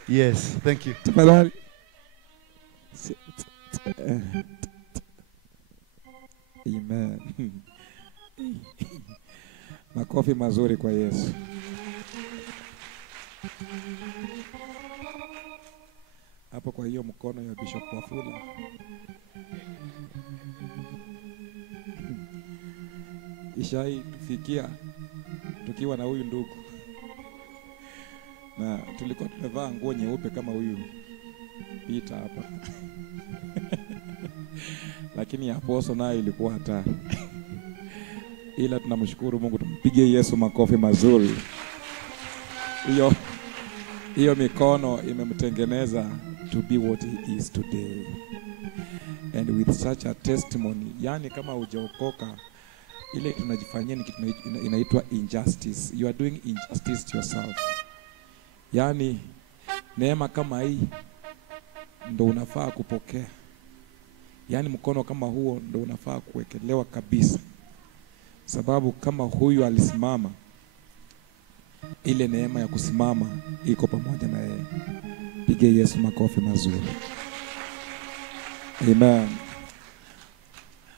Yes, thank you. Tafadhali. Amen. Makofi mazuri kwa Yesu. Hapo kwa hiyo mkono ya Bishop Wafula. Ishai tufikia tukiwa na huyu ndugu. Na tulikuwa tumevaa nguo nyeupe kama huyu Peter hapa. Lakini Apostle naye ilikuwa hatari. Ila tunamshukuru Mungu, tumpige Yesu makofi mazuri. Hiyo mikono imemtengeneza to be what he is today. And with such a testimony, yani kama hujaokoka, ile tunajifanyia ni kitu inaitwa injustice. You are doing injustice to yourself. Yani neema kama hii ndo unafaa kupokea. Yani mkono kama huo ndo unafaa kuwekelewa kabisa. Sababu kama huyu alisimama, ile neema ya kusimama iko pamoja na yeye. Pige Yesu makofi mazuri. Amen.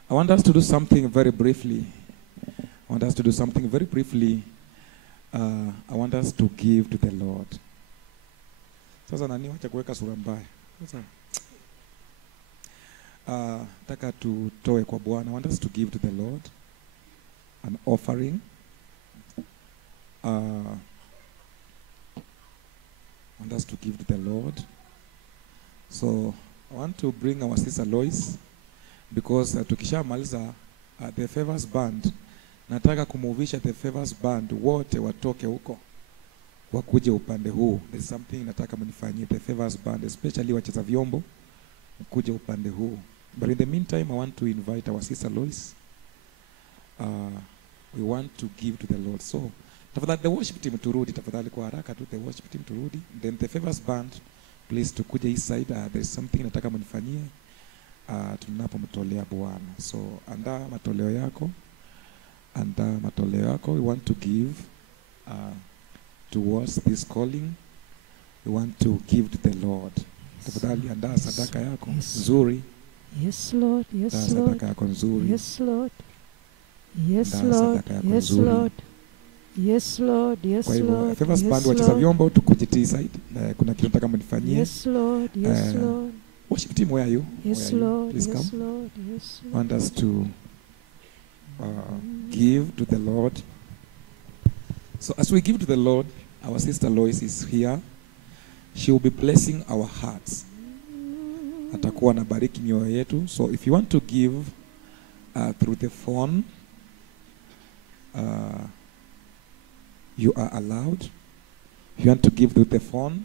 I want us to do something very briefly. I want us to do something very briefly. I want us to give to the Lord. Sasa nani wacha kuweka sura mbaya. Sasa taka tutoe kwa Bwana. I want us to give to the Lord an offering. I want us to give to the Lord. So I want to bring our sister Lois, because tukishamaliza the Favors Band, nataka kumuvisha the Favors Band wote watoke huko wakuje upande huu. There's something nataka mnifanyie the Favors Band, especially wacheza vyombo, mkuje upande huu. But in the meantime, I want to invite our sister Lois. We want to give to the Lord. So tafadhali the worship team turudi, tafadhali kwa haraka tu the worship team turudi. Then the Favors Band, please tukuje hii side. There's something nataka mnifanyie tunapomtolea Bwana. So andaa matoleo yako. Andaa matoleo yako. We want to give towards this calling. We want to give to the Lord. Tafadhali andaa sadaka yako nzuri. Yes, Lord. Yes, Lord. Sadaka yako nzuri. Yes, Lord. Yes, Lord. Yes, Lord. Yes, Lord. Yes, Kwa hivyo Lord. Favors Band wacheza vyombo tukuje tea side. Kuna kitu nataka mnifanyie. Yes, Lord. Yes, Lord. Worship team, where are you? Yes, Where are you? Lord. Please Yes, come. Lord. Yes, Lord. Want us to give to the Lord. So as we give to the Lord, our sister Lois is here. She will be blessing our hearts. Atakuwa anabariki mioyo yetu. So if you want to give through the phone, you are allowed. If you want to give through the phone,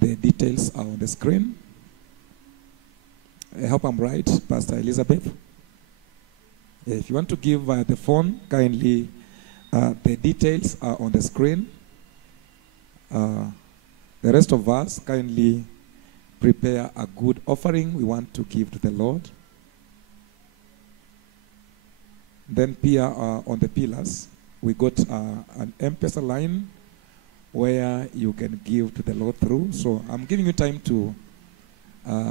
the details are on the screen. I hope I'm right, Pastor Elizabeth. If you want to give via the phone, kindly, the details are on the screen. The rest of us, kindly prepare a good offering we want to give to the Lord. Then here on the pillars, we got an M-Pesa line where you can give to the Lord through. So I'm giving you time to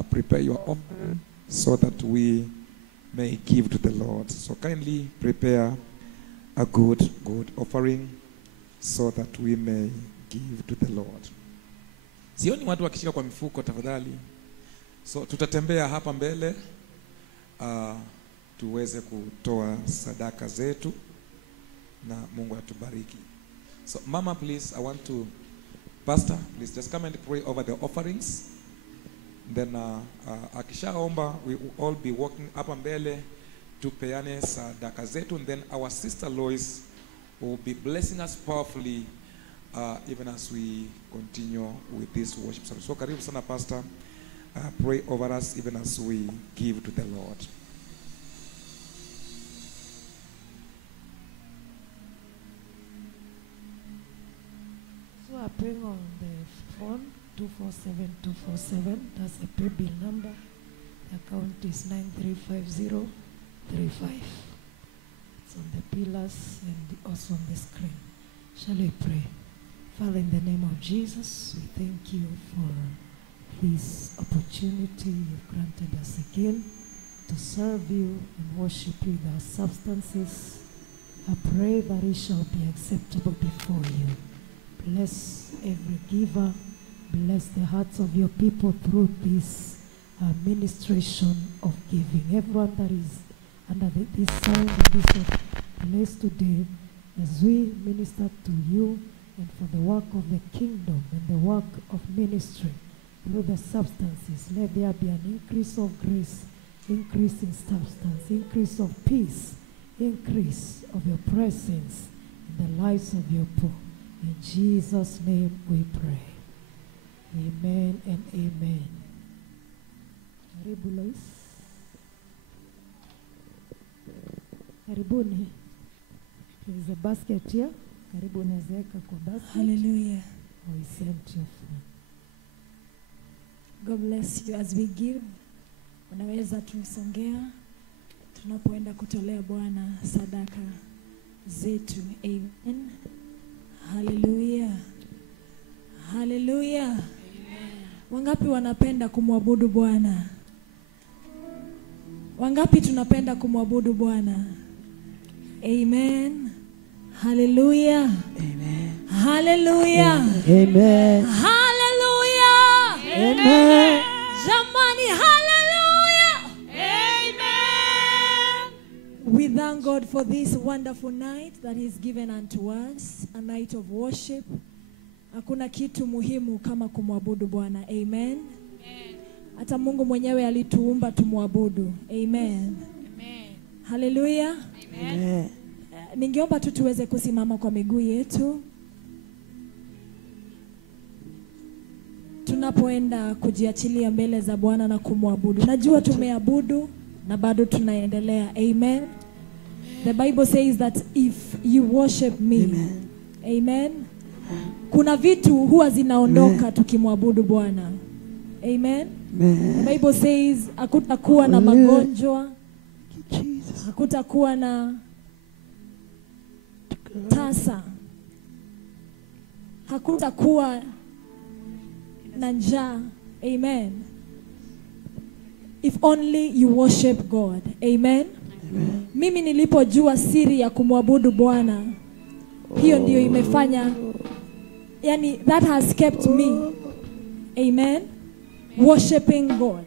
prepare your offering so that we may give to the Lord. So kindly prepare a good offering so that we may give to the Lord. Sioni watu wakishika kwa mifuko tafadhali. So tutatembea hapa mbele tuweze kutoa sadaka zetu na Mungu atubariki. So Mama, please, I want to, Pastor, please just come and pray over the offerings. Then akishaomba, we will all be walking hapa mbele tupeane sadaka zetu, and then our sister Lois will be blessing us powerfully even as we continue with this worship service. So karibu sana Pastor, pray over us even as we give to the Lord. So I bring on the phone 247. That's the pay bill number. The account is 935035. It's on the pillars and also on the screen. Shall we pray? Father, in the name of Jesus, we thank you for this opportunity you've granted us again to serve you and worship you with our substances. I pray that it shall be acceptable before you. Bless every giver. Bless the hearts of your people through this administration of giving. Everyone that is under this sign of this place today, as we minister to you and for the work of the kingdom and the work of ministry through the substances, let there be an increase of grace, increase in substance, increase of peace, increase of your presence in the lives of your poor. In Jesus' name we pray. Amen and amen. Karibu Lois. Karibuni. There's a basket here. Karibu unaweka kwa basket. Hallelujah. We sent your phone. God bless you. As we give, unaweza tusongea tunapoenda kutolea Bwana sadaka zetu. Amen. Hallelujah. Hallelujah. Wangapi wanapenda kumwabudu Bwana? Wangapi tunapenda kumwabudu Bwana? Amen. Hallelujah. Amen. Hallelujah. Amen. Hallelujah. Amen. Jamani, hallelujah. Amen. We thank God for this wonderful night that He's given unto us, a night of worship. Hakuna kitu muhimu kama kumwabudu Bwana. Amen. Hata Mungu mwenyewe alituumba tumwabudu. Amen. Hallelujah. Amen. Ningeomba tu tuweze kusimama kwa miguu yetu tunapoenda kujiachilia mbele za Bwana na kumwabudu. Najua tumeabudu na bado tunaendelea. Amen. The Bible says that if you worship me, Amen. Amen. Kuna vitu huwa zinaondoka tukimwabudu Bwana. Amen. Amen. The Bible says hakutakuwa na Hallelujah. magonjwa, Jesus. hakutakuwa na tasa, hakutakuwa na njaa. Amen. If only you worship God. Amen. Amen. Mimi nilipojua siri ya kumwabudu Bwana, hiyo ndiyo imefanya, yani that has kept me. Amen. Worshiping God.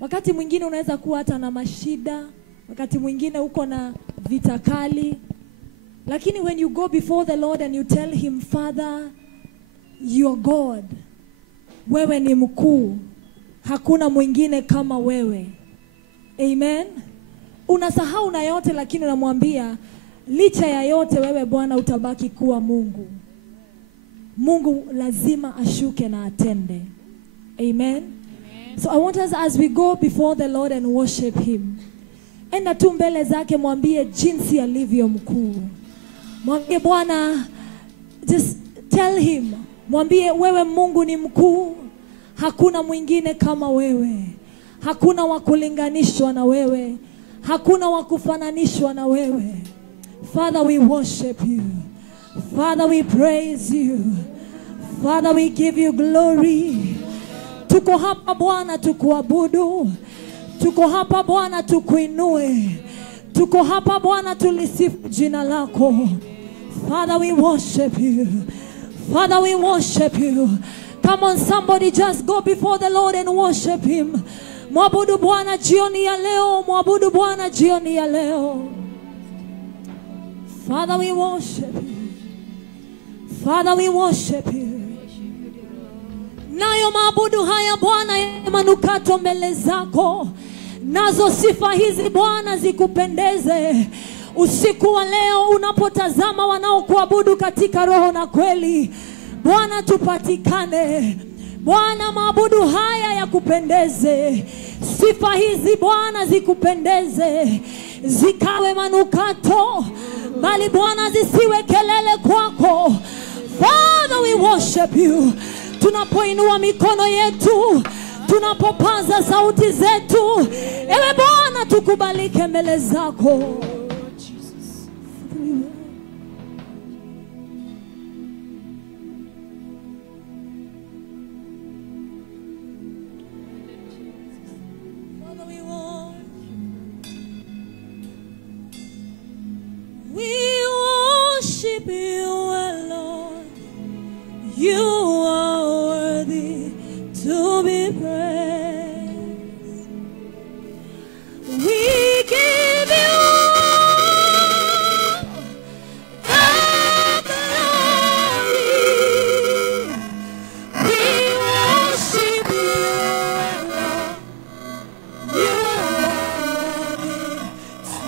Wakati mwingine unaweza kuwa hata na mashida, wakati mwingine uko na vita kali, lakini when you go before the Lord and you tell him, Father, you are God. Wewe ni mkuu. Hakuna mwingine kama wewe. Amen. Unasahau na yote, lakini unamwambia licha ya yote wewe Bwana utabaki kuwa Mungu. Mungu lazima ashuke na atende. Amen. So I want us, as we go before the Lord and worship him, enda tu mbele zake, mwambie jinsi alivyo mkuu. Mwambie Bwana, just tell him, mwambie wewe Mungu ni mkuu. Hakuna mwingine kama wewe. Hakuna wa kulinganishwa na wewe. Hakuna wa kufananishwa na wewe. Father, we worship you. Father, we praise you. Father, we give you glory. Tuko hapa Bwana tukuabudu. Tuko hapa Bwana tukuinue. Tuko hapa Bwana tulisifu jina lako. Father, we worship you. Father, we worship you. Come on, somebody, just go before the Lord and worship him. Mwabudu Bwana jioni ya leo. Mwabudu Bwana jioni ya leo. Father, we worship you. Father, we worship you. Nayo maabudu haya Bwana ya manukato mbele zako. Nazo sifa hizi Bwana zikupendeze. Usiku wa leo unapotazama wanaokuabudu katika roho na kweli, Bwana tupatikane. Bwana maabudu haya ya kupendeze. Sifa hizi Bwana zikupendeze. Zikawe manukato, bali Bwana zisiwe kelele kwako. Father, we worship you. Tunapoinua mikono yetu, tunapopaza sauti zetu, ewe Bwana tukubalike mbele zako. We worship you, Lord. You are worthy to be praised. We give you the glory. We worship you, Lord. You are worthy to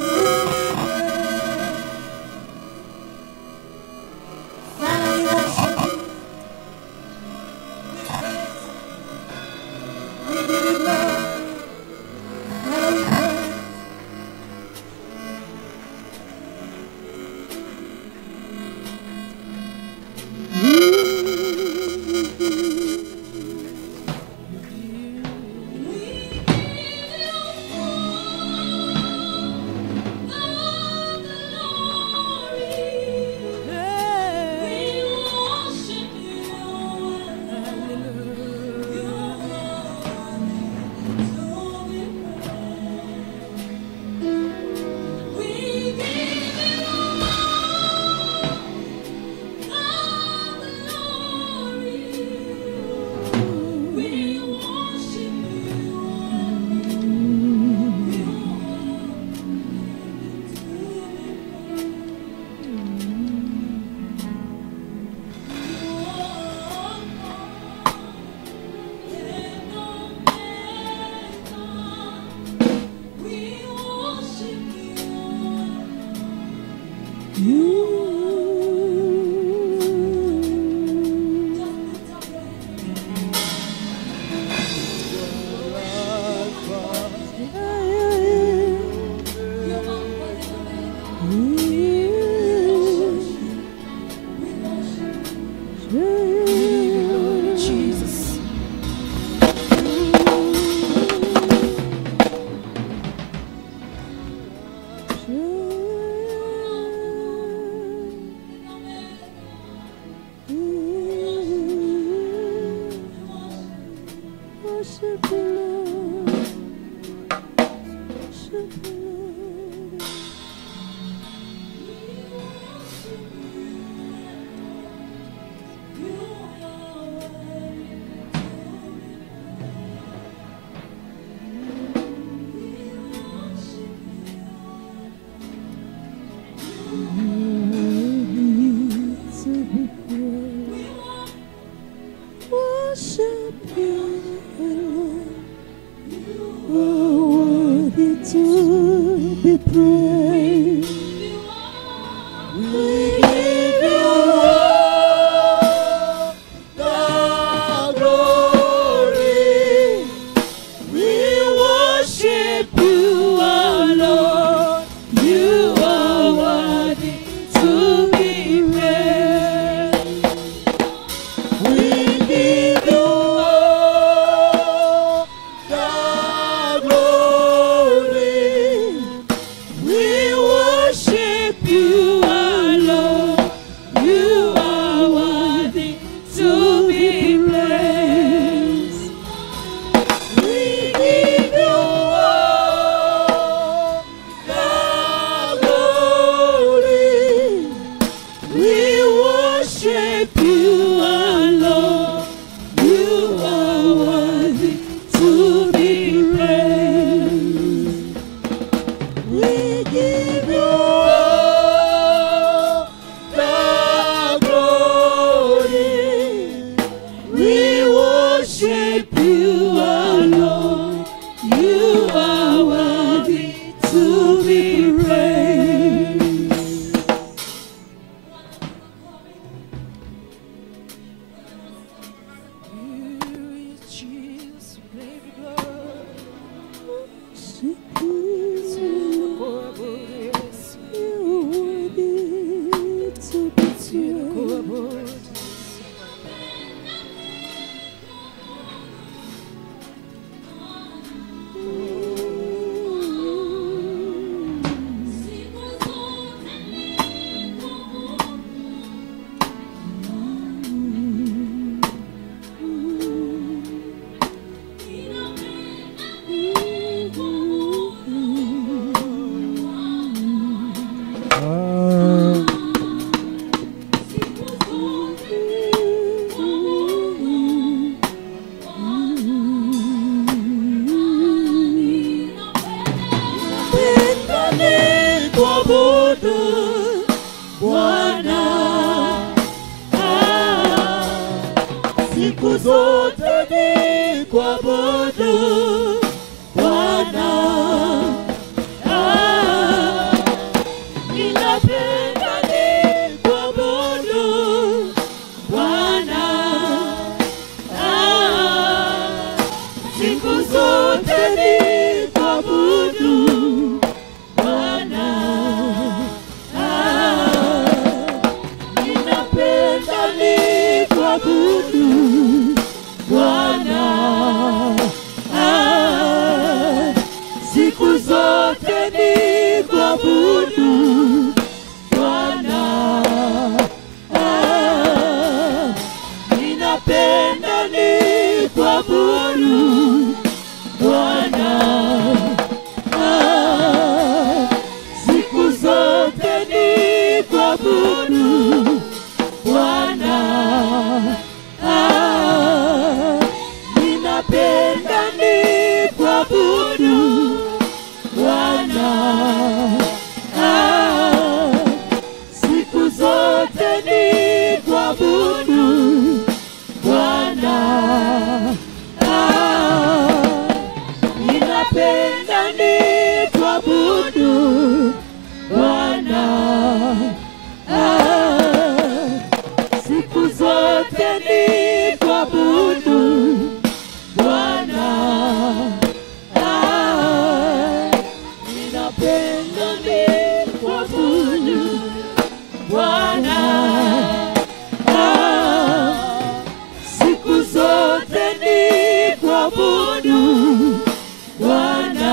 be praised. Father, we worship you. siku zote ni kuabudu Bwana. Ninapenda ni kuabudu Bwana. Siku zote ni kuabudu Bwana. Ninapenda ni kuabudu Bwana. Siku zote ni kuabudu Bwana. Ninapenda ni kuabudu Bwana. Siku zote ni kuabudu Bwana. Ninapenda ni kuabudu Bwana. Siku zote ni kuabudu Bwana. Ninapenda ni kuabudu Bwana. Siku zote ni kuabudu Bwana. Ninapenda ni kuabudu Bwana. Siku zote ni kuabudu Bwana.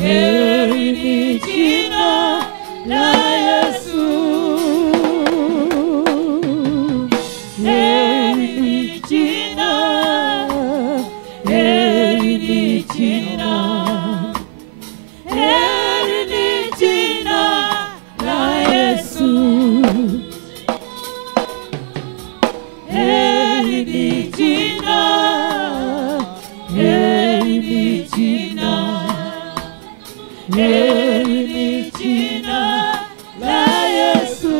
Heri ni jina la Yesu. heri ni jina la Yesu.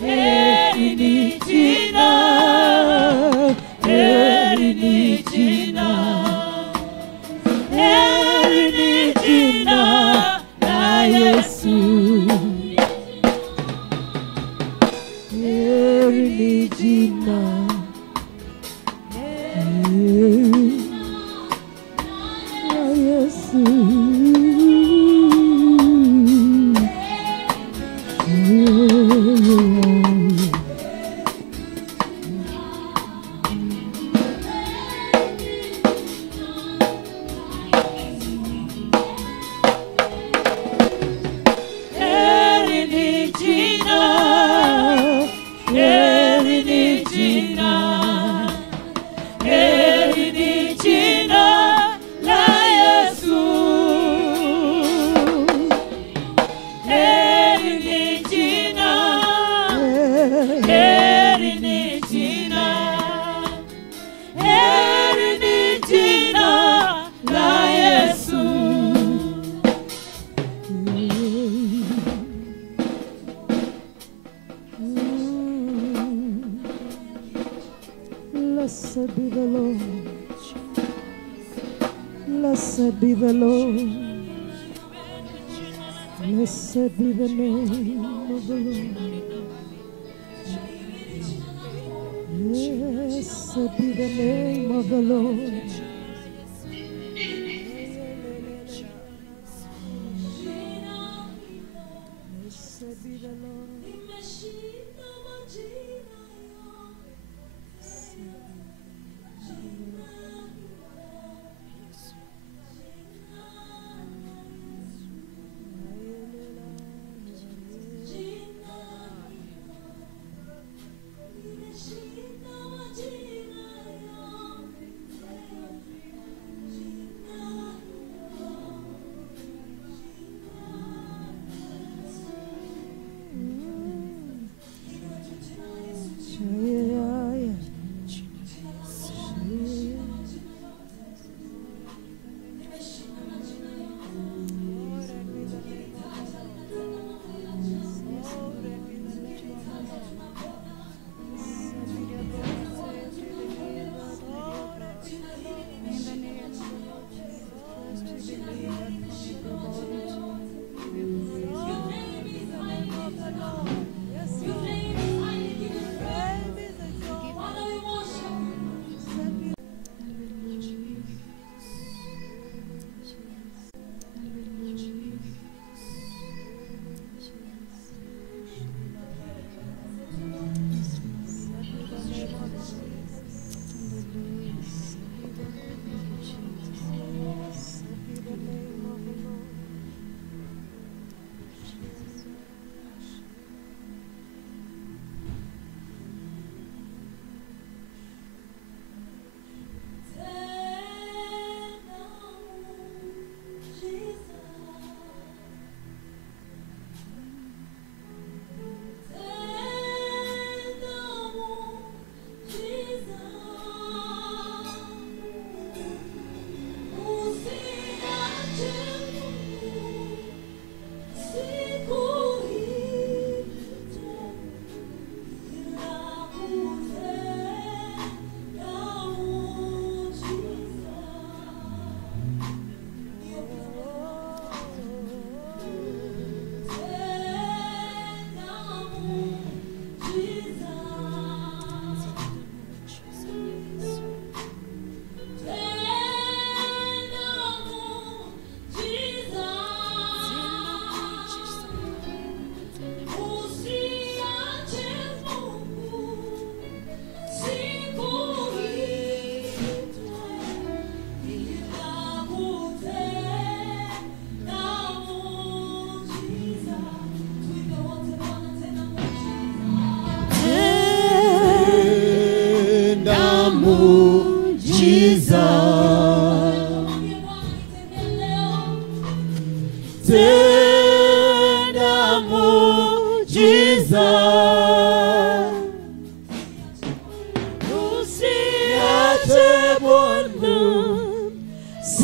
Heri ni jina, heri ni jina, heri ni jina la Yesu. Heri ni jina, heri la Yesu. Heri ni jina, heri ni jina, heri ni jina la Yesu. Heri ni jina, heri ni jina, heri ni jina la Yesu. Blessed be the Lord. Blessed be the Lord. Blessed be the name of the Lord. Blessed be the name of the Lord. Blessed be the Lord.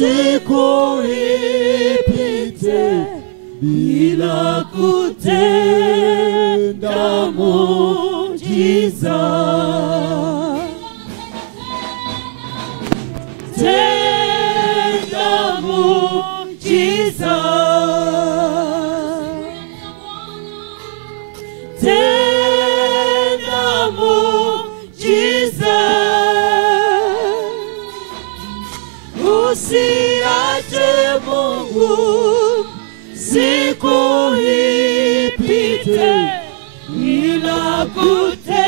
siku ipite bila kutenda muujiza. Tenda muujiza. Tenda muujiza. Usiache Mungu siku ipite bila kutenda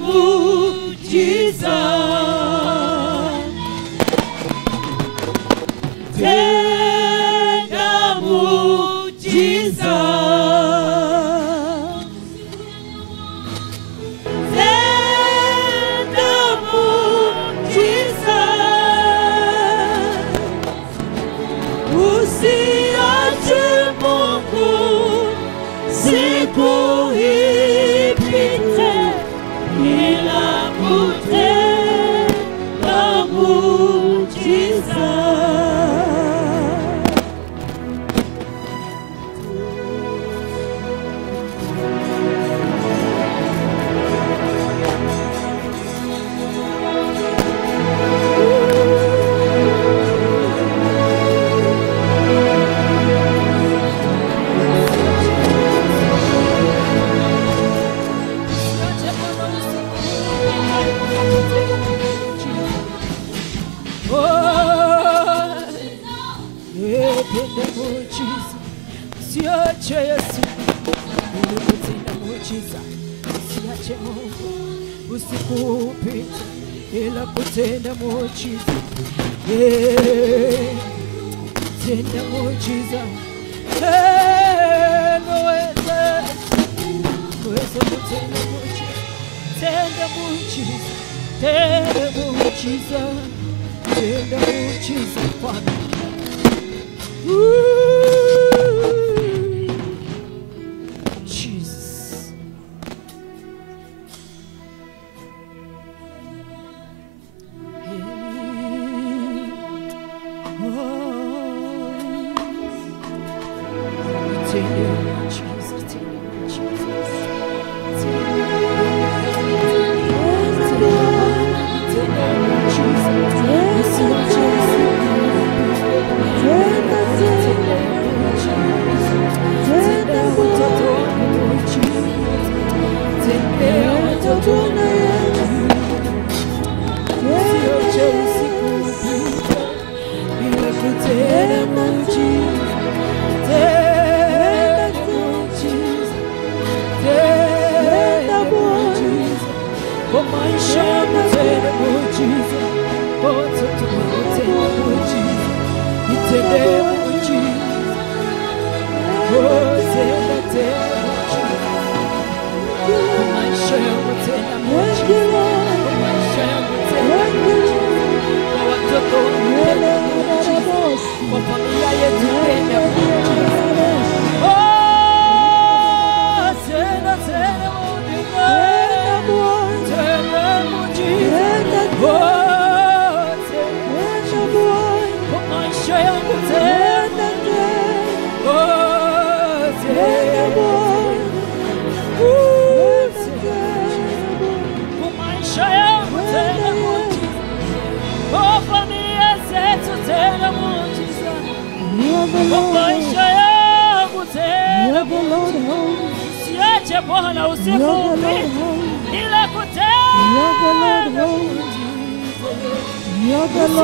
muujiza. Tenda muujiza. Tenda muujiza. Usiache Mungu siku ipite bila kutenda muujiza. Usiache Yesu ili kutenda muujiza. Usiache Mungu usiku upite ila kutenda muujiza. Tenda muujiza. Uweze kutenda muujiza. Tenda muujiza. Tenda muujiza. Tenda muujiza Bwana. Jesus. Bwana usifupi ila kutenda muujiza.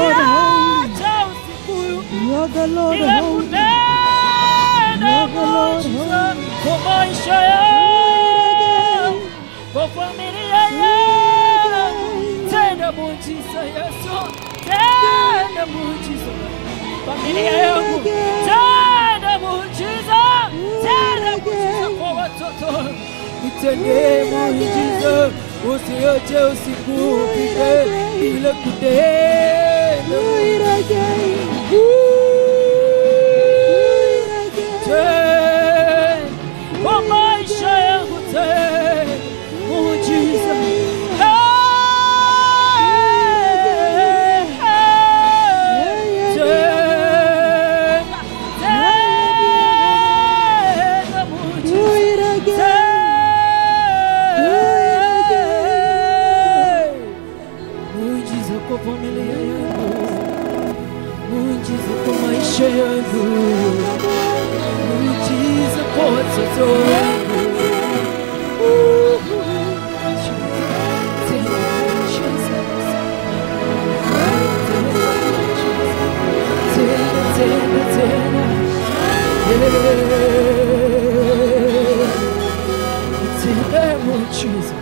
Usiache usiku ila kutenda muujiza kwa maisha yangu, kwa familia yangu. Tenda muujiza Yesu. Tenda muujiza familia yangu. Tenda muujiza. Tenda muujiza kwa watoto. Nitende muujiza. Usiache usiku upite bila kutenda muujiza. Kwa maisha yangu tenda muujiza. maisha yangu, miujiza kwa watoto wangu. Jesus.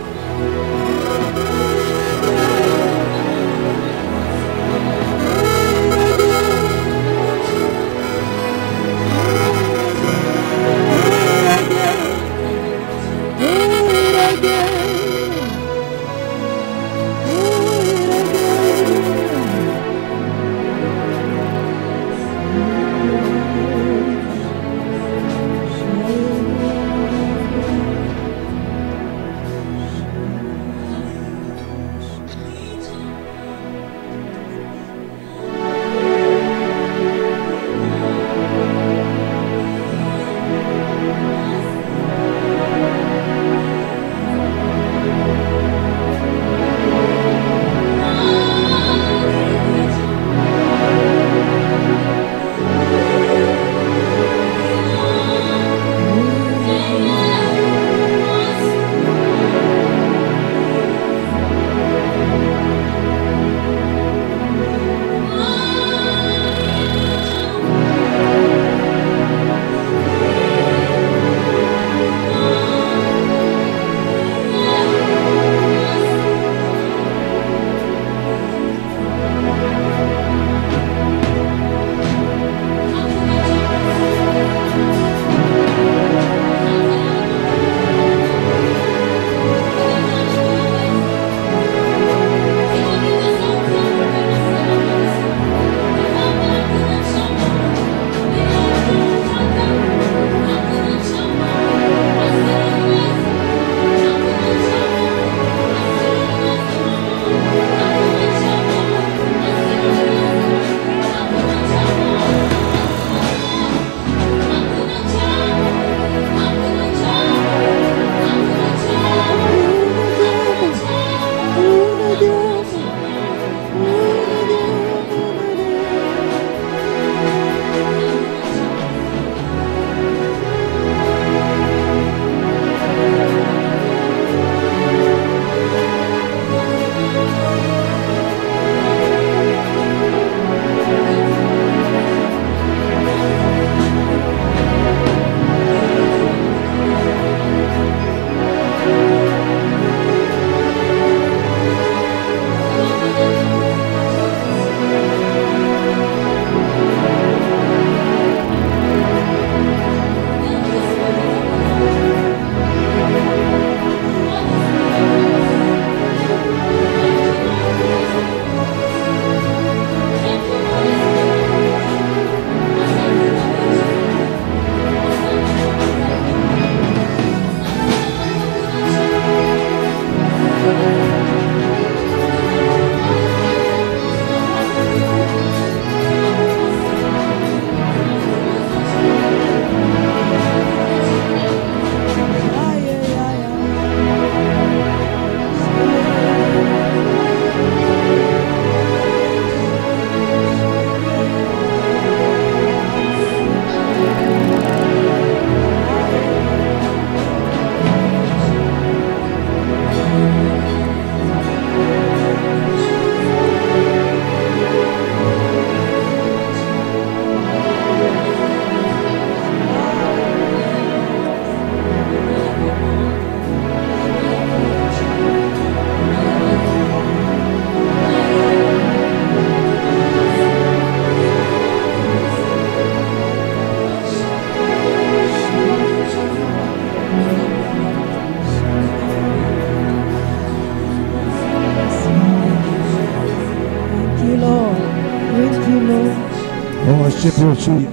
Worship you, Jesus.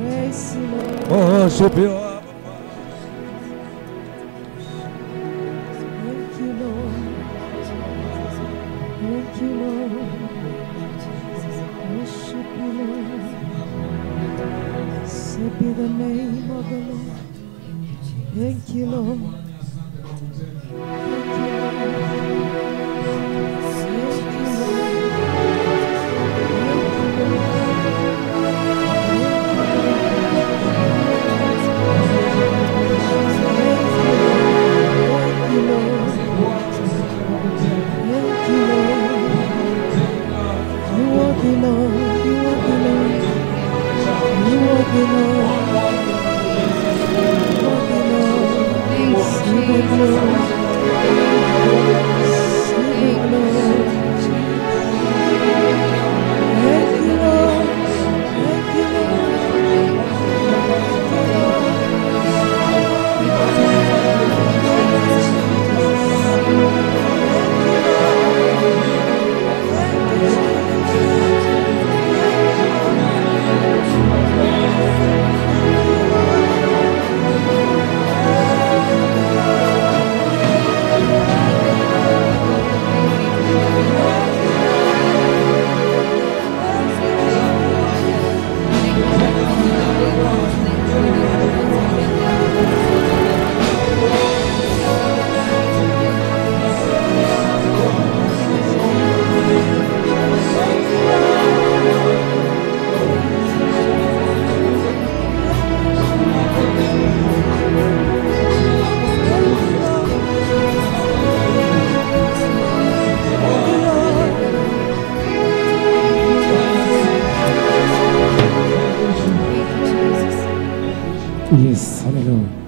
Praise you, Lord. Worship you. Thank you, Lord. Thank you, Lord. Worship you, Lord. Blessed be the name of the Lord. Thank you, Lord. Thank you, Lord. Yes, hallelujah.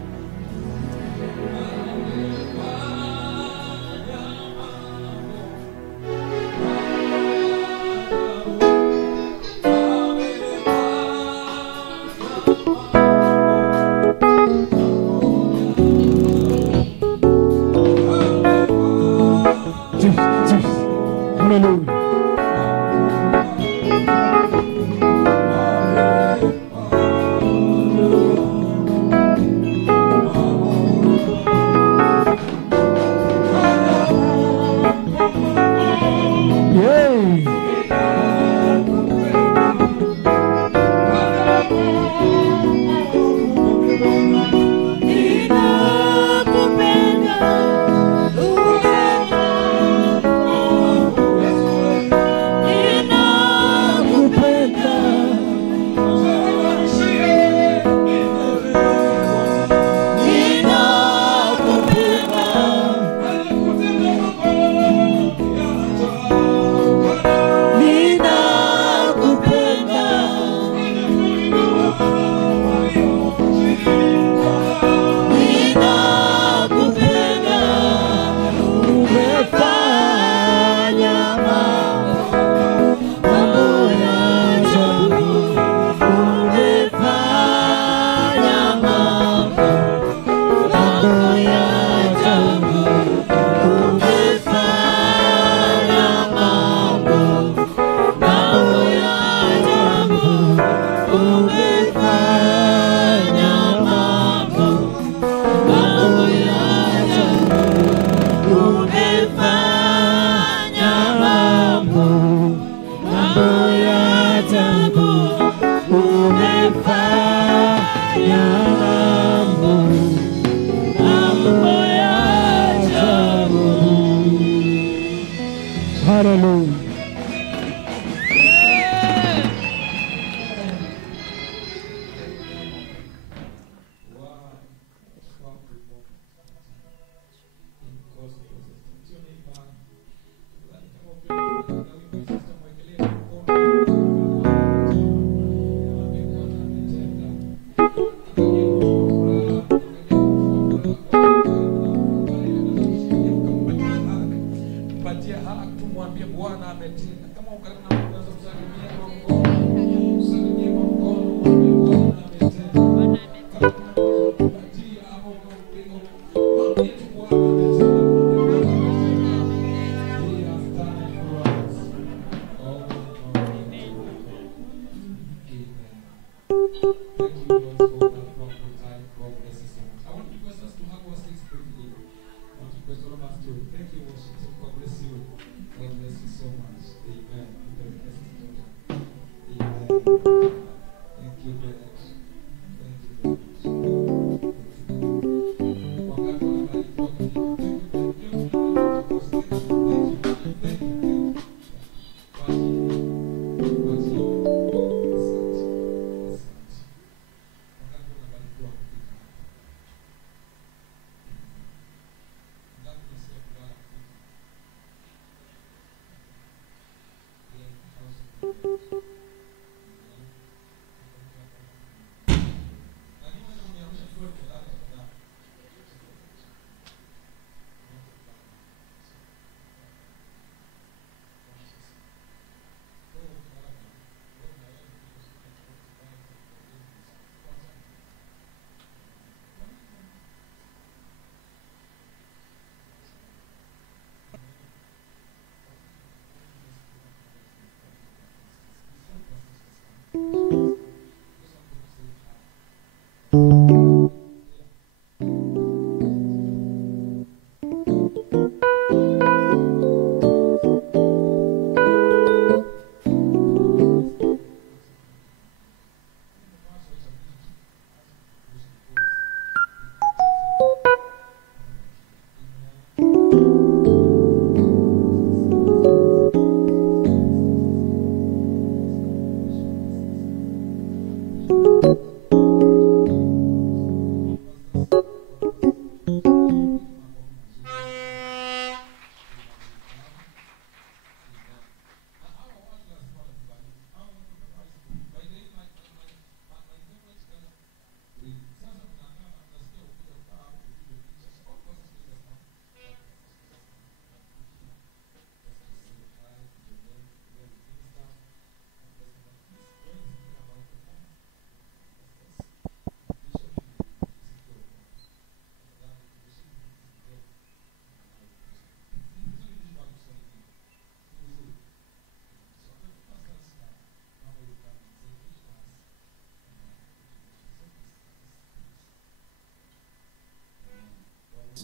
Hallelujah.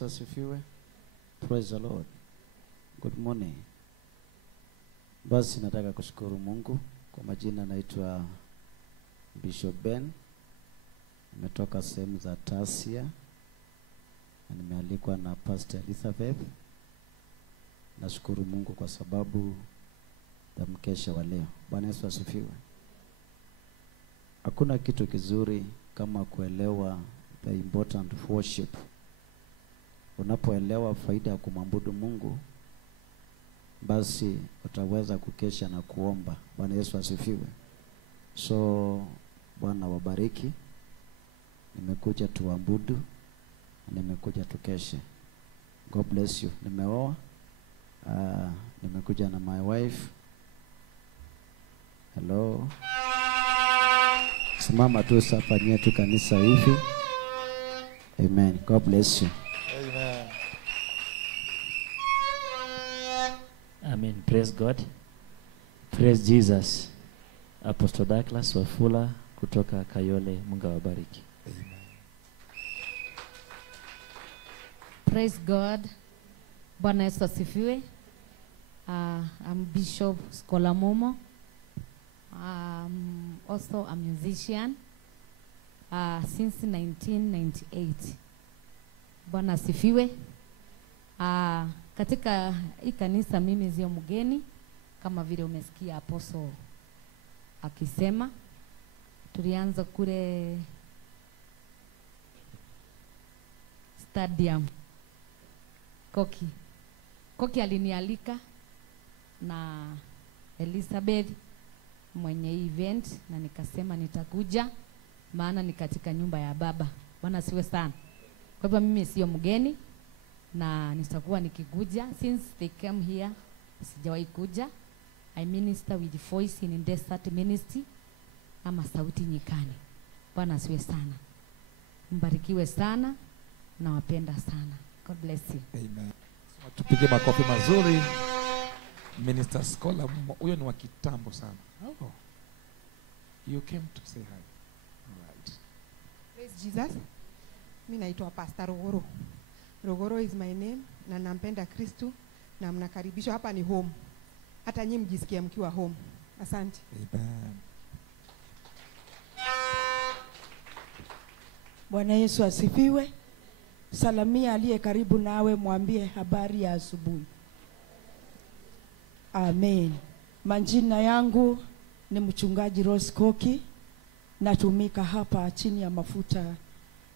Asifiwe. Praise the Lord. Good morning. Basi nataka kushukuru Mungu. Kwa majina naitwa Bishop Ben. Nimetoka sehemu za Tasia. Na nimealikwa na Pastor Elizabeth. Nashukuru Mungu kwa sababu ya mkesha wa leo. Bwana Yesu asifiwe. Hakuna kitu kizuri kama kuelewa the important of worship. Unapoelewa faida ya kumwabudu Mungu, basi utaweza kukesha na kuomba. Bwana Yesu asifiwe. So Bwana wabariki. Nimekuja tuabudu, nimekuja tukeshe. God bless you. Nimeoa, nimekuja na my wife. Hello. Simama tu safanyia tu kanisa hivi. Amen. God bless you. Amen. Amen. Praise God. Praise Jesus. Apostle Douglas Wafula kutoka Kayole. Mungu awabariki. Praise God. Bwana Yesu asifiwe. I'm Bishop Scholar Momo. I'm also a musician since 1998. Bwana asifiwe. Katika hii kanisa mimi sio mgeni kama vile umesikia Apostle akisema. Tulianza kule stadium Koki alinialika na Elizabeth mwenye event, na nikasema nitakuja maana ni katika nyumba ya baba. Bwana siwe sana. Kwa hivyo mimi sio mgeni na nitakuwa nikikuja. Since they came here sijawahi kuja. I minister with voice in desert ministry ama sauti nyikani. Bwana siwe sana. Mbarikiwe sana na wapenda sana. God bless you. Amen. Tupige makofi mazuri. Minister Scholar, huyo ni wa kitambo sana. Oh. You came to say hi. All right. Praise Jesus. Mimi naitwa Pastor Rogoro. Rogoro is my name na nampenda Kristo na mnakaribishwa hapa ni home. Hata nyinyi mjisikie mkiwa home. Asante. Amen. Bwana Yesu asifiwe. Salamia aliye karibu nawe, mwambie habari ya asubuhi. Amen. Majina yangu ni mchungaji Rose Koki. Natumika hapa chini ya mafuta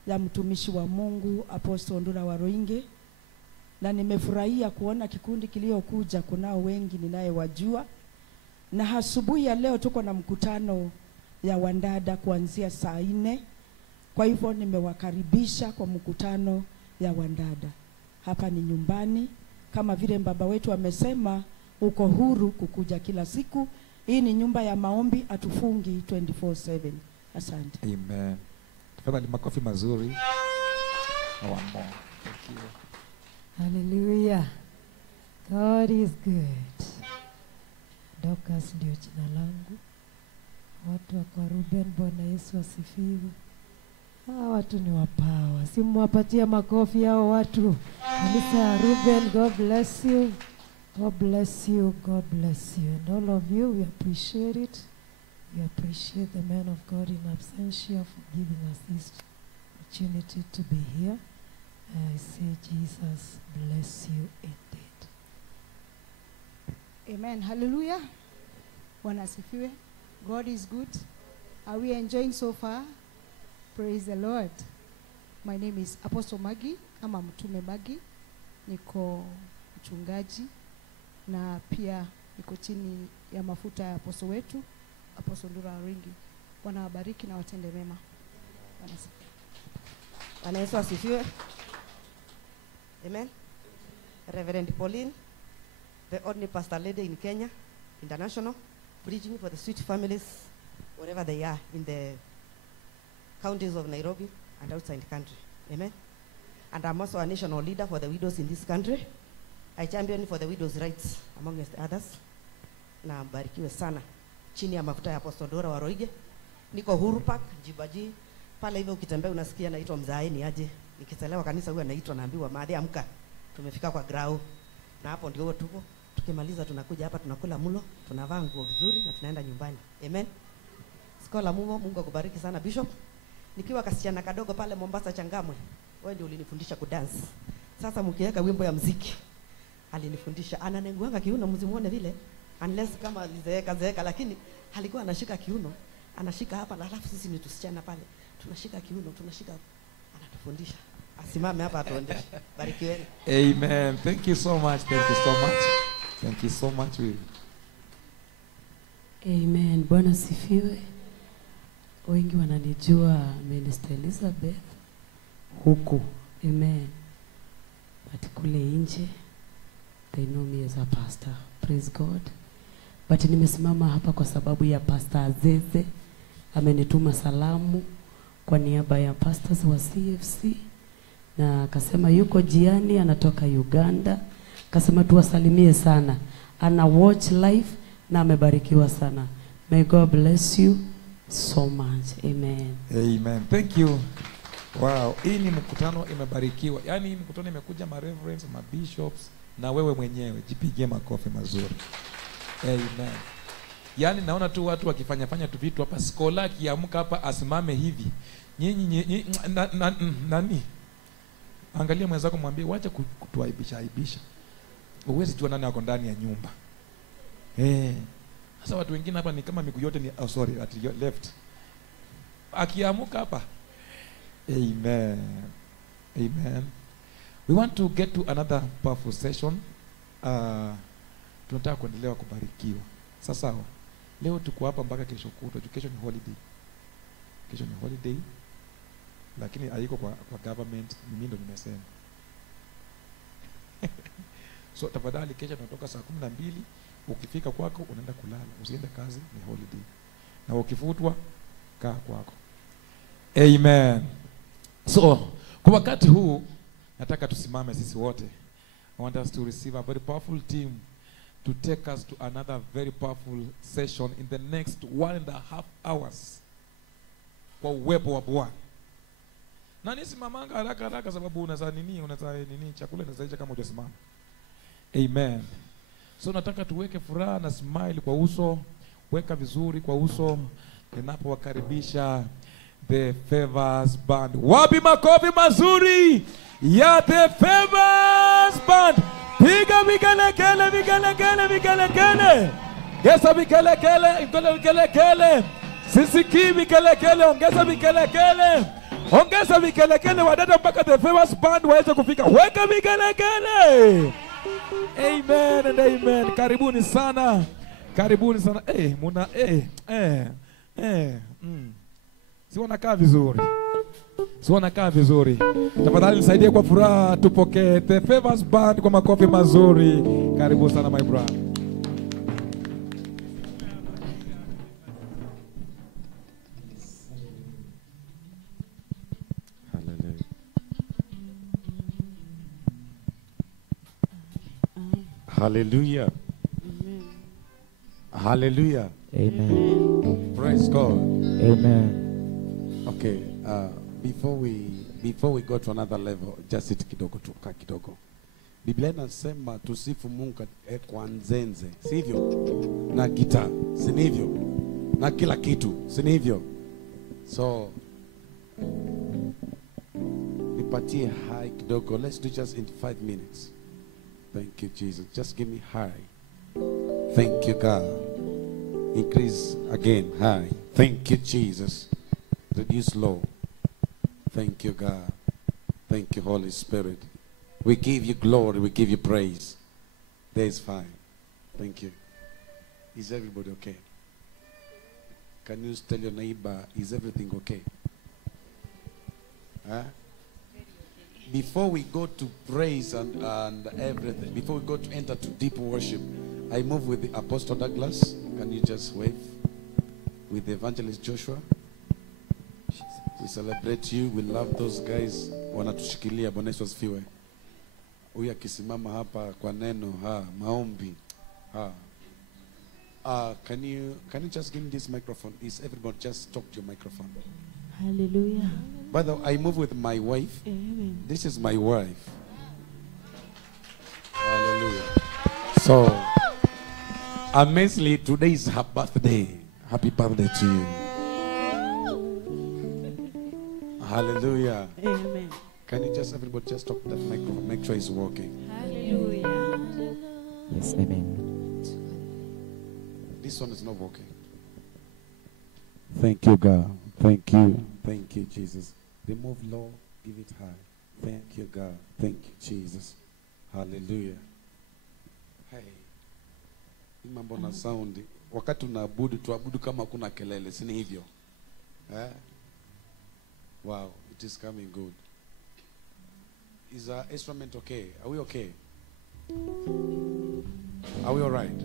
ya mtumishi wa Mungu Apostle Ndura Waroinge. Na nimefurahia kuona kikundi kiliokuja, kunao wengi ninayewajua. Na asubuhi ya leo tuko na mkutano ya wandada kuanzia saa 4. Kwa hivyo nimewakaribisha kwa mkutano ya wandada. Hapa ni nyumbani, kama vile baba wetu amesema, uko huru kukuja kila siku. Hii ni nyumba ya maombi, atufungi 24/7. Asante. Amen. Tafadhali makofi mazuri. One more. Thank you. Hallelujah. God is good. Dorcas ndio jina langu. Watu wa kwa Ruben, Bwana Yesu asifiwe. Hawa watu ni wapawa. Simwapatia makofi hao watu. Kanisa ya Ruben, God bless you. God bless you. God bless you. And all of you, we appreciate it. We appreciate the man of God in absentia for giving us this opportunity to be here. I say Jesus bless you indeed. Amen. Hallelujah. Bwana asifiwe. God is good. Are we enjoying so far? Praise the Lord. My name is Apostle Magi, ama Mtume Magi. Niko mchungaji na pia niko chini ya mafuta ya apostle wetu Apostle Ndura Waroinge. Bwana wabariki na watende mema. Bwana Yesu asifiwe. Amen. Reverend Pauline, the only pastor lady in Kenya, international, preaching for the sweet families wherever they are in the counties of Nairobi and outside the country. Amen. And I'm also a national leader for the widows in this country. I champion for the widows' rights among others. Na mbarikiwe sana. Chini ya mafuta ya Apostle Ndura Waroinge. Niko Huru Park, Jibaji. Pale hivyo ukitembea unasikia naitwa Mzaeni aje. Nikichelewa kanisa huwa naitwa naambiwa Maadhi amka. Tumefika kwa grau. Na hapo ndio tuko. Tukimaliza tunakuja hapa tunakula mlo, tunavaa nguo vizuri na tunaenda nyumbani. Amen. Skola Mungu akubariki sana Bishop. Nikiwa kasichana kadogo pale Mombasa Changamwe, wewe ndio ulinifundisha kudance. Sasa mkiweka wimbo ya muziki alinifundisha, ananenguanga kiuno, msimuone vile unless kama alizeeka, lakini alikuwa anashika kiuno, anashika hapa, na alafu sisi ni tusichana pale tunashika kiuno, tunashika, anatufundisha. Asimame hapa atuondeshe. Barikiweni. Amen. Thank you so much. Thank you so much. Thank you so much. Amen. Bwana sifiwe. Wengi wananijua Minister Elizabeth huku. Amen. But kule nje they know me as a pastor. Praise God. But nimesimama hapa kwa sababu ya Pastor Azeze. Amenituma salamu kwa niaba ya pastors wa CFC. Na akasema yuko jiani, anatoka Uganda. Akasema tuwasalimie sana. Ana watch live na amebarikiwa sana. May God bless you so much. Amen. Amen. Thank you. Wow. Hii ni mkutano imebarikiwa. Yaani hii mkutano imekuja ma reverends, ma bishops na wewe mwenyewe. Jipigie makofi mazuri. Amen. Yaani naona tu watu wakifanya tu vitu hapa, skola akiamka hapa asimame hivi. Nyinyi nani? Angalia mwenzako mwambie wacha kutuaibisha. Uwezi jua nani wako ndani ya nyumba. Sasa watu wengine hapa ni kama miguu yote ni at your left. Akiamuka hapa. Amen. Amen. We want to get to another powerful session. Tunataka kuendelea kubarikiwa. Sasa leo tuko hapa mpaka kesho kutwa. Kesho ni holiday. Kesho ni holiday. Lakini haiko kwa government, mimi ndo nimesema. So tafadhali kesho tunatoka saa 12, ukifika kwako unaenda kulala, usiende kazi, ni holiday. Na ukifutwa kaa kwako. Amen. So kwa wakati huu nataka tusimame sisi wote. I want us to receive a very powerful team to take us to another very powerful session in the next 1.5 hours. Kwa uwepo wa Bwana. Na nisimamanga haraka sababu unaweza chakula inazaisha kama hujasimama. Amen. So nataka tuweke furaha na smile kwa uso, weka vizuri kwa uso ninapowakaribisha The Favors Band. Wapi makofi mazuri ya The Favors Band. Piga vigelegele. Gesa vigelegele. Sisiki vigelegele, ongeza vigelegele. Ongeza vigelegele wadada mpaka The Favors Band waweze kufika. Weka vigelegele. Amen and amen. Karibuni sana. Si wanakaa vizuri. Tafadhali nisaidie kwa furaha tupokee The Favors Band kwa makofi mazuri. Karibu sana my brother. Hallelujah. Hallelujah. Amen. Praise God. Amen. Okay, before we go to another level, just sit kidogo tu, kaa kidogo. Biblia inasema tusifu Mungu kwa nzenze, sivyo? Na gitaa, si hivyo? Na kila kitu, si hivyo? So nipatie high kidogo. Let's do just in 5 minutes. Thank you, Jesus. Just give me high. Thank you, God. Increase again, high. Thank you, Jesus. Reduce low. Thank you, God. Thank you, Holy Spirit. We give you glory. We give you praise. There is fine. Thank you. Is everybody okay? Can you tell your neighbor, is everything okay? Huh? Before we go to praise and everything, before we go to enter to deep worship, I move with the Apostle Douglas. Can you just wave? With the Evangelist Joshua. We celebrate you. We love those guys. Wanatushikilia. Bwana Yesu asifiwe. Huyu akisimama hapa kwa neno, maombi. Can you just give me this microphone? Is everybody just talk to your microphone? Hallelujah. By the way, I move with my wife. Amen. This is my wife. Hallelujah. So, amazingly, today is her birthday. Happy birthday to you. Hallelujah. Amen. Can you just, everybody just talk to that microphone, make sure it's working. Hallelujah. Yes, amen. This one is not working. Thank you, God. Thank you. Thank you, Jesus. Remove low, give it high. Thank you, God. Thank you, Jesus. Hallelujah. Hey. Mambo na sound. Wakati tunaabudu, tuabudu kama kuna kelele, si hivyo? Eh? Wow, it is coming good. Is our instrument okay? Are we okay? Are we all right?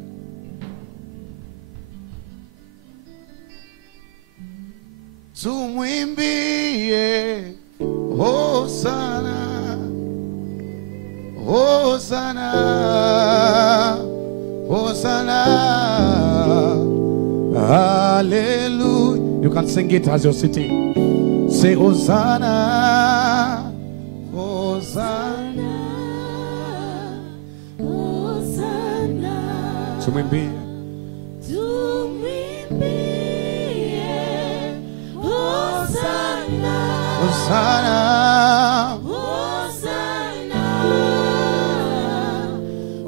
Tumwimbie Hosana, Hosana, Hosana, hallelujah. You can sing it as you're sitting. Say Hosanna, Hosanna, Hosanna. Tumwimbie. Hosanna, Hosanna,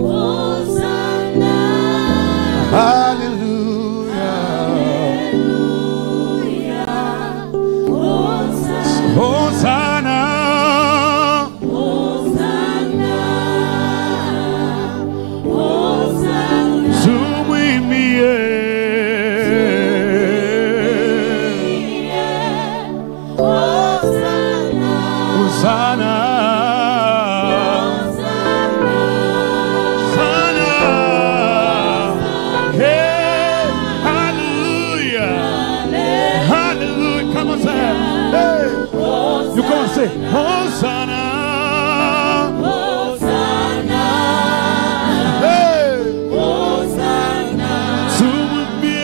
Hosanna, hallelujah, Hosanna, Hosanna, Hosanna, Hosanna, Tumwimbie. Hosanna, hey, hallelujah, hallelujah. Come on, say, hey, you come and say, Hosanna, Hosanna, hey, Hosanna, Tumwimbie.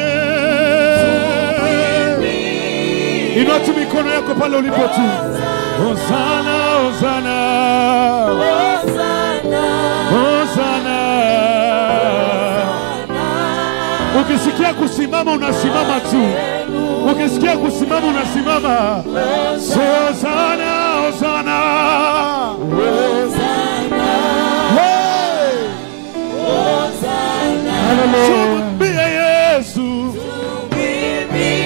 Inua tu mikono yako pale ulipo tu. Hosanna, Hosanna, Hosanna, Hosanna. Ukisikia kusimama unasimama tu. Ukisikia kusimama unasimama. Hosanna, Hosanna, Hosanna, hey, Hosanna, Tumwimbie Yesu. Tumwimbie.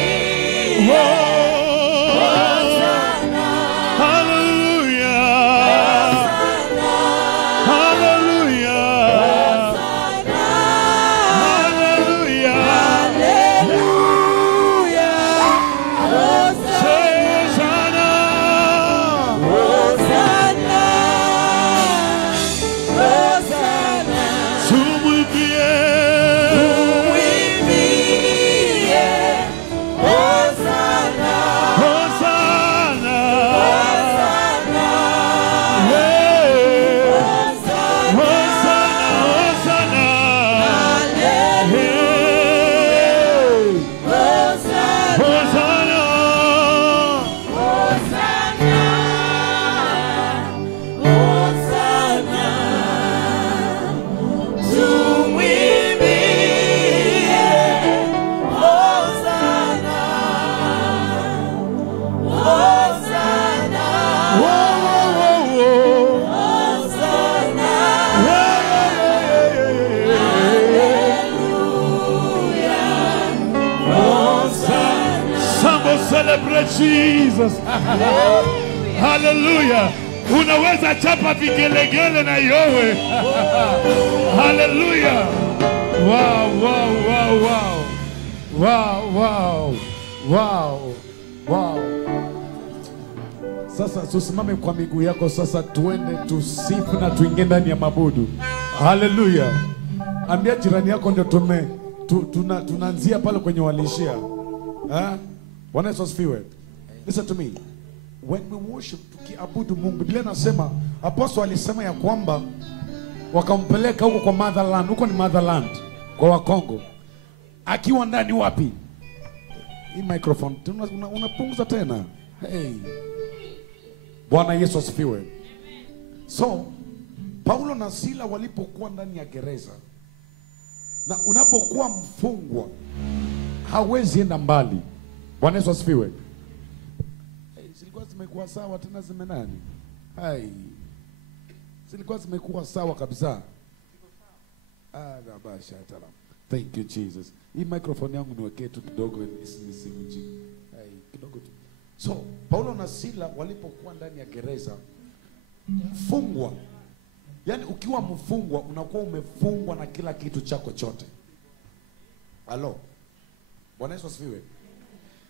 Celebrate Jesus. Hallelujah. Unaweza chapa vigelegele na yowe. Hallelujah. Wow, wow, wow, wow. Wow, wow. Wow. Wow. Sasa tusimame kwa miguu yako sasa, tuende tusifu na tuingie ndani ya mabudu. Hallelujah. Ambia jirani yako ndio tunaanzia pale kwenye walishia. Bwana Yesu asifiwe. Listen to me. When we worship, tukiabudu Mungu, Biblia inasema, apostle alisema ya kwamba wakampeleka huko kwa motherland, huko ni motherland kwa Wakongo. Akiwa ndani wapi? Hii microphone unapunguza tena. Hey. Bwana Yesu asifiwe. So Paulo na Sila walipokuwa ndani ya gereza, na unapokuwa mfungwa hawezi enda mbali. Bwana Yesu asifiwe. Zilikuwa zimekuwa sawa tena zimenani? Hai. Zilikuwa zimekuwa sawa kabisa. Basha tala. Thank you Jesus. Hii microphone yangu niwekee tu kidogo nisimjie. Hai, kidogo tu. So, Paulo na Sila walipokuwa ndani ya gereza, mfungwa. Yaani ukiwa mfungwa unakuwa umefungwa na kila kitu chako chote. Halo. Bwana Yesu asifiwe.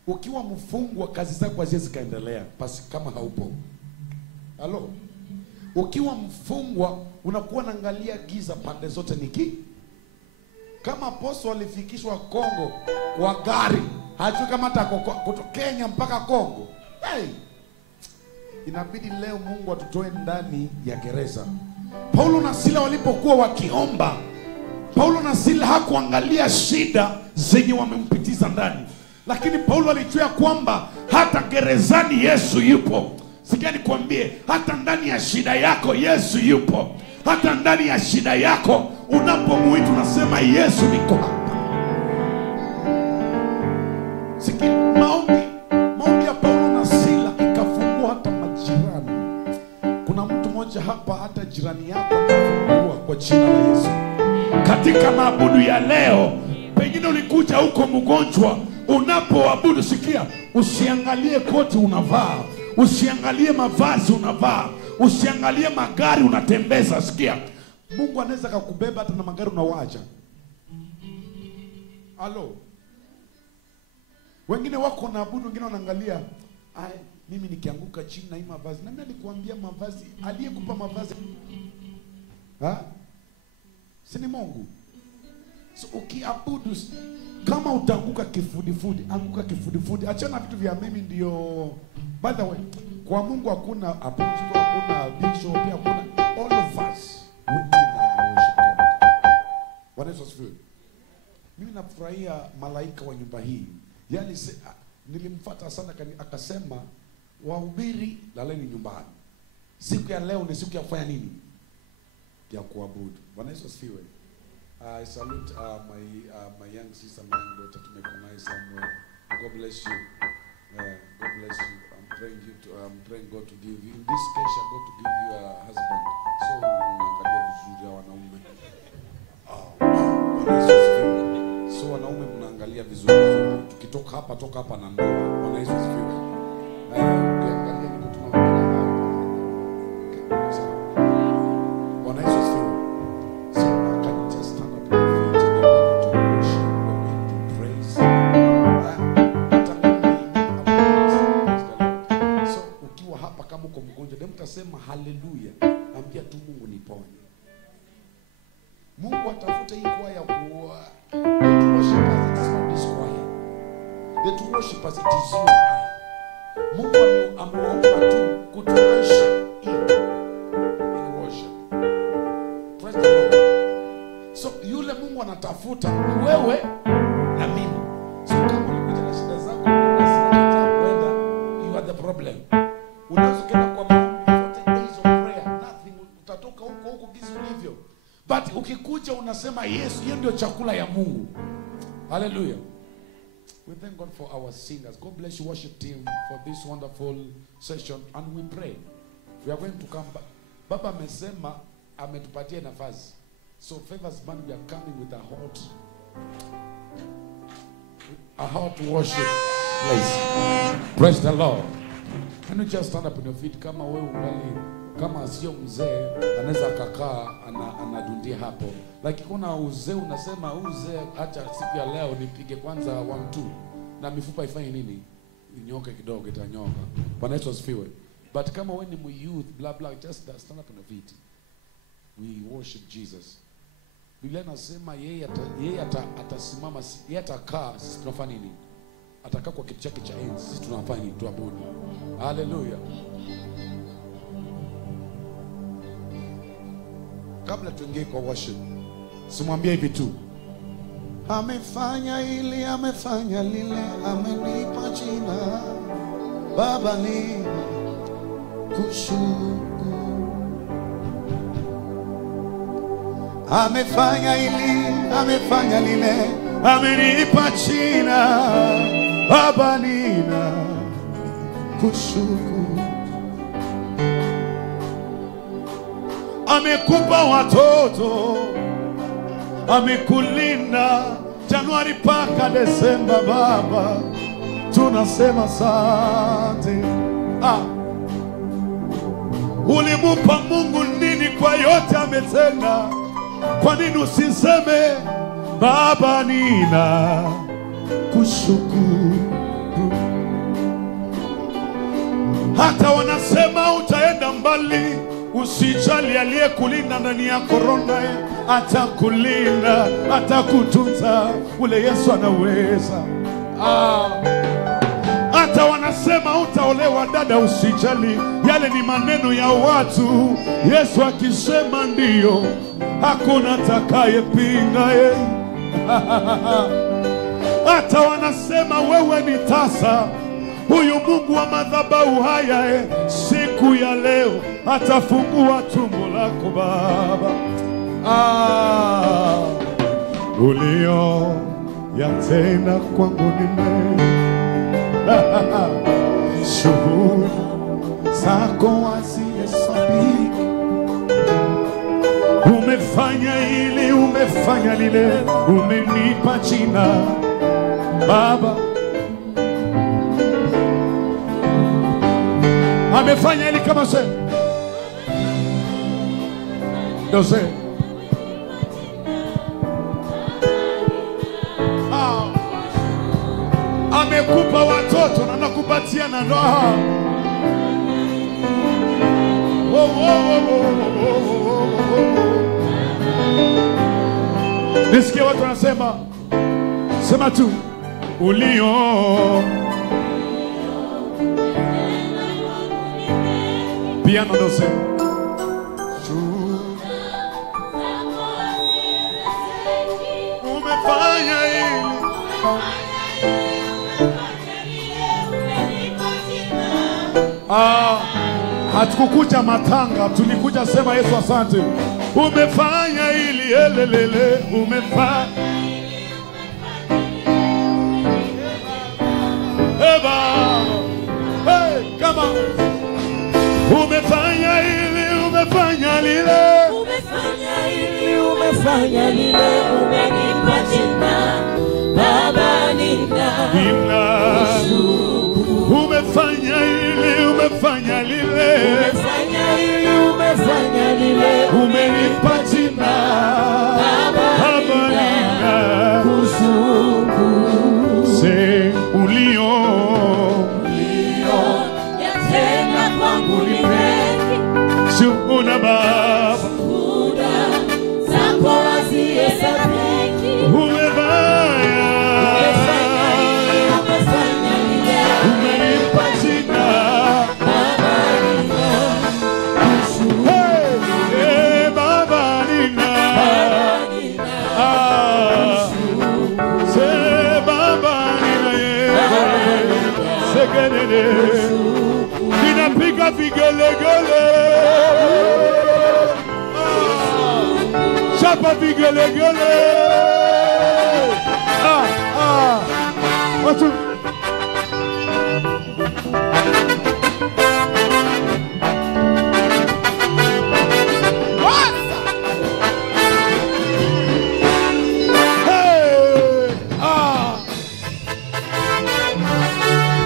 Ukiwa mfungwa kazi zako haziwezi kaendelea basi kama haupo. Halo. Ukiwa mfungwa unakuwa naangalia giza pande zote niki. Kama Apostle alifikishwa Kongo kwa gari, hajui kama kutoka Kenya mpaka Kongo. Hey! Inabidi leo Mungu atutoe ndani ya gereza. Paulo na Sila walipokuwa wakiomba, Paulo na Sila hakuangalia shida zenye wamempitiza ndani. Lakini Paulo alijua kwamba hata gerezani Yesu yupo. Sikia nikwambie, hata ndani ya shida yako Yesu yupo. Hata ndani ya shida yako unapomuita unasema Yesu niko hapa. Sikia, maombi ya Paulo na Sila ikafungua hata majirani. Kuna mtu mmoja hapa hata jirani yako atafungua kwa jina la Yesu. Katika maabudu ya leo, pengine ulikuja huko mgonjwa, unapoabudu sikia, usiangalie koti unavaa, usiangalie mavazi unavaa, usiangalie magari unatembeza. Sikia, Mungu anaweza kukubeba hata na magari unawacha. Halo. Wengine wako naabudu, wengine wanaangalia, mimi nikianguka chini na hii mavazi. Nani alikuambia mavazi? Aliyekupa mavazi si ni Mungu? So ukiabudu, kama utaanguka kifudifudi, anguka kifudifudi. Achana vitu vya mimi ndio. By the way, kwa Mungu hakuna apostle, hakuna bishop, hakuna, all of us we need to worship God. Bwana Yesu asifiwe. Mimi nafurahia malaika wa nyumba hii. Yaani nilimfuata sana akasema wahubiri laleni nyumbani. Siku ya leo ni siku ya kufanya nini? Ya kuabudu. Bwana Yesu asifiwe. I salute my young sister, my young daughter, to make a nice somewhere. God bless you. God bless you. I'm praying God to give you, in this case, I'm going to give you a husband. So unaangalia vizuri wanaume. Bwana Yesu asifiwe. So wanaume mnaangalia vizuri. Tukitoka hapa toka hapa na ndoa. Bwana Yesu asifiwe. Ukiangalia niko tunaongelea. Bwana Yesu asifiwe. Sema haleluya, ambia tu Mungu niponye. Mungu atafuta hii kwaya kuwa the worship as it is not this choir. The worship as it is you. Mungu ameomba tu kutuonyesha in worship. Praise the Lord. So yule Mungu anatafuta ni wewe na mimi. So kama unakuja na shida zako na sikataa kwenda, you are the problem. Unaweza kwenda kwa but ukikuja unasema Yesu, hiyo ndio chakula ya Mungu. Hallelujah. We thank God for our singers. God bless you worship team for this wonderful session, and we pray. We are going to come back. Baba amesema ametupatia nafasi. So Favors Band, we are coming with a hot worship place. Praise the Lord. Can you just stand up on your feet? Kama wewe ungali kama sio mzee anaweza akakaa anadundia hapo. Like kuna uzee unasema uzee acha siku ya leo nipige kwanza 1 2 na mifupa ifanye nini? Inyoke kidogo itanyoka. Bwana Yesu asifiwe. But kama wewe ni youth blah blah, just stand up on your feet. We worship Jesus. Biblia inasema yeye atasimama, yeye atakaa, sisi tunafanya nini? Atakaa kwa kiti chake cha enzi, sisi tunafanya nini? Tuabudu. Hallelujah. Kabla tuingie kwa worship, simwambie hivi tu. Amefanya ili, amefanya lile, amenipa jina Baba ni Amefanya hili, amefanya lile, amenipa jina, Baba nina kushukuru. Amekupa watoto, amekulinda Januari mpaka Desemba, Baba tunasema asante. Ulimupa Mungu nini kwa yote ametenda? Kwa nini usiseme Baba nina kushukuru? Hata wanasema utaenda mbali, usijali, aliyekulinda ndani ya korona atakulinda, atakutunza. Ule Yesu anaweza. Hata wanasema utaolewa, dada, usijali, yale ni maneno ya watu. Yesu akisema ndio, hakuna atakayepinga. Hata wanasema wewe ni tasa, huyu Mungu wa madhabahu haya siku ya leo atafungua tumbo lako, Baba. Ulio yatenda kwangu nime shuhuda zako hazihesabiki. Umefanya hili, umefanya lile, umenipa jina, Baba. Amefanya hili kama se dose. Amekupa watoto na nakupatia na ndoa. Nisikie watu wanasema, sema tu ulio piano dose. Umefanya hili, hatukukuja matanga, tulikuja sema Yesu asante. Umefanya hili, elelele, umefanya. Eba, hey, come on. Umefanya hili, umefanya lile, umefanya hili, umefanya lile, umenipa jina, Baba nina umefanya hili, umefanya lile, umefanya hili, umefanya lile, umenipa jina, Baba nina kushukuru. Se ulio yatenda kwangu ni mengi, shuhuda Baba, shuhuda zako hazihesabiki. ninapiga vigelegele, chapa vigelegele, watu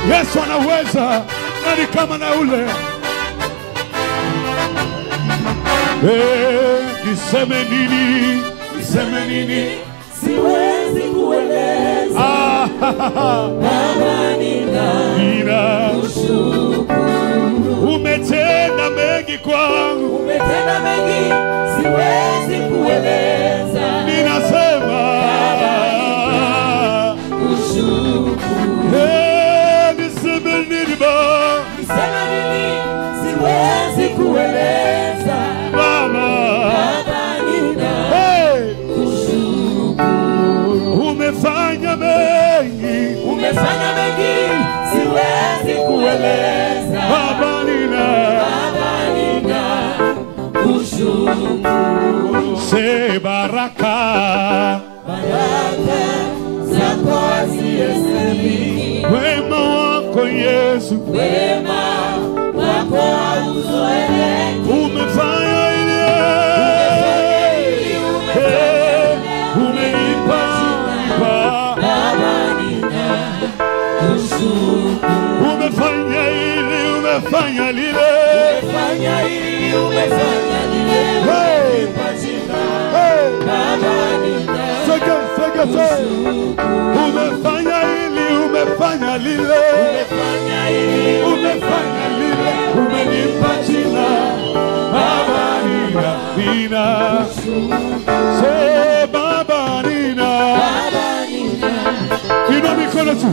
Yesu anaweza, nani kama na ule? Niseme nini? Niseme nini? Siwezi kueleza. Baba nina kushukuru. Umetenda mengi kwangu, umetenda mengi, siwezi kueleza. Ninasema Baba kushukuru. Niseme nini ba? Niseme nini? Siwezi kueleza. Baba nina kushukuru. Umefanya mengi, umefanya mengi, siwezi Se baraka zako hazihesabiki. Wema wako Yesu, wema wako hauzoeleki. Umefanya ili umenipa Baba ninakushukuru. Umefanya ili umefanya lile, umefanya ili umefanya lile, umenipa jina Baba ninakushukuru. Umefanya ili umefanya lile, umefanya ili umefanya lile, umenipa jina Baba ninakushukuru. Say Baba ninakushukuru. Inua mikono tu.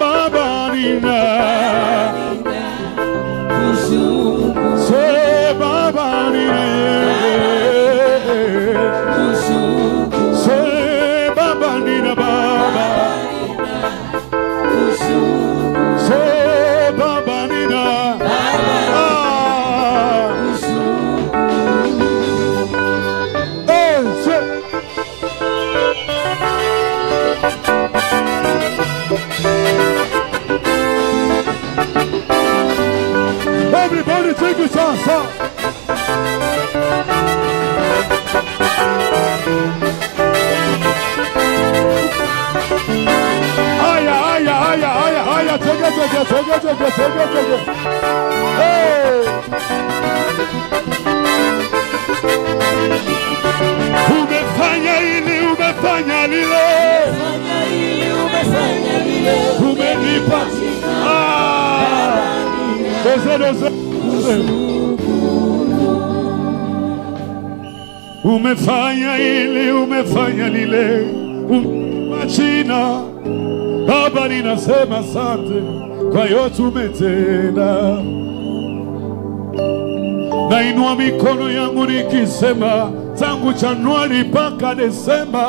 Baba ninakushukuru. Say Baba ninakushukuru. Say Baba ninakushukuru. Say Baba ninakushukuru. Hey, say. Everybody take a chance. Aya, take it. Hey. Umefanya ili umefanya lile, umenipa umefanya ili umefanya lile, umenipa jina Baba ninasema asante kwa yote umetenda. Nainua mikono yangu nikisema tangu Januari mpaka Desemba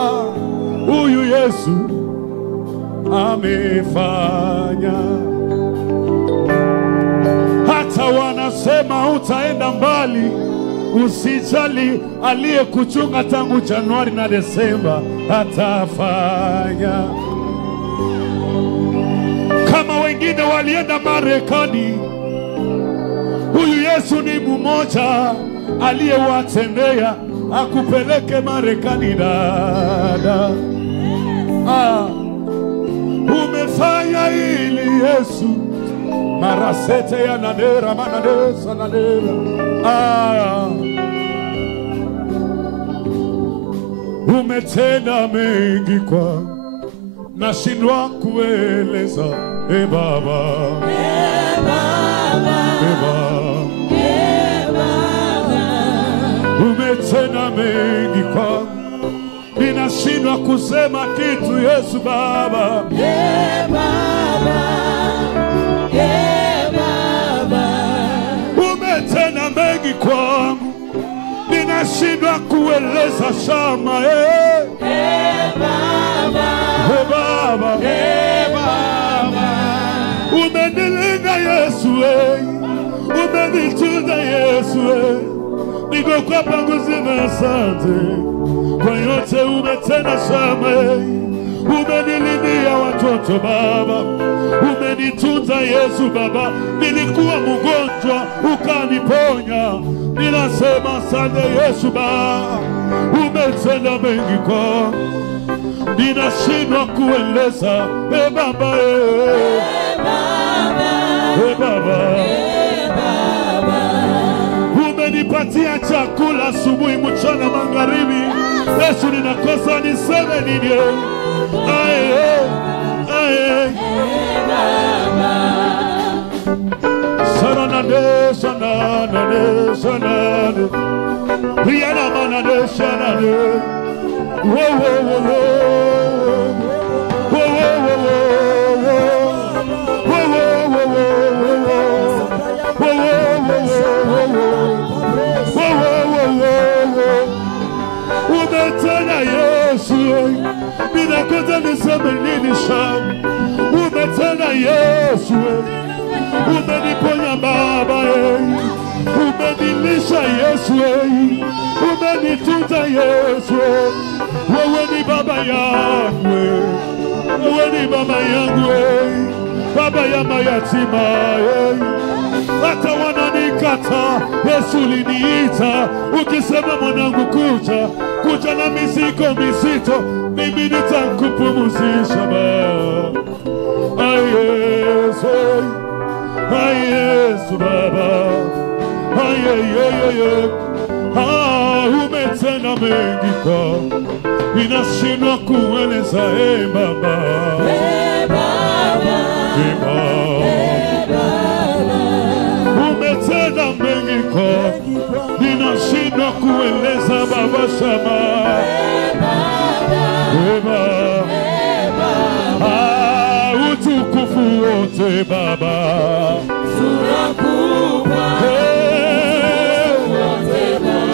huyu Yesu amefanya. Hata wanasema utaenda mbali, usijali, aliyekuchunga tangu Januari na Desemba atafanya. Kama wengine walienda Marekani, huyu Yesu ni mmoja aliyewatendea akupeleke Marekani dada. Umefanya ili Yesu marasete ya nanera manadesa nanera. Umetenda mengi kwa nashindwa kueleza. Baba, umetenda mengi kwa ninashindwa kusema kitu Yesu Baba. Umetenda mengi kwangu, ninashindwa kueleza shama. Baba, umenilinda Yesu, umenitunza Yesu, niko kwa pangu zima asante kwa yote umetenda shama. Umenilindia watoto Baba, umenitunza Yesu Baba, nilikuwa mgonjwa ukaniponya, ninasema asante Yesu Baba. Umetenda mengi kwa ninashindwa kueleza. Baba, umenipatia chakula asubuhi, mchana, magharibi. Yesu ninakosa niseme nini? Sanane Riana manade sanane. Umetenda Yesu, ninakosa niseme nini sham. Umetenda Yesu, umeniponya Baba, umenilisha Yesu. Yesu, umenitunza Yesu, wewe ni baba yangu, wewe ni baba yangu, baba ya mayatima, hata wananikata, Yesu uliniita, ukisema mwanangu kuja, kuja na mizigo mizito, mimi nitakupumzisha Baba. Ay Yesu, ay Yesu Baba, ay umetenda mengi kwa ninashindwa kueleza Baba. Umetenda mengi kwa ninashindwa kueleza Baba Shama. Utukufu wote Baba tunakupa,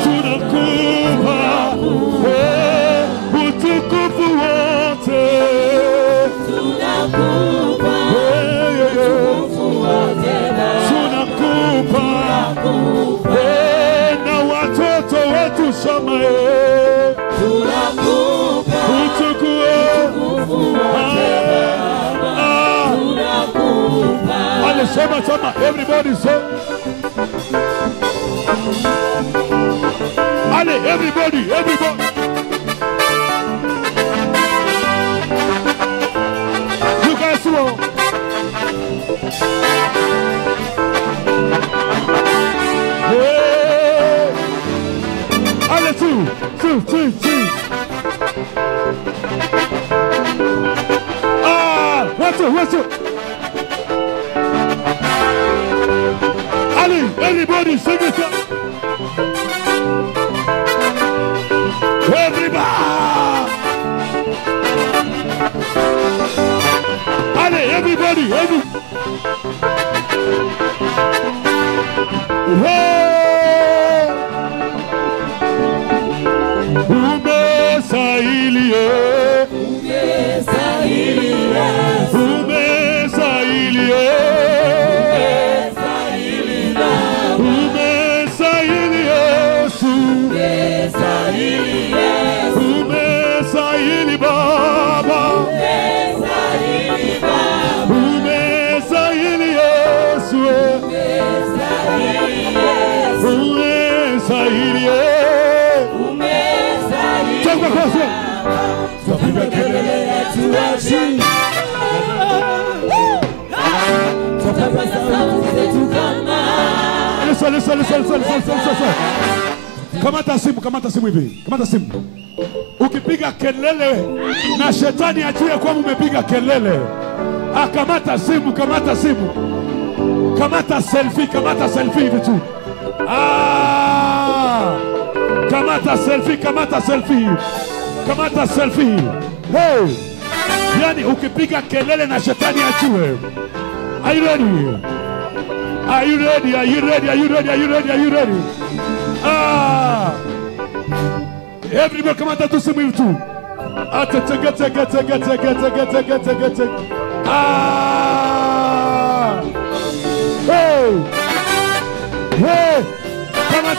tunakupa utukufu wote tunakupa, tunakupa na watoto wetu Shama tunakupa utukufu wote Shama, Shama, everybody say. Ale, everybody. You guys will. Ale, two. What's up? Everybody sing it up. Everybody. Everybody. Listen. Kamata simu hivi. Kamata simu. Ukipiga kelele na shetani ajue kwamba umepiga kelele. Kamata simu. Kamata selfie hivi tu. Kamata selfie. Hey! Yani ukipiga kelele na shetani ajue. Are you ready? Are you ready? Everybody come out to see me too. Hey! Come out.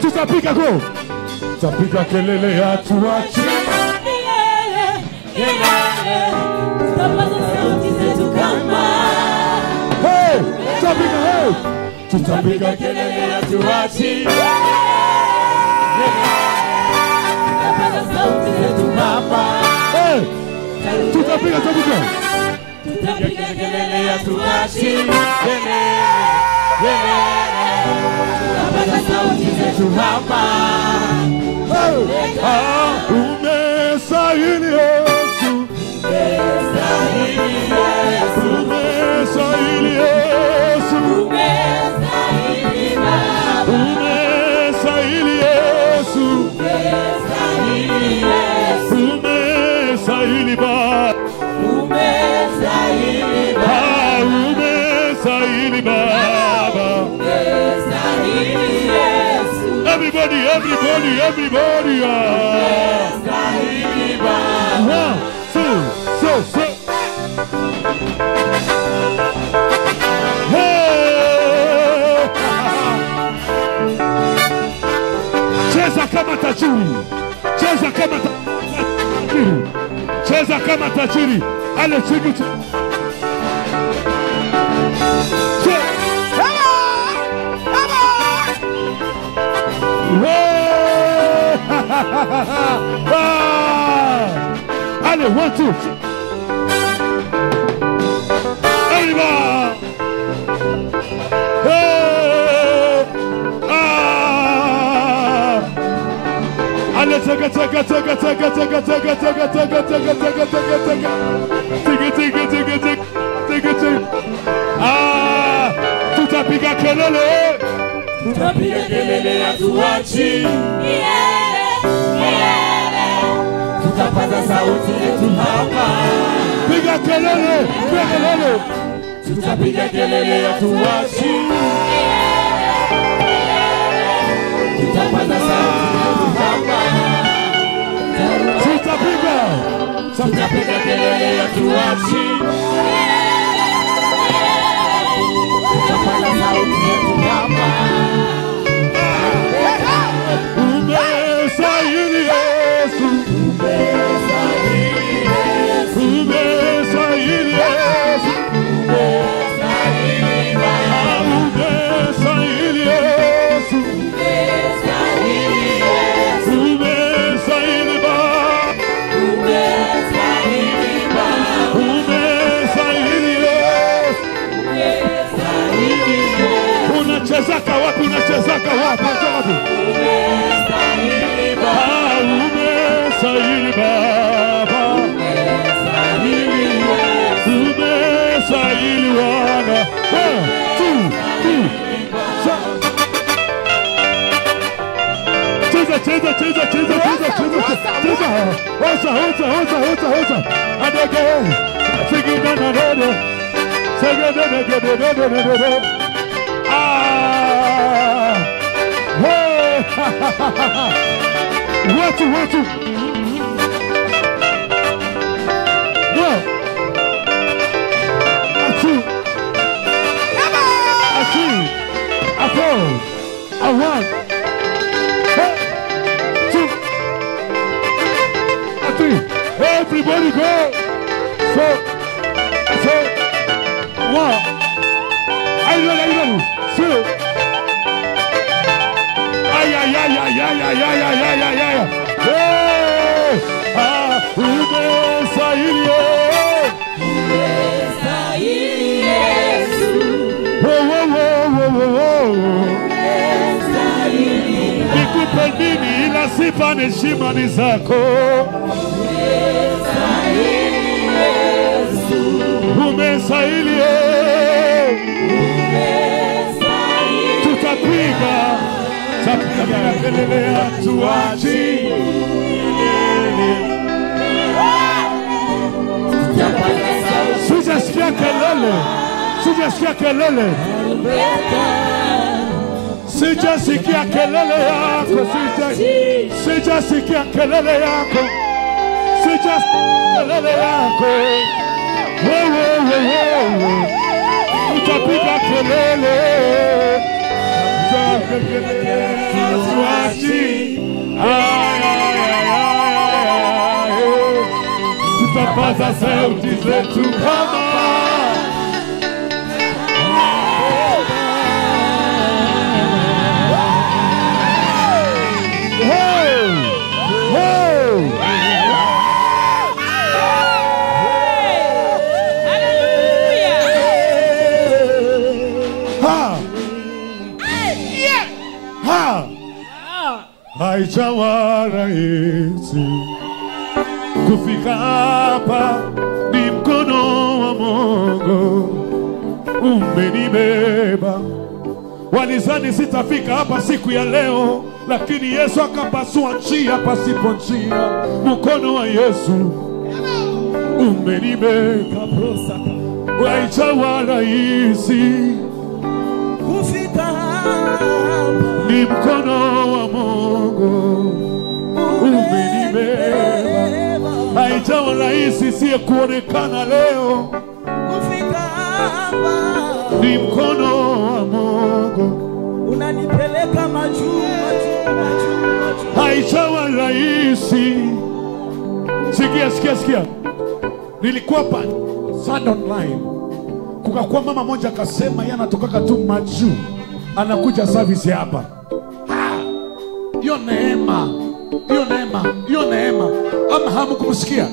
Tutapiga go. Tutapiga kelele ya tuache. Tutapiga kelele ya tuachi. Tutapiga kelele ya tuachi. Umestahili Yesu. Umestahili Yesu. Umestahili Yesu. Umestahili Baba. Umestahili Baba. Everybody. Umestahili Baba. 1, 2, 3. tajiri. Cheza kama tajiri. Cheza kama tajiri. Ale chini. Allez, 1, 2. Arriba. Hey. Allez, tega. Tutapiga kelele. Tutapiga kelele hatuachi. Tutapaza sauti yetu hapa. Piga kelele. Tutapiga kelele hatuachi. Tutapaza sauti yetu hapa. Tutapiga kelele hatuachi. Tutapaza sauti yetu hapa. Umestahili Yesu. Unachezaka wapi? Unachezaka wapi? Umestahili Baba. Umestahili Bwana. 1, 2, 3. Cheza. Hoza. Adege. Watu. No. Atu. A 4. A 1. 2. A 3. Everybody go. So. 1. Ayúdalo. 2. Ay. Umestahili Yesu. Nikupe nini ila sifa na heshima ni zako. Umestahili Tutapiga kelele hatuachi. Sijasikia kelele. Sijasikia kelele yako. Sijasikia kelele yako. Utapiga kelele. Tutapaza sauti zetu kama haijawa rahisi kufika hapa, ni mkono wa Mungu umenibeba. Walizani sitafika hapa siku ya leo, lakini Yesu akapasua njia pasipo njia. Mkono wa Yesu umenibeba, haijawa rahisi kufika hapa, ni mkono wa Mungu umenibeba. Haijawa rahisi siye kuonekana leo kufika hapa, ni mkono wa Mungu unanipeleka majuu. haijawa rahisi. Sikia. Nilikuwa pa Sand Online. Kukakuwa mama moja akasema yeye anatoka tu Maju, anakuja service hapa. Hiyo neema. Ama hamkumsikia?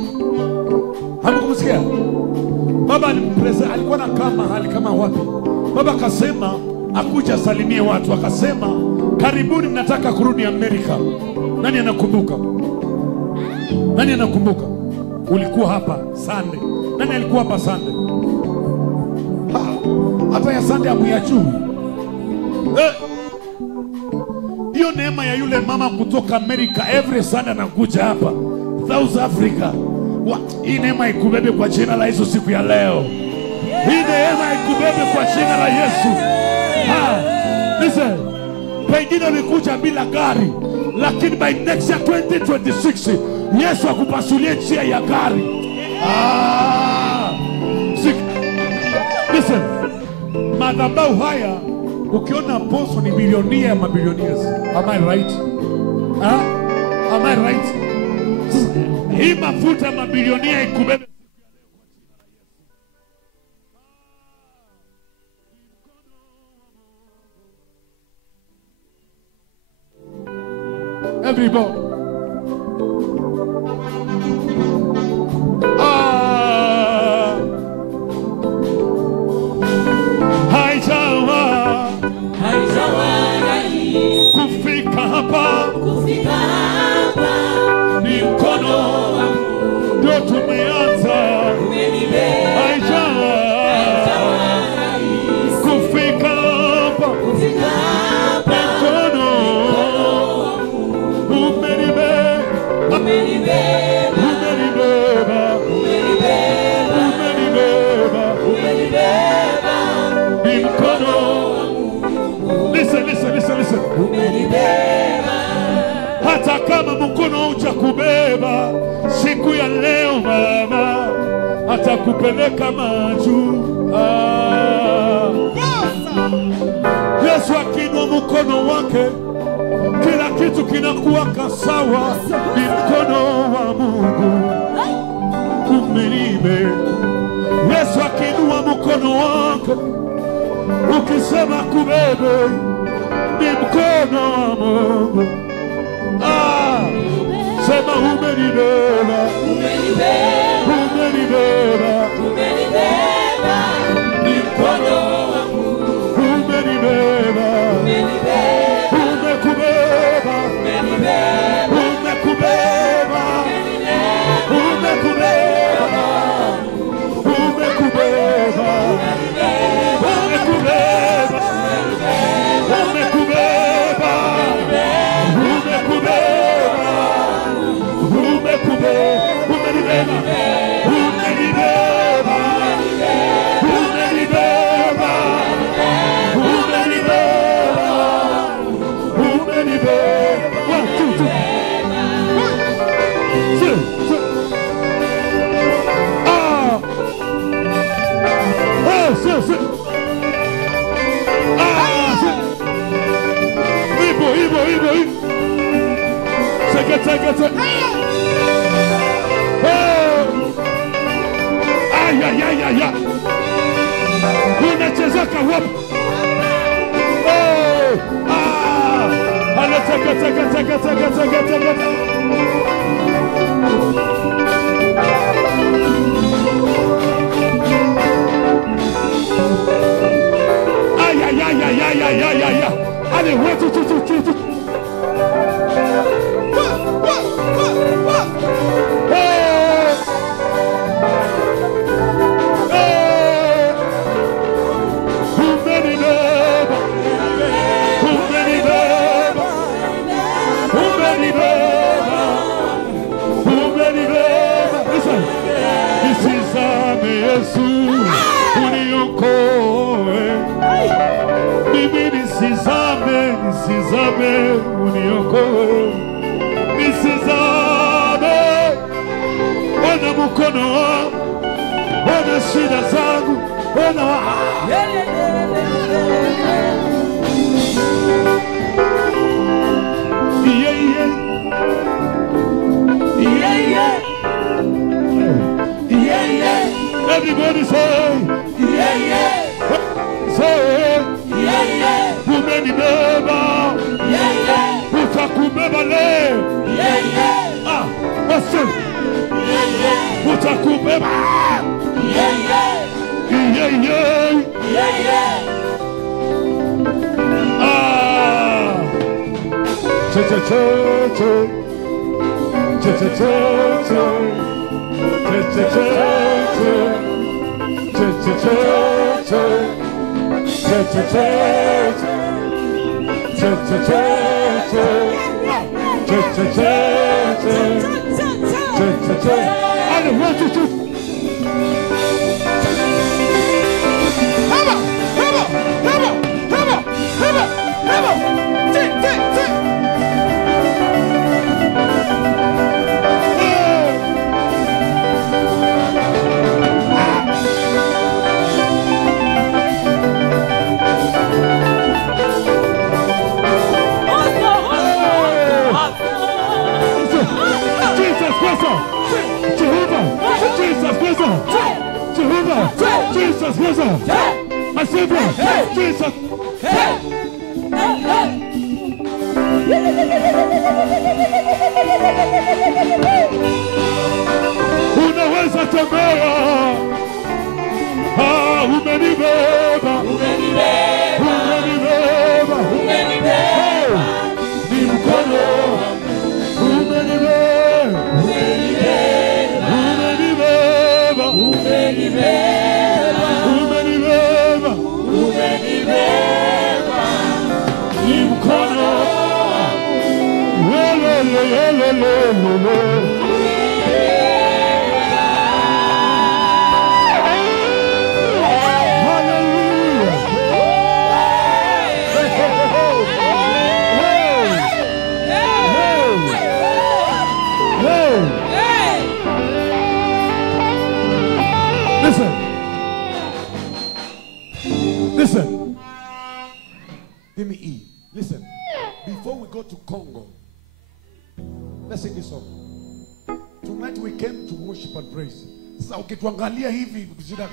Baba alikuwa na kama hali kama wapi? Baba akasema akuja salimie watu, akasema karibuni, mnataka kurudi Amerika. Nani anakumbuka? Ulikuwa hapa Sunday. Nani alikuwa hapa Sunday? Hata ya Sunday hamuyajui. Hiyo neema ya yule mama kutoka Amerika, every Sunday anakuja hapa South Africa. Hii neema ikubebe kwa jina la Yesu siku ya leo. Hii neema ikubebe kwa jina la Yesu. Listen, pengine ulikuja bila gari, lakini by next year 2026 Yesu akupasulie njia ya gari. Listen, madhabahu haya ukiona apostle ni bilionia ya mabilioniers. Am I right? Am I right? Hii mafuta mabilionia ikubebe. Everybody. Kufika hapa ni mkono ndio tumeanza. Kufika hapa ni mkono Listen. Hata kama mkono hujakubeba siku ya leo, Baba atakupeleka Maju. Yesu akinua mkono wake, kila kitu kinakuwa sawa. Ni mkono wa Mungu umenibe. Yesu akinua mkono wake, ukisema kubebe, ni mkono wa Mungu. Sema umenibeba, ni mkono wa Mungu. Umenibeba, umekubeba, Unachezeka wapi? Ale wetu tu. Nisizame uniokoe, nisizame, ona mkono wangu, ona shida zangu, ona yeah. Everybody say, Yeah, yeah. say, Yeah, yeah. umenibeba, Yeah, yeah. utakubeba leo. Yeah, yeah. Ah, wasi, Yeah, yeah. utakubeba. Yeah, yeah. Yeah, yeah. Yeah, yeah. Ah, che che che che, che che che che, che che che che, che che che che, che che che che, che che che che, che che che, che che. Allez, 1, 2, 3. Jesus, my Savior, Jesus. Unaweza tembea, umenibeba, umenibeba, ni mkono, umenibeba, umenibeba, umenibeba, ni mkono, Listen. Give me E. Listen. Before we go to Congo, let's sing this song. Tonight we came to worship and praise. Sasa ukituangalia hivi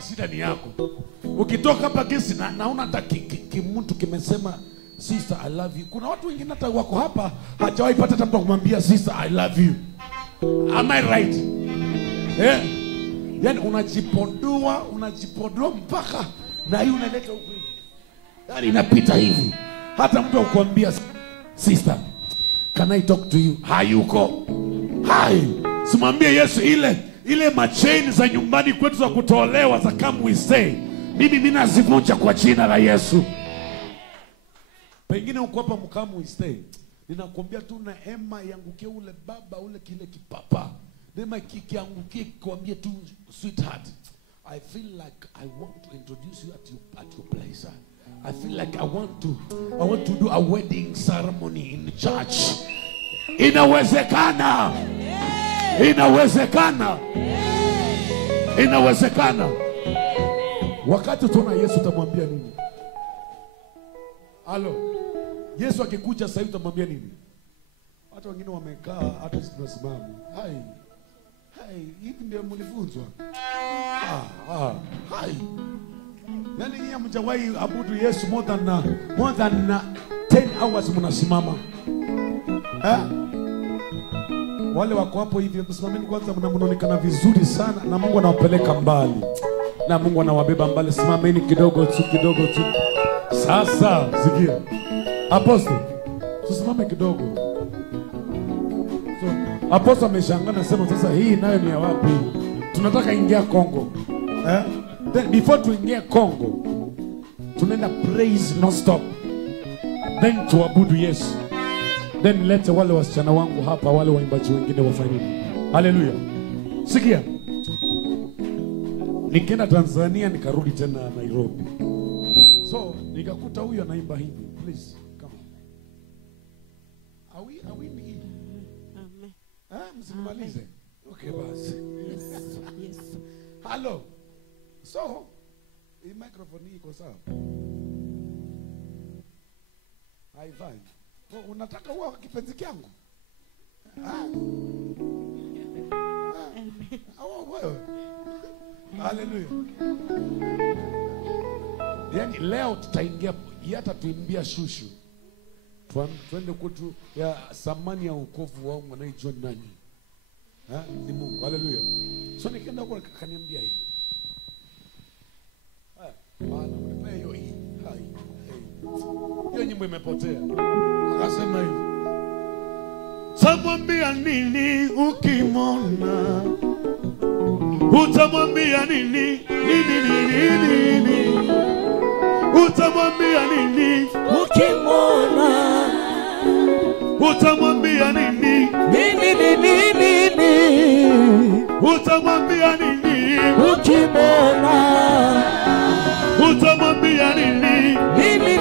shida ni yako. Ukitoka hapa gesi naona hata kimtu kimesema sister I love you. Kuna watu wengine hata wako hapa hajawahi pata hata mtu kumwambia sister I love you. Am I right? Eh? Yaani unajipondoa mpaka na hii unaleta huko. Yaani inapita hivi. Hata mtu akwambia sister, can I talk to you? Hayuko. Hai. Simwambie Yesu ile machain za nyumbani kwetu za kutolewa za come we stay. Mimi nazivunja kwa jina la Yesu. Pengine uko hapa mkamu we stay. Ninakwambia tu na hema yangukie ule baba ule kile kipapa. Nema kiangukie kwambie tu sweetheart. I feel like I want to introduce you at your place. I feel like I want to do a wedding ceremony in church. Inawezekana. Inawezekana. Inawezekana. Wakati tunaona Yesu utamwambia nini? Halo. Yesu akikuja sasa utamwambia nini? Watu wengine wamekaa hata tunasimama. Hai. Hivi ndio mlifunzwa. Hai. Yaani nyinyi hamjawahi abudu Yesu more than 10 hours mnasimama. Wale wako hapo hivi msimameni kwanza, mnaonekana vizuri sana na Mungu anawapeleka mbali. Na Mungu anawabeba mbali. Simameni kidogo tu. Sasa sikia. Apostle, tusimame kidogo. So, Apostle ameshangaa nasema sasa hii nayo ni ya wapi? Tunataka ingia Kongo. Then before tuingie Kongo, tunaenda praise non stop. Then tuabudu Yesu. Then lete wale wasichana wangu hapa, wale waimbaji wengine wafanye nini? Haleluya. Sikia. Nikienda Tanzania nikarudi tena Nairobi. So, nikakuta huyu anaimba hivi. Please, come on. Are we in? Amen. Msimalize. Okay, basi. Yes. Hello. So, hii microphone iko sawa? Haifai. Unataka uwe kipenzi kyangu? Wewe. Haleluya. Yaani leo tutaingia hata tuimbia shushu. Twende kwetu ya samani ya wokovu wangu anaijua nani? Ni Mungu. Haleluya. So nikaenda huko akaniambia hivi. Bwana unipea hiyo hii. Hiyo nyimbo imepotea. Akasema hivi. Utamwambia nini ukimwona? Utamwambia nini? Nini? Utamwambia nini ukimwona? Utamwambia nini? Nini? Utamwambia nini ukimwona? Utamwambia nini? Nini?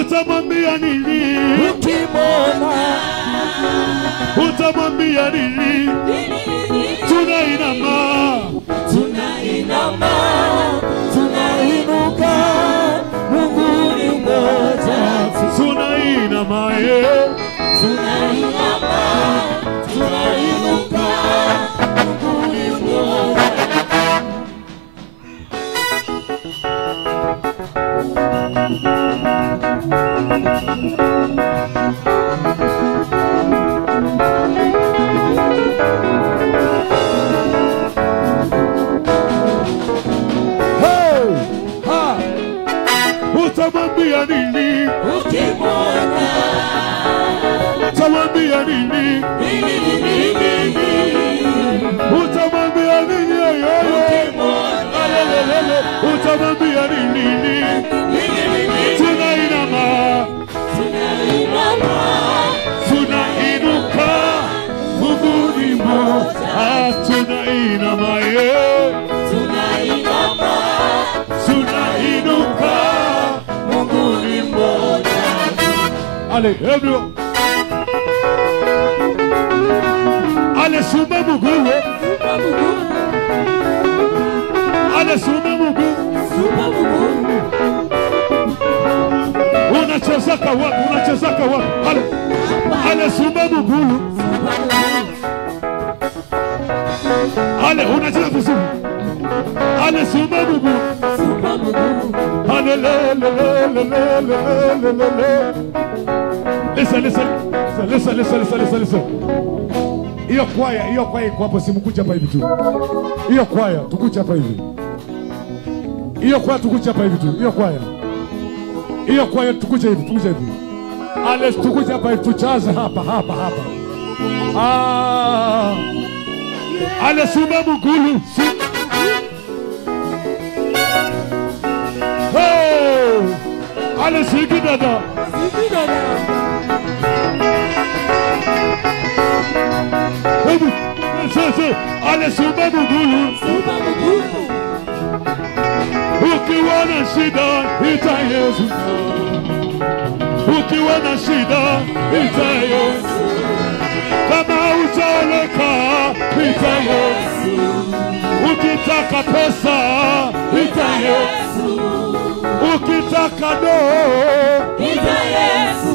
Utamwambia nini ukimwona? Utamwambia nini? Tunainama, tunainuka, Mungu ni mmoja. Tunainama, tunainuka, Mungu ni mmoja. Utamwambia nini ukimwona? Utamwambia nini? Utamwambia nini ukimwona? Utamwambia nini? Tunainama, tunainuka, Mungu ni mmoja. Tunainama, tunainuka, Mungu ni mmoja. Ale, everyone. Ale, suma Mungu. Ale, suma Mungu. Unachezaka wapi? Ale, suma Mungu. Ale, unacheza vizuri. Ale, suma Mungu. Listen. Hiyo kwaya iko hapo, simkuja hapa hivi tu. Hiyo kwaya tukuja hapa hivi. Hiyo kwaya tukuja hivi. Ale tukuja hapa hivi, tuchaze hapa. Ale suma Mugulu. Ale sigi dada. Ale suma Mugulu. Ukiwa na shida ita Yesu. Ukiwa na shida ita Yesu. Kama utaleka ita Yesu. Ukitaka pesa ita Yesu. Ukitaka doo ita Yesu.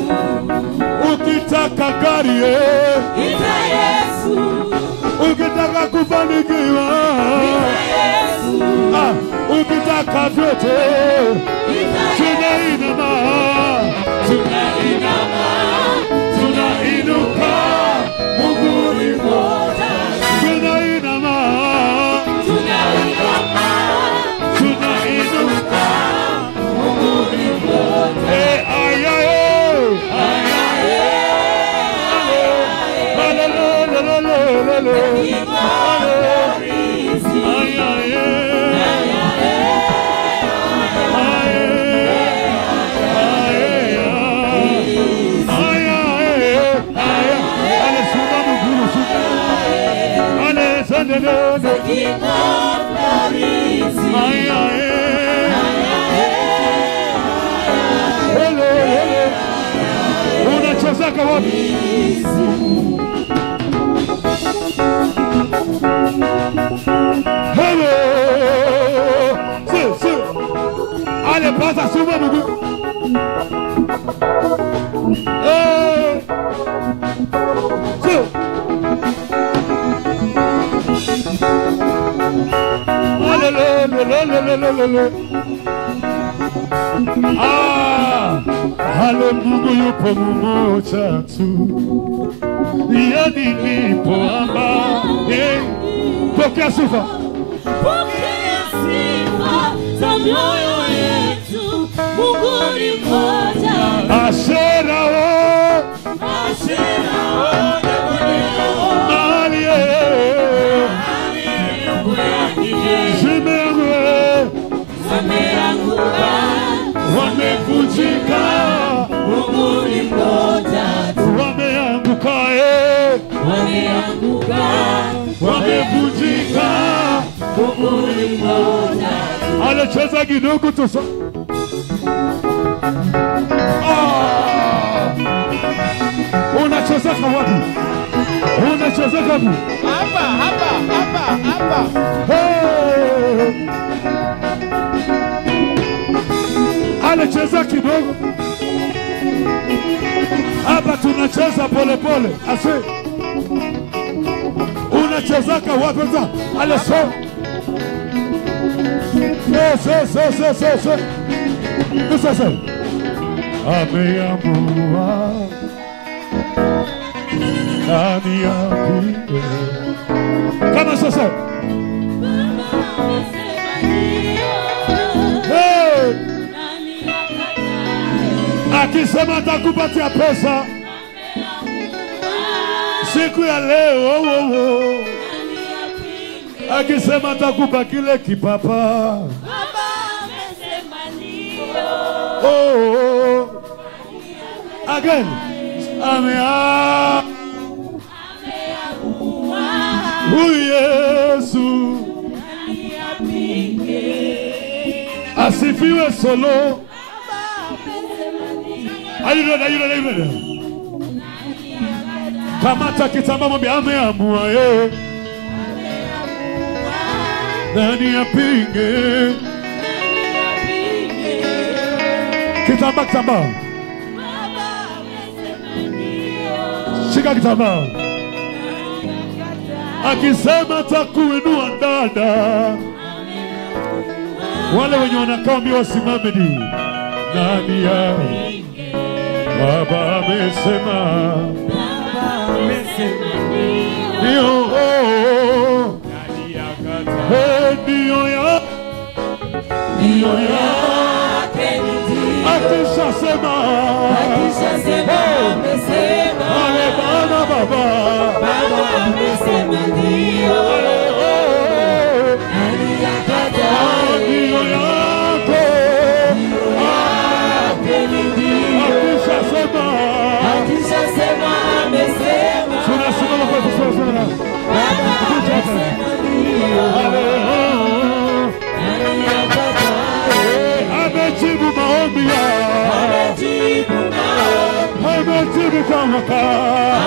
Ukitaka gari ita Yesu. Ukitaka kufanikiwa ita Yesu. Ukitaka vyote tunainama, tunainuka, Mungu ni mmoja. Tunainama, tunainuka, Mungu ni mmoja. Unachezaka wapi? Hello. Ale pasa suma Mungu. hale Mungu yupo mmoja tu, yani nipo amba. Pokea sifa, pokea sifa za mioyo yetu. Mungu ni mmoja. Ashera o, ashera o, Maria, wamevunjika, Mungu ni mmoja. Wameanguka, wameanguka, wamevunjika, Mungu ni mmoja. Anacheza kidogo tu sasa. Unacheza wapi? Unacheza wapi? Hapa. Anacheza kidogo. Hapa tunacheza pole pole. Ase. Unacheza wapi sasa? Aleso. Sasa. Ameamua nani apige. Kama sasa. Akisema atakupatia pesa siku ya leo, akisema atakupa kile kipapa, again, huyu Yesu asifiwe solo. Are you ready? Kamata kitamba mwambie ameamua yeye. Nani apinge? Kitamba. Shika kitamba. Akisema takuinua dada. Wale wenye wanakaa mbio wasimame ni. Nani ya Baba amesema. Ndio akishasema amesema. Ale Baba amesema ndio. Nani yakataa? Ndio yako. Akishasema amesema. Tunasimama kwa kusema. Baba amesema ndio. Nani yakataa? Amejibu maombi ya.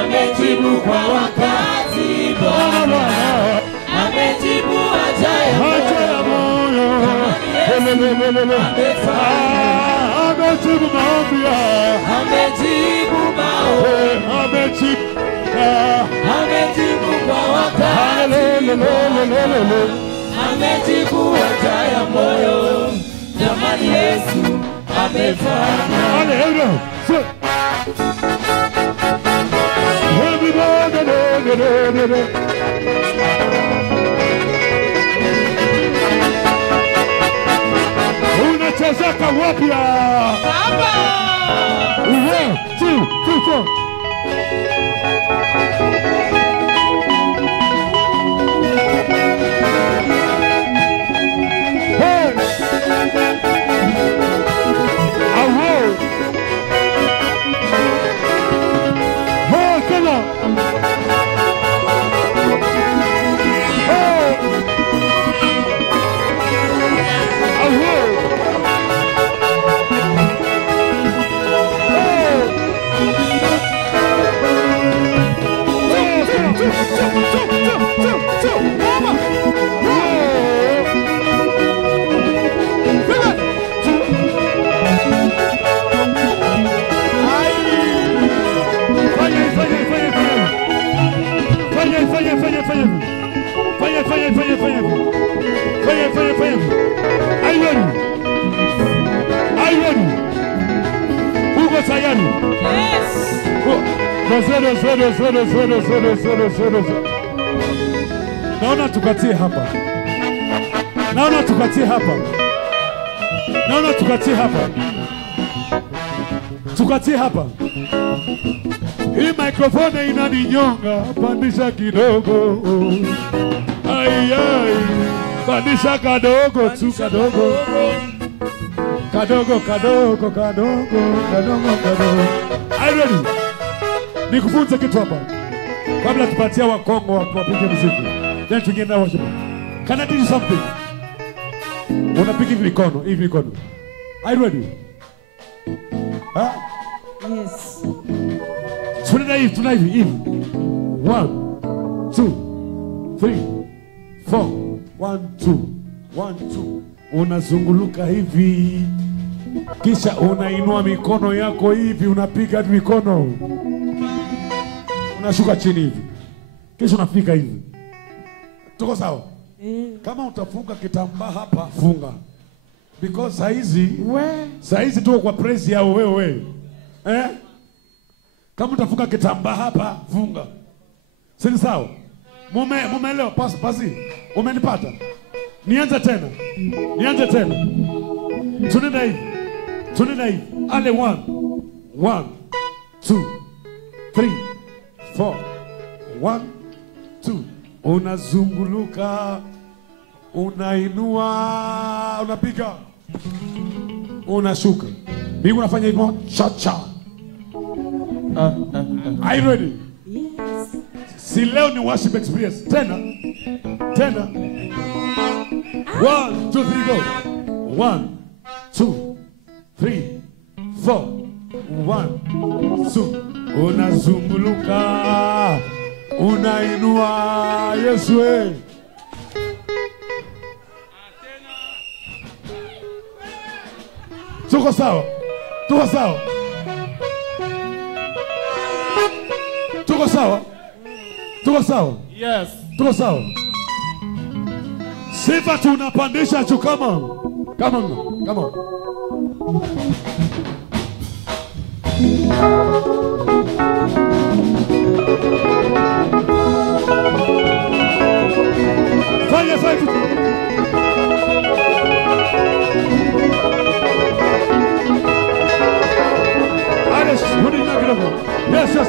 Amejibu kwa wakati. Bwana amejibu haja ya moyo. Amejibu maombi ya. Amejibu kwa wakati. Amejibu haja ya moyo. Jamani, Yesu amefanya. Hallelujah. Unachezeka wapi? Hapa. 1, 2, 3, 4. Hey. Come on. Naona tukatie hapa. Naona tukatie hapa. Naona tukatie hapa. Tukatie hapa. Hii microphone inaninyonga, pandisha kidogo. Ai ai. Pandisha kadogo tu kadogo. Kadogo kadogo kadogo kadogo kadogo. Are you ready? Nikufunze kitu hapa. Kabla tupatia Wakongo wapige muziki. Then tuingie na worship. Can I tell you something? Unapiga hivi mikono, hivi mikono. Are you ready? Huh? Yes. Tuna hivi. 1 2 3 4 1 2 1 2. Unazunguluka hivi. Kisha unainua mikono yako hivi, unapiga mikono. Unashuka chini hivi. Kisha unafika hivi. Tuko sawa? Kama utafunga kitambaa hapa, funga. Because saizi tuko kwa praise ya wewe. Kama utafunga kitambaa hapa, funga. Si sawa? Mumeelewa pasi? Umenipata? Nianze tena. Tunaenda hivi. Ale 1 2 3 4 1 2. Unazunguluka, unainua, unapiga, unashuka. Mimi unafanya hivyo cha. Are you ready? Yes. Si leo ni worship experience. Tena. 1 2 3 go. 1 2 3 4 1 2. Unazunguluka, unainua. Yesu we. Tuko sawa? Yes. Tuko sawa? Sifa tunapandisha juu. Come on. Fanya. Alice, put it back over. Yes.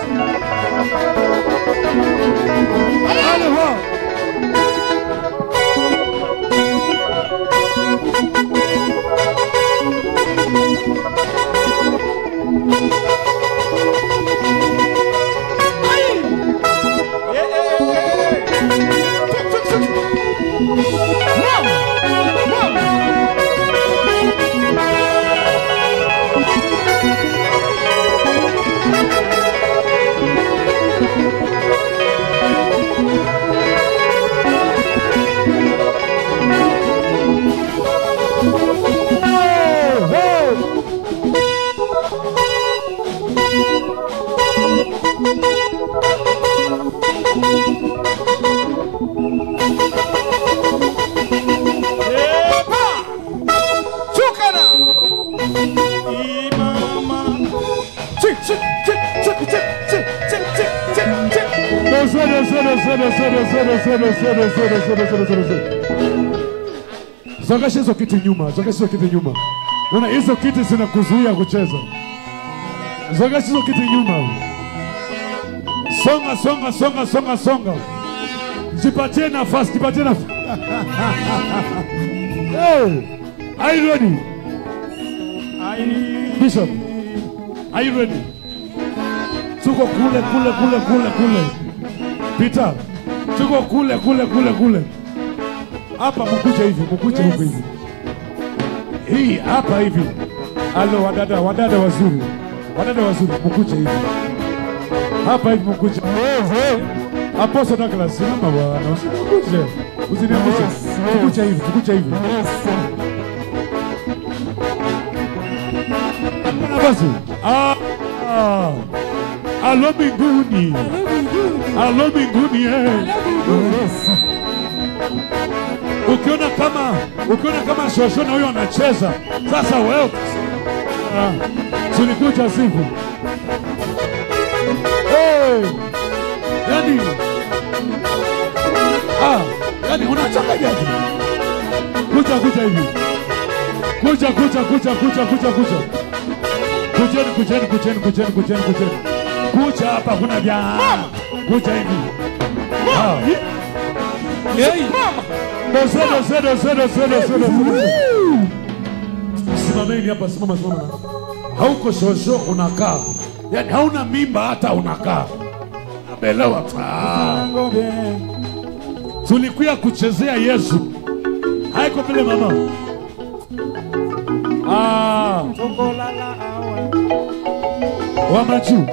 Zongesha hizo kiti nyuma. Naona hizo kiti zinakuzuia kucheza. Zongesha hizo kiti nyuma. Songa. Jipatie nafasi. Hey, are you ready? Bishop, are you ready? Tuko kule. Peter, tuko kule. Hapa mkuje huko hivi. Hii hapa hivi. Alo wadada wazuri. Mkuje hivi. Hapa hivi mkuje. Apostle Douglas, simama bwana. Usikuje. Usiniangushe. Mkuje hivi. Basi. Alo mbinguni. Ukiona kama shoshona huyo anacheza, sasa wewe tulikuja sifu. Yani unachanganyaje? Kuja hivi. Kuja. Kujeni. Kuja hapa kuna vya. Kuja hivi. Mama. Simameni hapa, simama. Hauko shosho unakaa. Yaani hauna mimba hata unakaa. Abelewa. Tulikuya kuchezea Yesu. Haiko vile mama. Wamaju.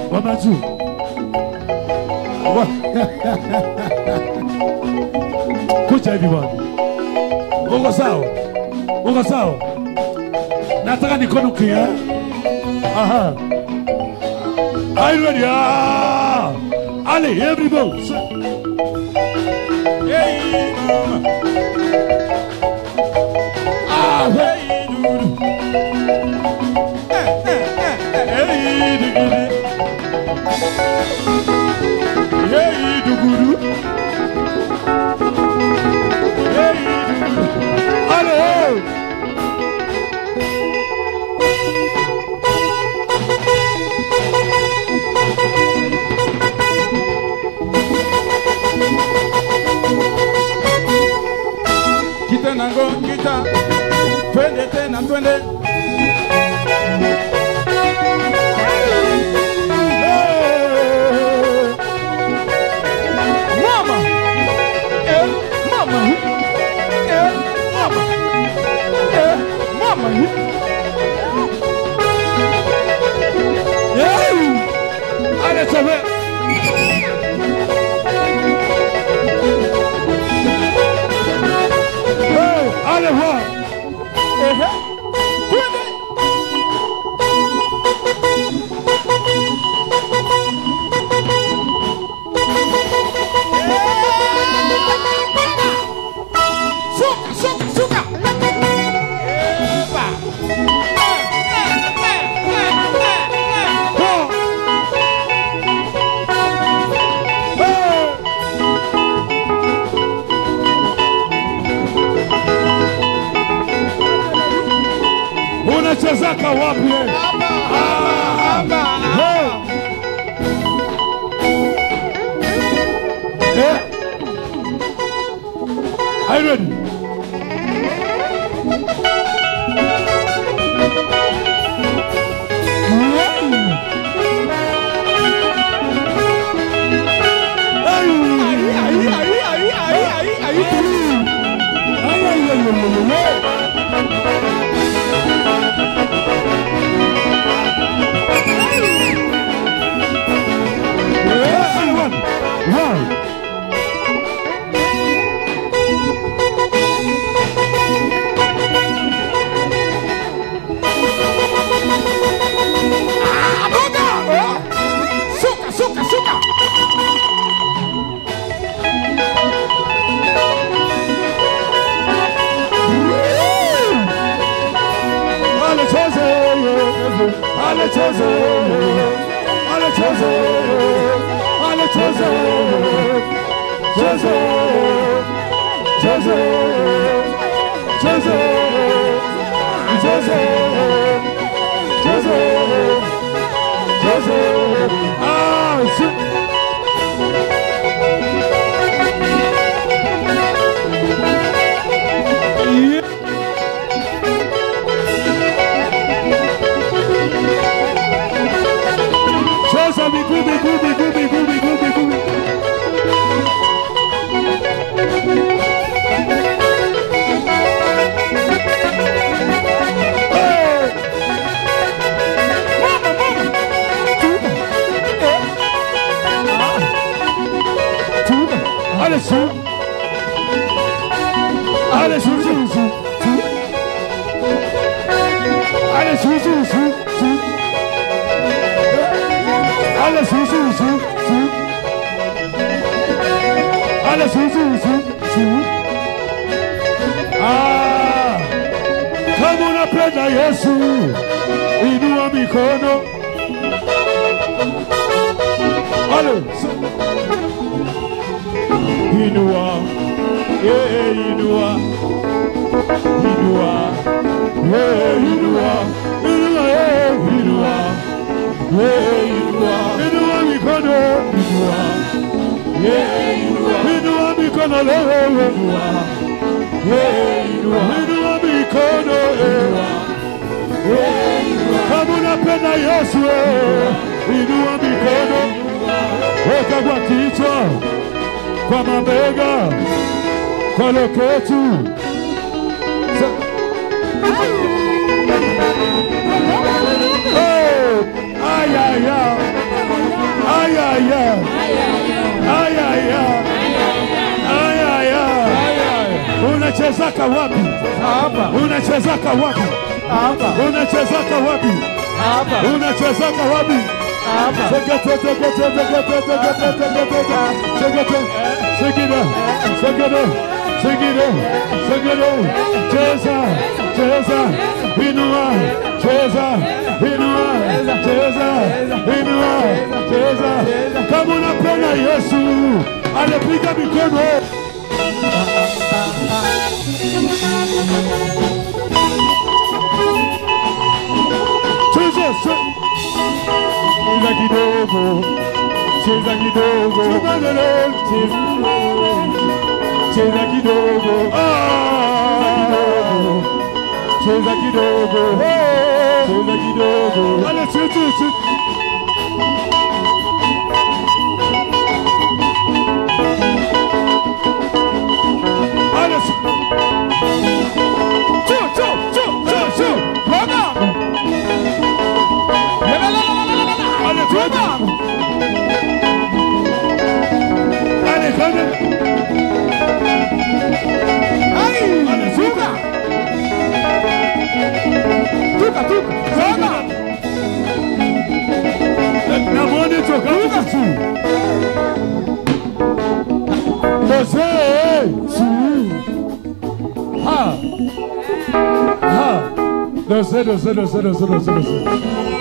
Kucha hivi bwana. Uko sawa? Nataka nikonukie. Aha. Are you ready? Ali, everybody. Hey, mama. Hey, dude. Hey, dude. Hey, dude. Kita, twende. Mama. Unachezaka wapi? Are you ready? Kama unapenda Yesu, inua mikono. inua, inua, inua, inua, inua, inua mikono, inua, inua mikono leo, inua, inua mikono, kama unapenda Yesu, inua mikono, weka kwa kichwa, kwa mabega, kwa loketu. Unachezaka wapi? Hapa. Unachezaka wapi? Hapa. Unachezaka wapi? Hapa. Unachezaka wapi? Hapa. Segete. Cheza. Inua. Cheza. Kama unapenda Yesu, anapiga mikono. Cheza kidogo, cheza kidogo, cheza kidogo, cheza kidogo, cheza kidogo. Ale cheza.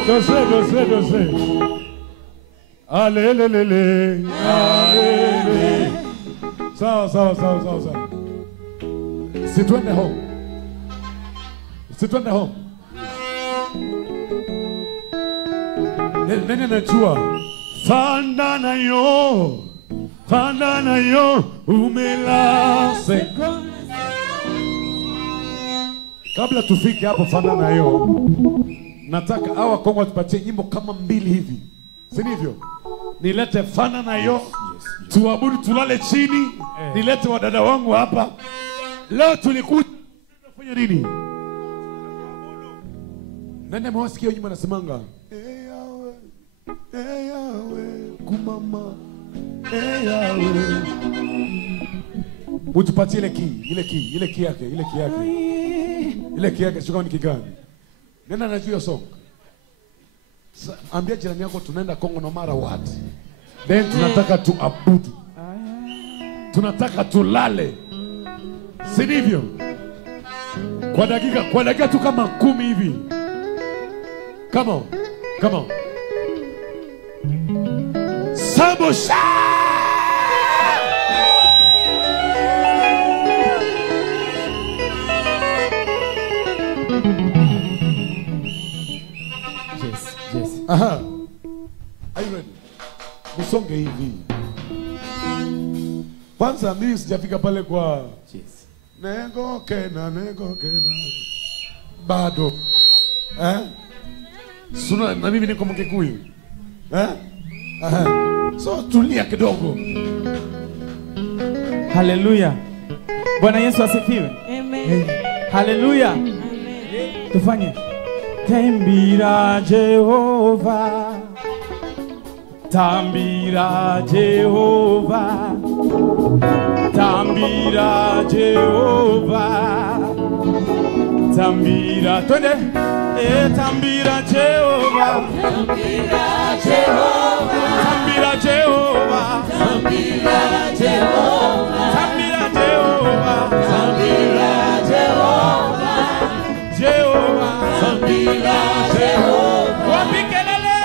Doze. Alelelele. Sawa. Situende home. Nene najua. Fanda na yo umelase. Kabla tufike hapo fanda na yo, nataka hawa Kongo tupatie nyimbo kama 2 hivi. Si ndivyo? Nilete fanda na yo. Tuabudu tulale chini. Nilete wadada wangu hapa. Leo tulikuja kufanya nini? Nani mwasikia nyimbo nasemanga? Eyawe kumama. Eyawe. Utupatie ile key yake. Sio ni kigani. Nenda anajua hiyo song. Ambia jirani yako tunaenda Kongo no matter what. Then tunataka tuabudu. Tunataka tulale. Si ndivyo? Kwa dakika tu kama 10 hivi. Come on. Sabosha! Yes. Aha. Are you ready? Musonge hivi. Kwanza mimi sijafika pale kwa Nego kena. Bado. Suna na mimi niko Mkikuyu. Aha. So tulia kidogo. Haleluya. Bwana Yesu asifiwe. Amen. Haleluya. Amen. Tufanye. Tambira Jehova. Tambira Jehova. Tambira Jehova. Tambira. Twende. Tambira Jehova. Tambira Jehova. Tambira Jehova. Tambira Jehova. Tambira Jehova. Tambira Jehova. Jehova. Tambira Jehova. Wapikelele.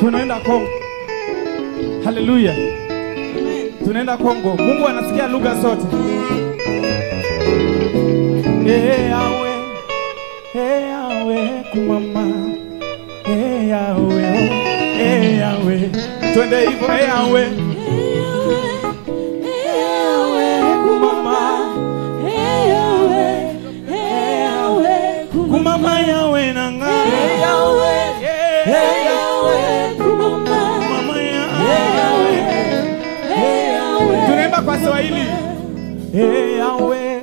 Tunaenda Kongo. Haleluya. Tunaenda Kongo. Mungu anasikia lugha zote. Yawe kumama. Yawe. Twende hivyo Yawe. Kumama. Kumama Yawe nanga. Yawe kumama. Mama Yawe. Tunaimba kwa Swahili. Yawe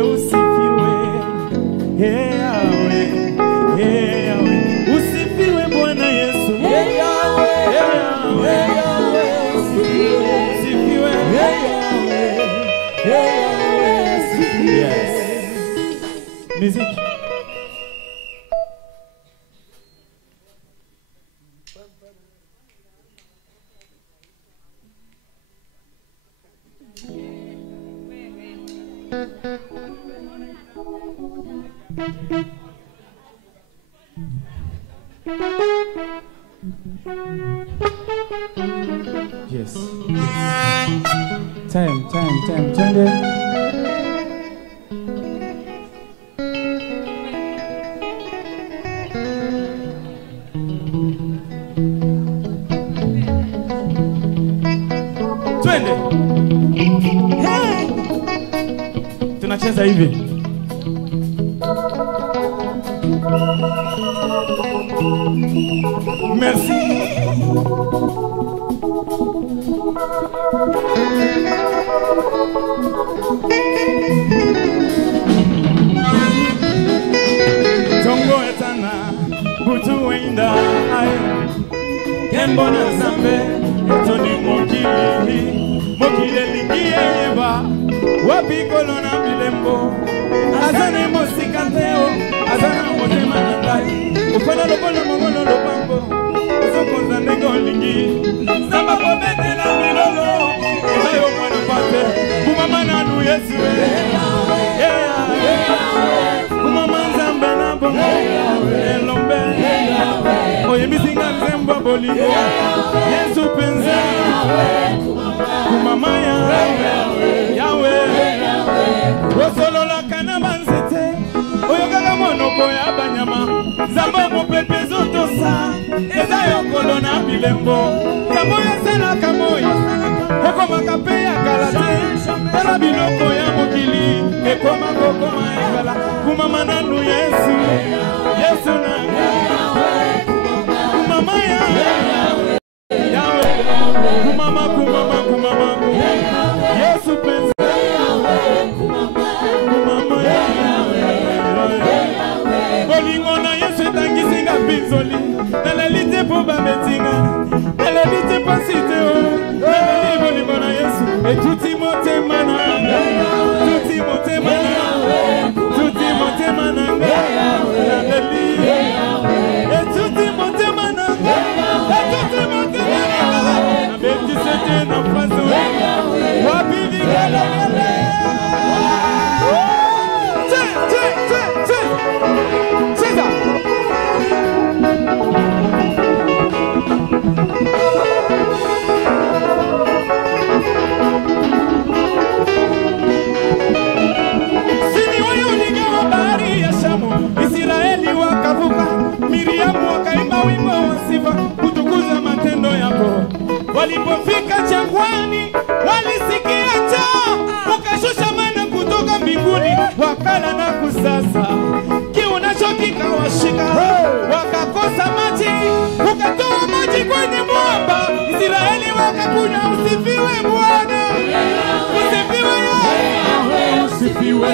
usifiwe. Yawe usifiwe Bwana Yesu. Yawe usifiwe. Yes. Music. Yes. Time. Twende. Twende. Hey! Tunacheza hivi. Merci. Tongo etana butu wenda ai Kembo na zambe etoni mokile lingie yeba wapi kolona bilembo azane mosikanteo azana motema ngai ufana lobolo mongono lopambo uzokonza ndenge lingi samba kobetela milolo ezayo mwana pate kumama nanu Yesu kumama nzambe na bongo elombe oye misinga nzembo bolingo Yesu penza kumama Yawe osolola kana banzete oyo kaka monoko ya banyama zamba mopepe zotosa ezayo kolona bilembo kamo yasalaka moyo ekomaka pe ya kala te tala biloko ya mokili ekoma kokoma ekala kumama nanu Yesu nanga kumama Yawe kumama Yesu penza kumama bolingo na Yesu etangisinga pinzoli nalalite po babetinga nalalite pasite o nalali bolingo na Yesu etuti motema nanga tuti motema nanga nalali etuti motema nanga abeti sete na faso wapi vigala Israeli wakavuka, Miriamu wakaimba wimbo wa sifa kutukuza matendo yako. Walipofika jangwani, walisikia njaa, ukashusha mana kutoka mbinguni, wakala na kusasa. Kiu nacho kikawashika, wakakosa maji, ukatoa maji kwenye mwamba. Israeli wakakunywa. Usifiwe Bwana, usifiwe Yahweh, usifiwe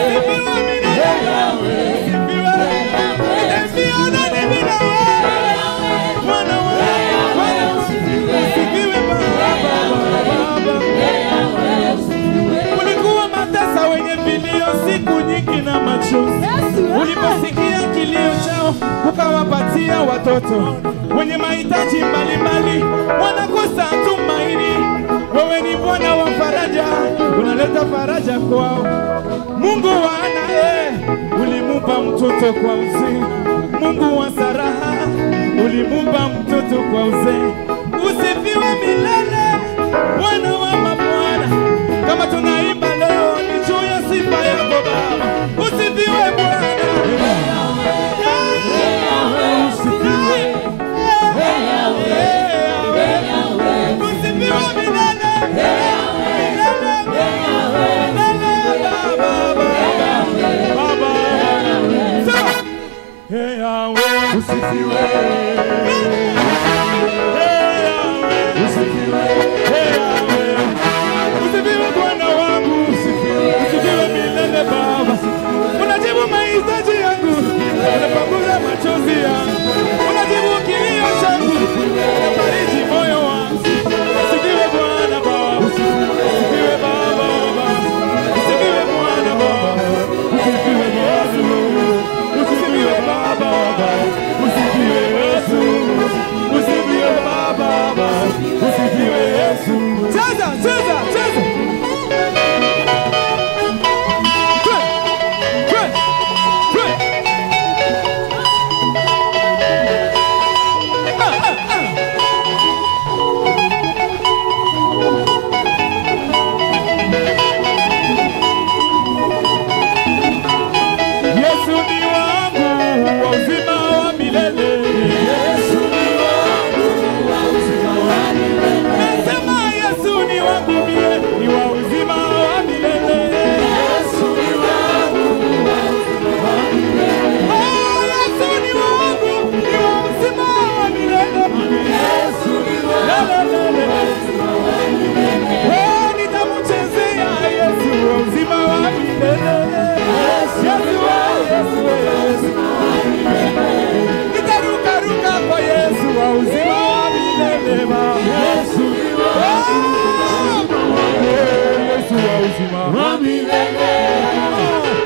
uliposikia kilio chao ukawapatia watoto wenye mahitaji mbalimbali wanakosa tumaini. Wewe ni Bwana wa faraja, unaleta faraja kwao. Mungu wa Ana ulimupa mtoto kwa uzima. Mungu wa Saraha ulimumba mtoto kwa uzee. Usifiwe milele, Bwana wa mabwana. Kama tunaimba leo ni juu ya sifa yako Baba. Usifiwe Bwana. Usifiwe Bwana wangu, usifiwe milele Baba. Unajibu mahitaji yangu, unapanguza machozi yangu, unajibu kilio changu, unafariji moyo wangu. Usifiwe Bwana Baba, usifiwe Baba, usifiwe Bwana Baba, usifiwe Yesu, usifiwe Baba, usifiwe Yesu, usifiwe Baba, usifiwe Yesu. Cheza, cheza, cheza. Yesu ni wangu wa uzima wa milele. Yesu ni wangu wa uzima wa milele. Nasema Yesu ni wangu mie, ni wa uzima wa milele. Yesu ni wangu wa uzima wa milele. Oh, Yesu ni wangu, ni wa uzima wa milele. Yesu ni wangu wa uzima wa milele. Oh, nitamchezea Yesu wa uzima wa milele. Nitaruka kwa Yesu wa uzima wa milele. Yesu wa uzima wa milele.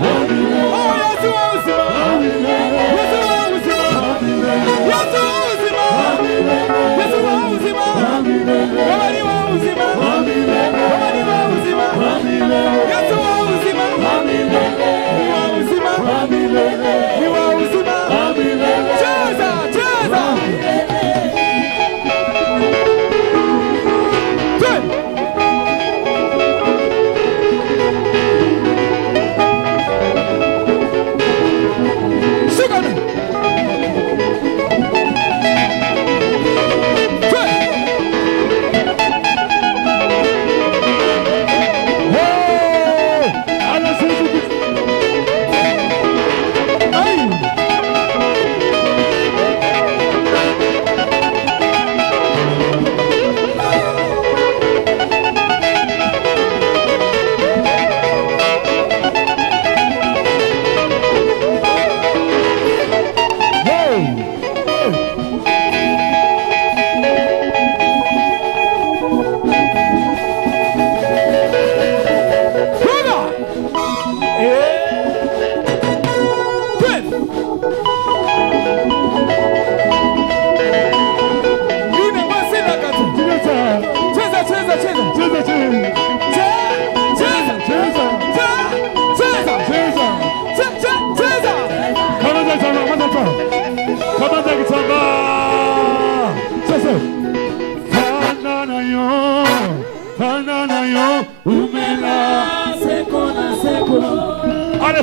Oh, Yesu wa uzima wa milele. Yesu wa uzima wa milele. Yesu wa uzima wa milele. Yesu wa uzima wa milele. Baba ni wa uzima wa milele. Baba ni wa uzima wa milele. Yesu wa uzima wa milele. Ni wa uzima wa milele. Ni wa uzima wa milele. Cheza, cheza.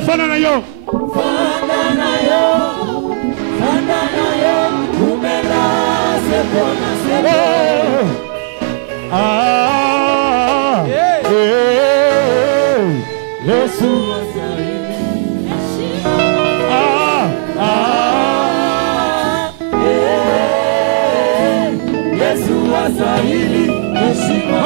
Fana na yo, fana na yo, fana na yo, umela sepona sepona. Ah, Yesu wastahili. Yesu wastahili heshima.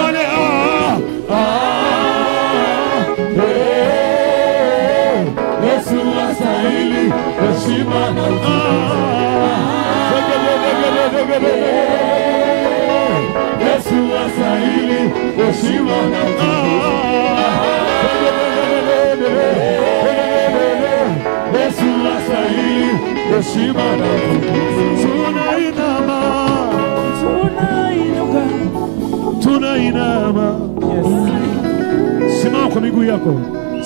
Yesu wastahili heshima. Yesu wastahili heshima. Tunainama, tunainuka, tunainama. Simama kwa miguu yako.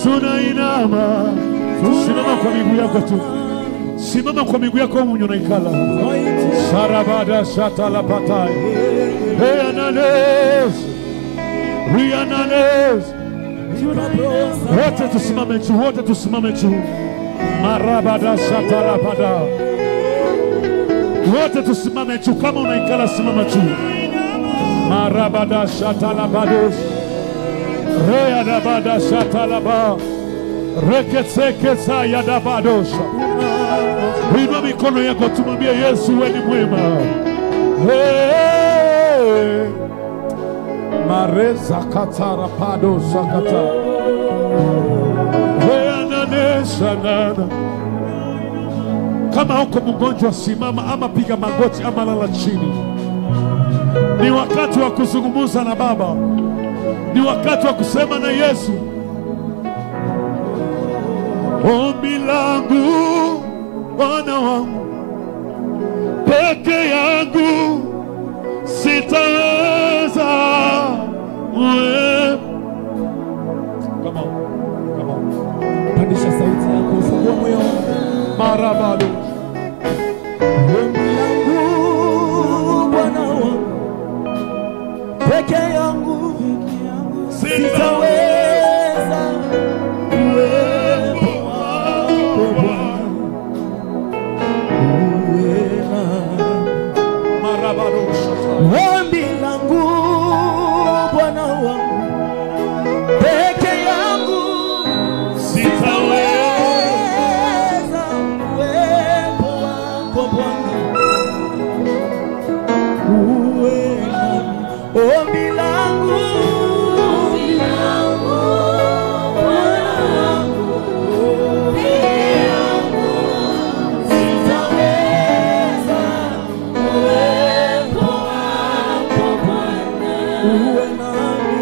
Tunainama. Simama kwa miguu yako tu. Simama kwa miguu yako mwenye unaikala. Sarabada Shatalapatai. Reananes. Riananes. Wote tusimame juu, wote tusimame juu. Marabada Shatalapada. Wote tusimame juu, kama unaikala simama juu. Marabada Shatalabados. Readabada Shatalaba. Reketsekesa Yadabadosha. Inua mikono yako tumwambie Yesu wewe ni mwema. Hey. Mareza katara pado sakata. Reananesha nana. Kama uko mgonjwa simama ama piga magoti ama lala chini. Ni wakati wa kuzungumza na Baba. Ni wakati wa kusema na Yesu. Ombi langu Bwana wangu, peke yangu sitaweza. Come on, come on. Pandisha sauti yako, fungua moyo. Marabado. Ombi langu Bwana wangu, peke yangu sitaweza. Ombi langu Bwana wangu, peke yangu sitaweza. Uwepo wako Bwana uwe nami. Ombi langu Bwana wangu, peke yangu sitaweza. Uwepo wako Bwana uwe nami.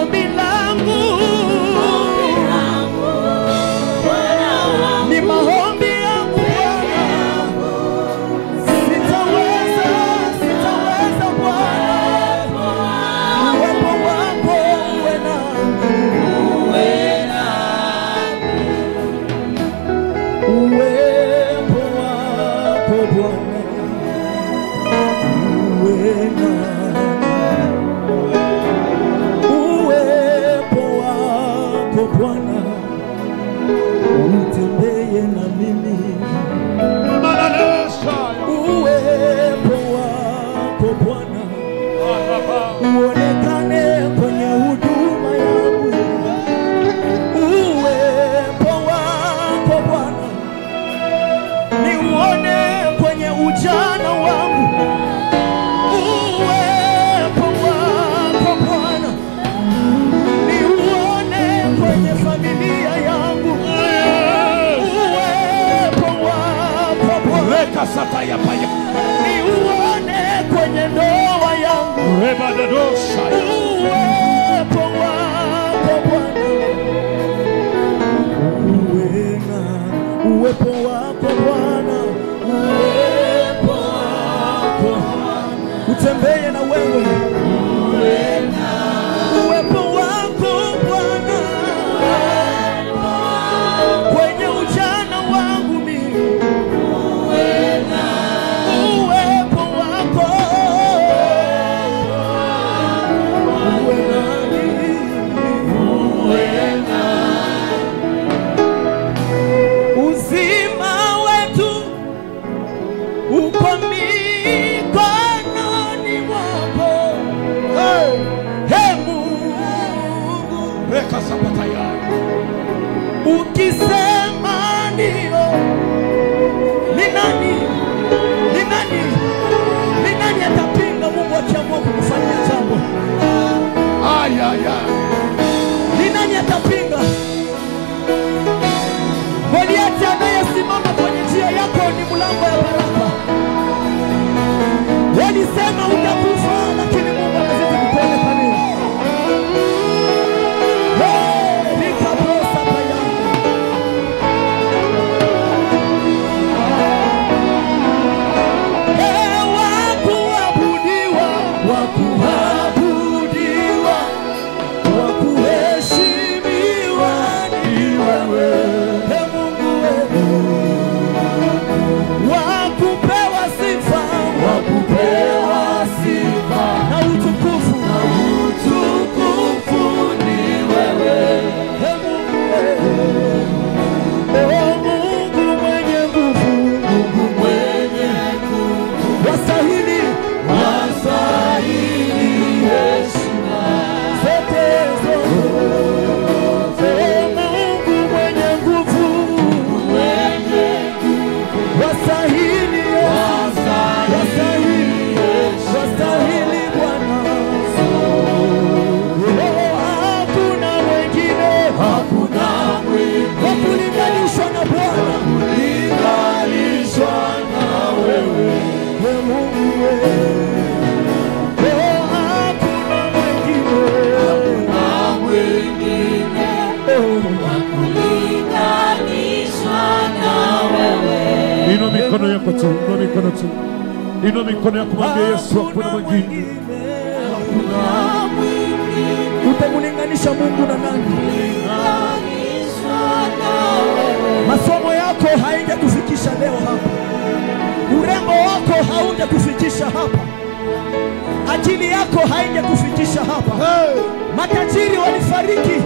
Ombi langu Bwana wangu, ni maombi yangu Bwana, sitaweza Bwana. Uwepo wako uwe nami. Uwepo wako Bwana uwe nami. Uwepo wako Bwana utembee na mimi. Uwepo wako Bwana uonekane kwenye huduma yangu. Uwepo wako Bwana niuone kwenye ujana wangu. Uwepo wako Bwana niuone kwenye familia yangu. Uwepo wako Bwana niuone kwenye ndoa yangu. Uwepo wako Bwana uwe nami. Uwepo wako Bwana, uwepo wako utembee na wewe. Uwepo wako Bwana kwenye ujana wangu mimi. Uwepo wako uwe Bwana kulinganishwa na wewe, we Mungu wewe. Inua mikono yako tu, inua mikono tu. Inua mikono yako, mwambie Yesu hakuna mwingine. Utamulinganisha Mungu na nani? Masomo yako haingekufikisha leo hapa. Urembo wako haungekufikisha hapa. Akili yako haingekufikisha hapa. Matajiri walifariki,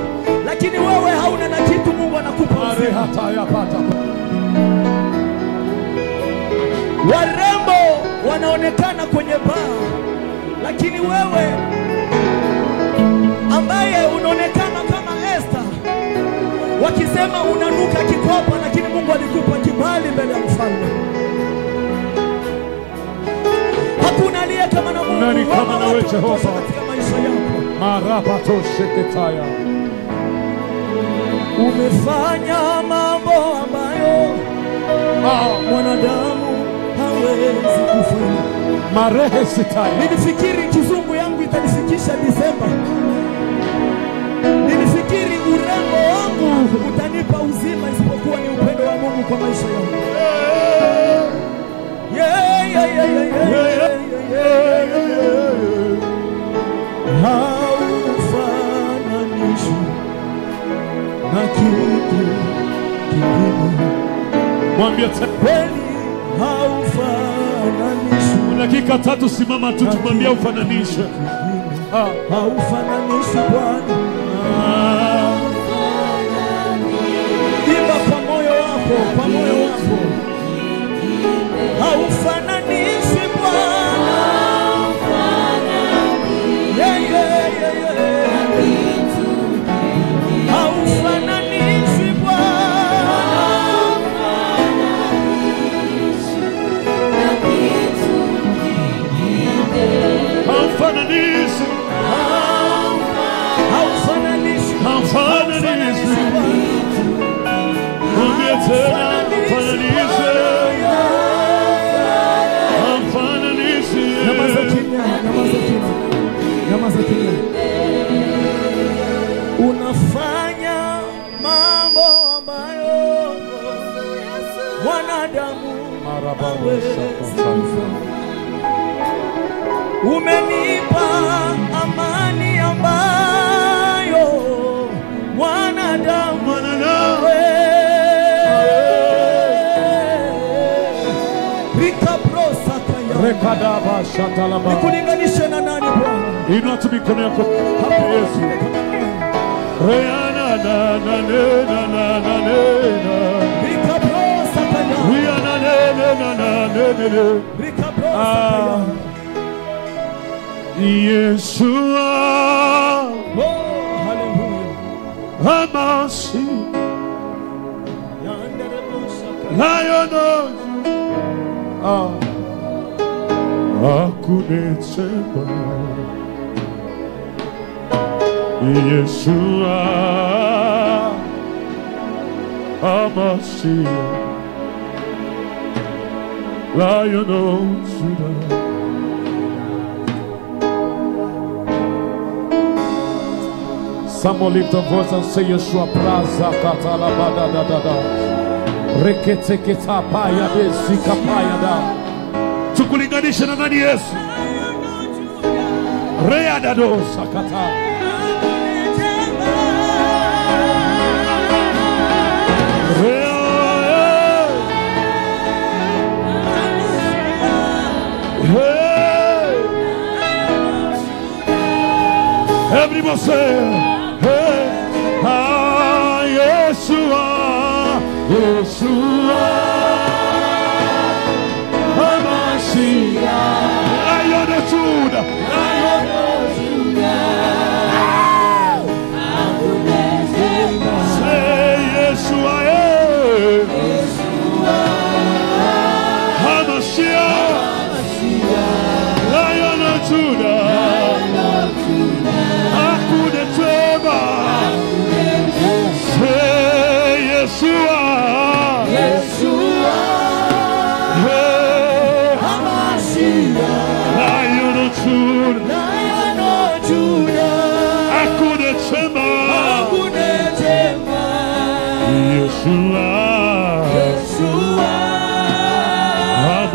lakini wewe hauna na kitu. Mungu anakupa uzima. Warembo wanaonekana kwenye baa, lakini wewe ambaye unaonekana kama Esther, wakisema unanuka kikwapa, lakini Mungu alikupa kibali mbele ya mfalme. Hakuna aliye kama na Mungu. Nani kama na wewe Jehova katika maisha yako? Marabato sheketaya. Umefanya mambo ambayo mwanadamu hawezi kufanya. Marehe sitaya. Nilifikiri kizungu yangu itanifikisha Disemba. Nilifikiri urembo wangu utanipa uzima, isipokuwa ni upendo wa Mungu kwa maisha yangu. Haufananishwi na kitu kingine. Mwambie kweli haufananishwi. Dakika 3 simama tu tumwambie ufananishwe. Haufananishwi Bwana. Imba kwa moyo wako, kwa moyo wako. Haufananishwi Bwana. Yeah, yeah, yeah, yeah. Haufananishwi Bwana. Haufananishwi. Haufananishwi. Haufananishwi. Mwambie tena haufananishwi. Haufananishwi. Nyamaza kimya, nyamaza kimya. Nyamaza kimya. Unafanya mambo ambayo wanadamu hawezi kufanya. Umenipa amani ambayo wanadamu Rekadaba shatalaba. Nikulinganishe na nani Bwana? Inua tu mikono yako kwa Yesu. Reana na na na na na na. Rikabrosa kaya. Reana na na na na na. Rikabrosa kaya. Yeshua. Oh, hallelujah. Amasi. Lion of Akunetseba Yeshua Amasi Lion of Judah. Someone lift a voice and say Yeshua Praza Katala Bada da da da Rekete Keta Paya de Sika Paya da. Tukulinganisha na nani Yesu? Rea dado sakata. Everybody say, hey, ah, Yeshua, Yeshua, Hamashiach, Lion of Judah, Lion of Judah. Say Yeshua, Yeshua, Hamashiach, Lion of Judah.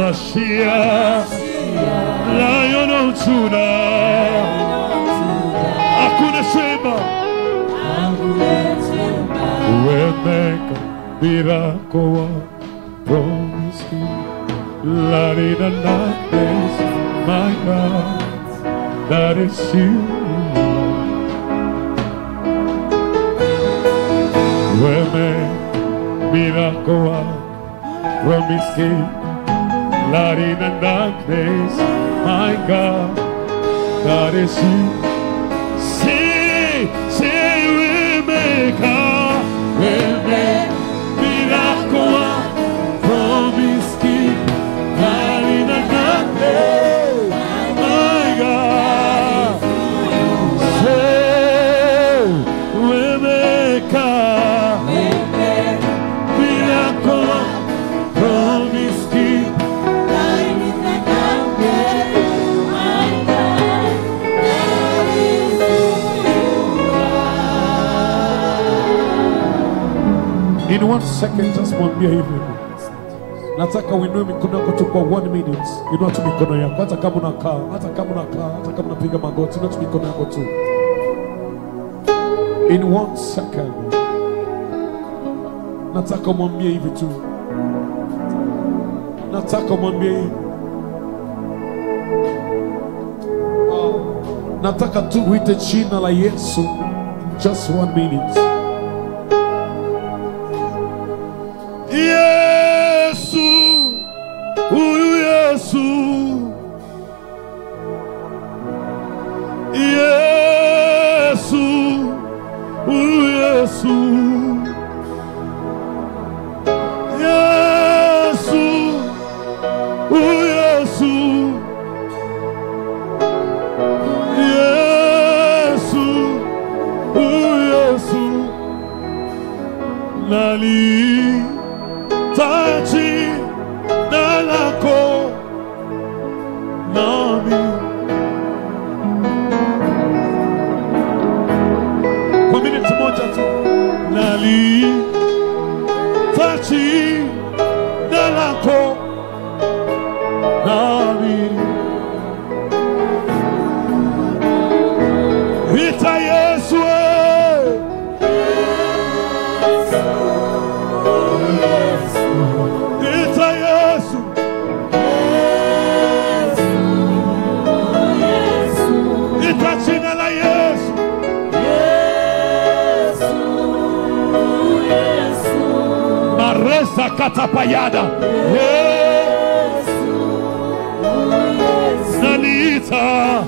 Mashiach, Lion of Judah. Hakuna shema. Waymaker, miracle, promise keeper, light in the darkness, my God, that is you. Waymaker, miracle, promise keeper, light in the darkness, my God, that is you. Say, Waymaker. In 1 second, just mwambie hivi. Nataka uinue mikono yako tu kwa 1 minute. Inua tu mikono yako. Hata kama unakaa, hata kama unapiga magoti, inua tu mikono yako tu. In 1 second. Nataka mwambie hivi tu. Nataka mwambie hivi. Nataka tu uite jina la Yesu. Just 1 minute. Yesu, huyu Yesu, Yesu, huyu Yesu, Yesu, huyu Yesu, Yesu, huyu Yesu, nali taji nalako nami. Kwa minute moja tu. Nali taji nalako nami. Ita Yesu. Katapayada. Yesu, Nalita,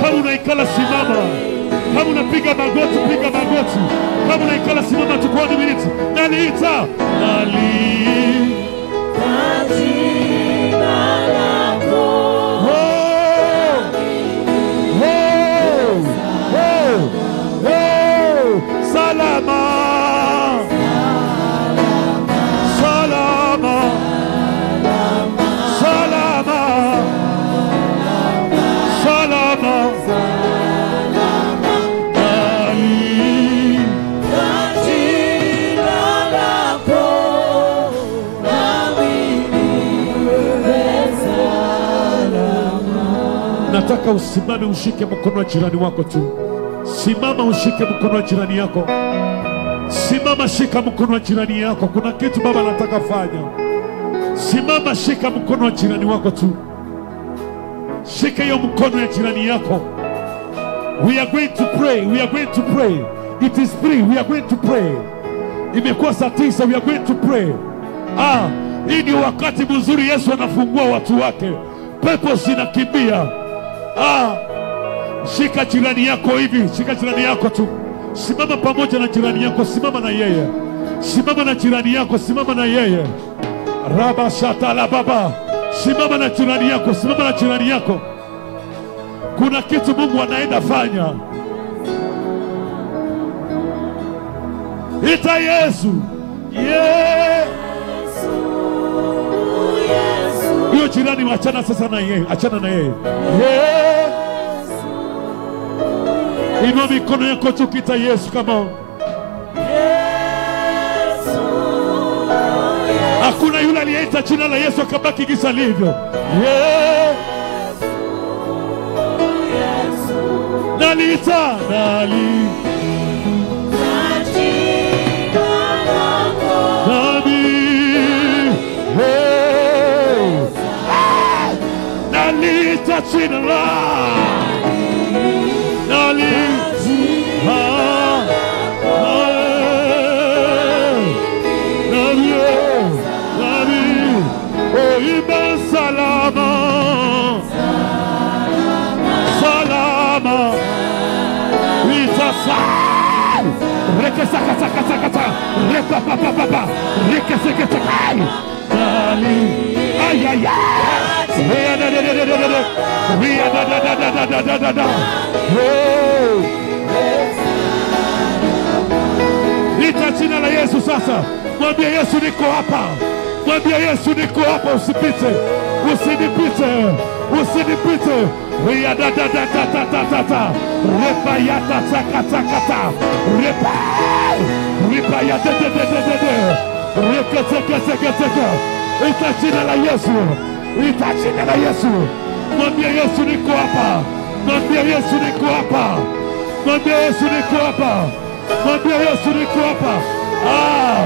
kama unaikala simama, kama unapiga magoti, piga magoti, kama unaikala simama tu kwa 1 minute. Nalita, nataka usimame ushike mkono wa jirani wako tu. Simama ushike mkono wa jirani yako. Simama shika mkono wa jirani yako. Kuna kitu Baba anataka fanya. Simama shika mkono wa jirani wako tu. Shika hiyo mkono ya jirani yako. We are going to pray. We are going to pray. It is free. We are going to pray. Imekuwa saa 9. We are going to pray. Hii ni wakati mzuri Yesu anafungua watu wake. Pepo zinakimbia. Shika jirani yako hivi. Shika jirani yako tu. Simama pamoja na jirani yako. Simama na yeye. Simama na jirani yako. Simama na yeye. Raba shata la baba. Simama na jirani yako. Simama na jirani yako. Kuna kitu Mungu anaenda fanya. Ita Yesu. Hiyo jirani wachana sasa na yeye. Achana na yeye. Inua mikono yako tukita Yesu, come on. Hakuna yule aliyeita jina la Yesu akabaki giza livyo. Yeah. Nalita nalita jina la Rekesakata, repapapapa, rekeseketakai. Ay ay ay. Ita jina la Yesu sasa. Mwambie Yesu niko hapa. Mwambie Yesu niko hapa, usipite. Usinipite. Usinipite. Ria da da da da da da da da. Repa ya ta ta ta ta ta. Repa. Repa ya da da da da da. Reka taka taka taka. Ita jina la Yesu. Ita jina la Yesu. Mwambie Yesu niko hapa. Mwambie Yesu niko hapa. Mwambie Yesu niko hapa. Mwambie Yesu niko hapa. Ah.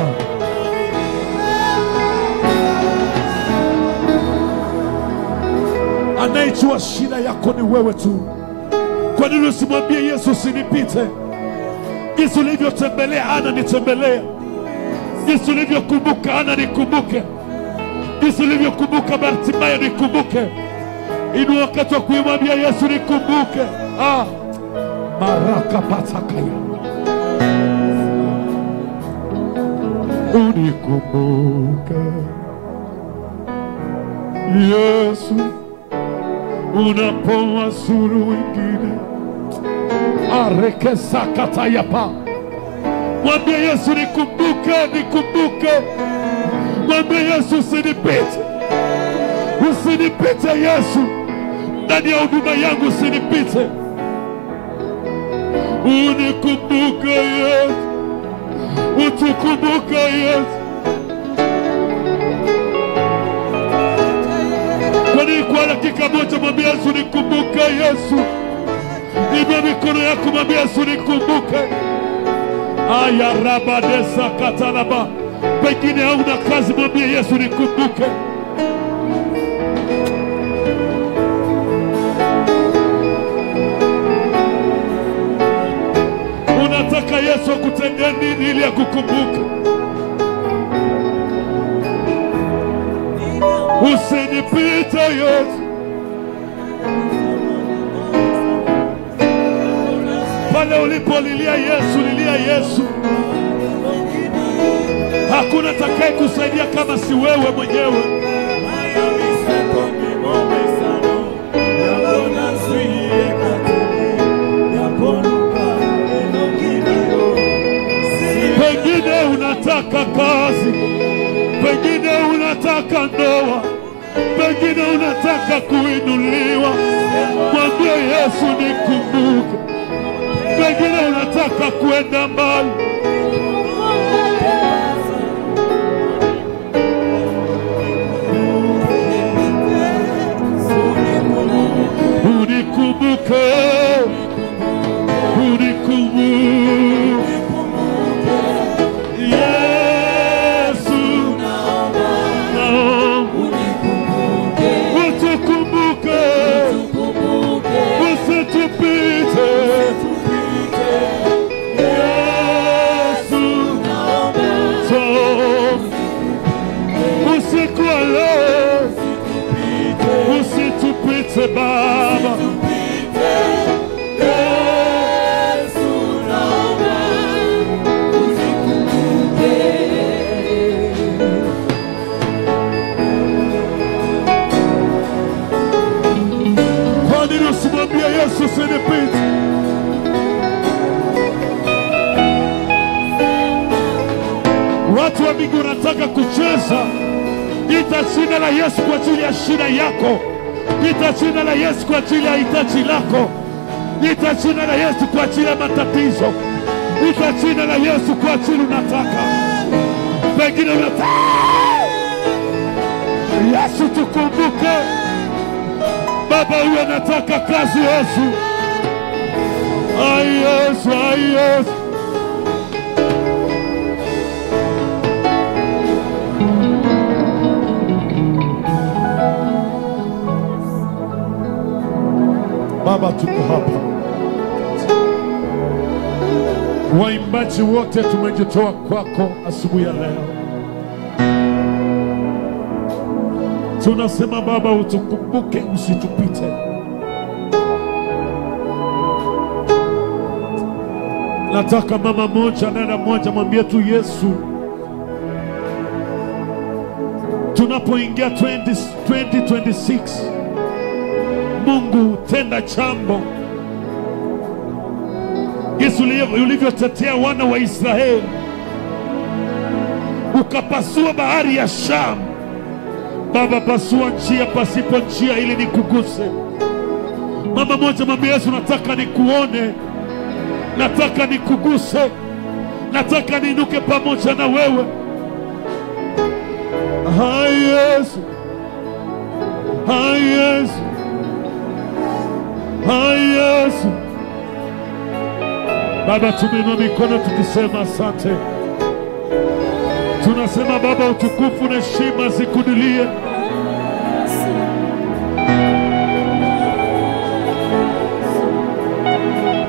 Anayejua shida yako ni wewe tu. Kwa nini usimwambie Yesu usinipite? Yesu ulivyotembelea ana nitembelea. Yesu ulivyokumbuka ana nikumbuke. Yesu ulivyokumbuka Bartimayo nikumbuke. Inua wakati wa kuimwambia Yesu nikumbuke. Ah. Maraka patakaya. Unikumbuke. Yesu unapowazuru wengine, arekesakata yapa. Mwambie Yesu nikumbuke, nikumbuke. Mwambie Yesu usinipite. Usinipite Yesu. Ndani ya huduma yangu usinipite. Unikumbuke Yesu. Utukumbuke Yesu. Kwa dakika moja mwambie Yesu nikumbuke Yesu. Inua mikono yako mwambie Yesu nikumbuke. Aya raba desa katalaba. Pengine hauna kazi mwambie Yesu nikumbuke. Unataka Yesu akutendee nini ili akukumbuke? Usinipite Yesu. Pale ulipolilia Yesu, lilia Yesu. Hakuna atakaye kusaidia kama si wewe mwenyewe. Pengine unataka kazi, pengine unataka ndoa, pengine unataka kuinuliwa. Mwambie Yesu nikumbuke. Pengine unataka kwenda mbali, unikumbuke. Unikumbuke Yesu, naomba utukumbuke, usitupite. Usiku wa leo usitupite Baba. Kwa nini usimwambie Yesu usinipite? Watu wa mbingu wanataka kucheza. Ita jina la Yesu kwa ajili ya shida yako. Ita jina la Yesu kwa ajili ya hitaji lako. Ita jina la Yesu kwa ajili ya matatizo. Ita jina la Yesu kwa ajili unataka. Pengine unataka Yesu tukumbuke. Baba huyu anataka kazi Yesu. Ai Yesu, ai Yesu. Baba tuko hapa. Waimbaji wote tumejitoa kwako asubuhi ya leo. Tunasema Baba utukumbuke, usitupite. Nataka mama moja, dada moja, mwambie tu Yesu, tunapoingia 2026, Mungu tenda jambo. Yesu ulivyotetea wana wa Israeli, ukapasua bahari ya Shamu. Baba, pasua njia pasipo njia ili nikuguse. Mama moja mwambie Yesu, nataka nikuone, nataka nikuguse, nataka niinuke pamoja na wewe. Hai Yesu, hai Yesu, hai Yesu. Baba, tumeinua mikono tukisema asante. Tunasema Baba, utukufu na heshima zikudilie.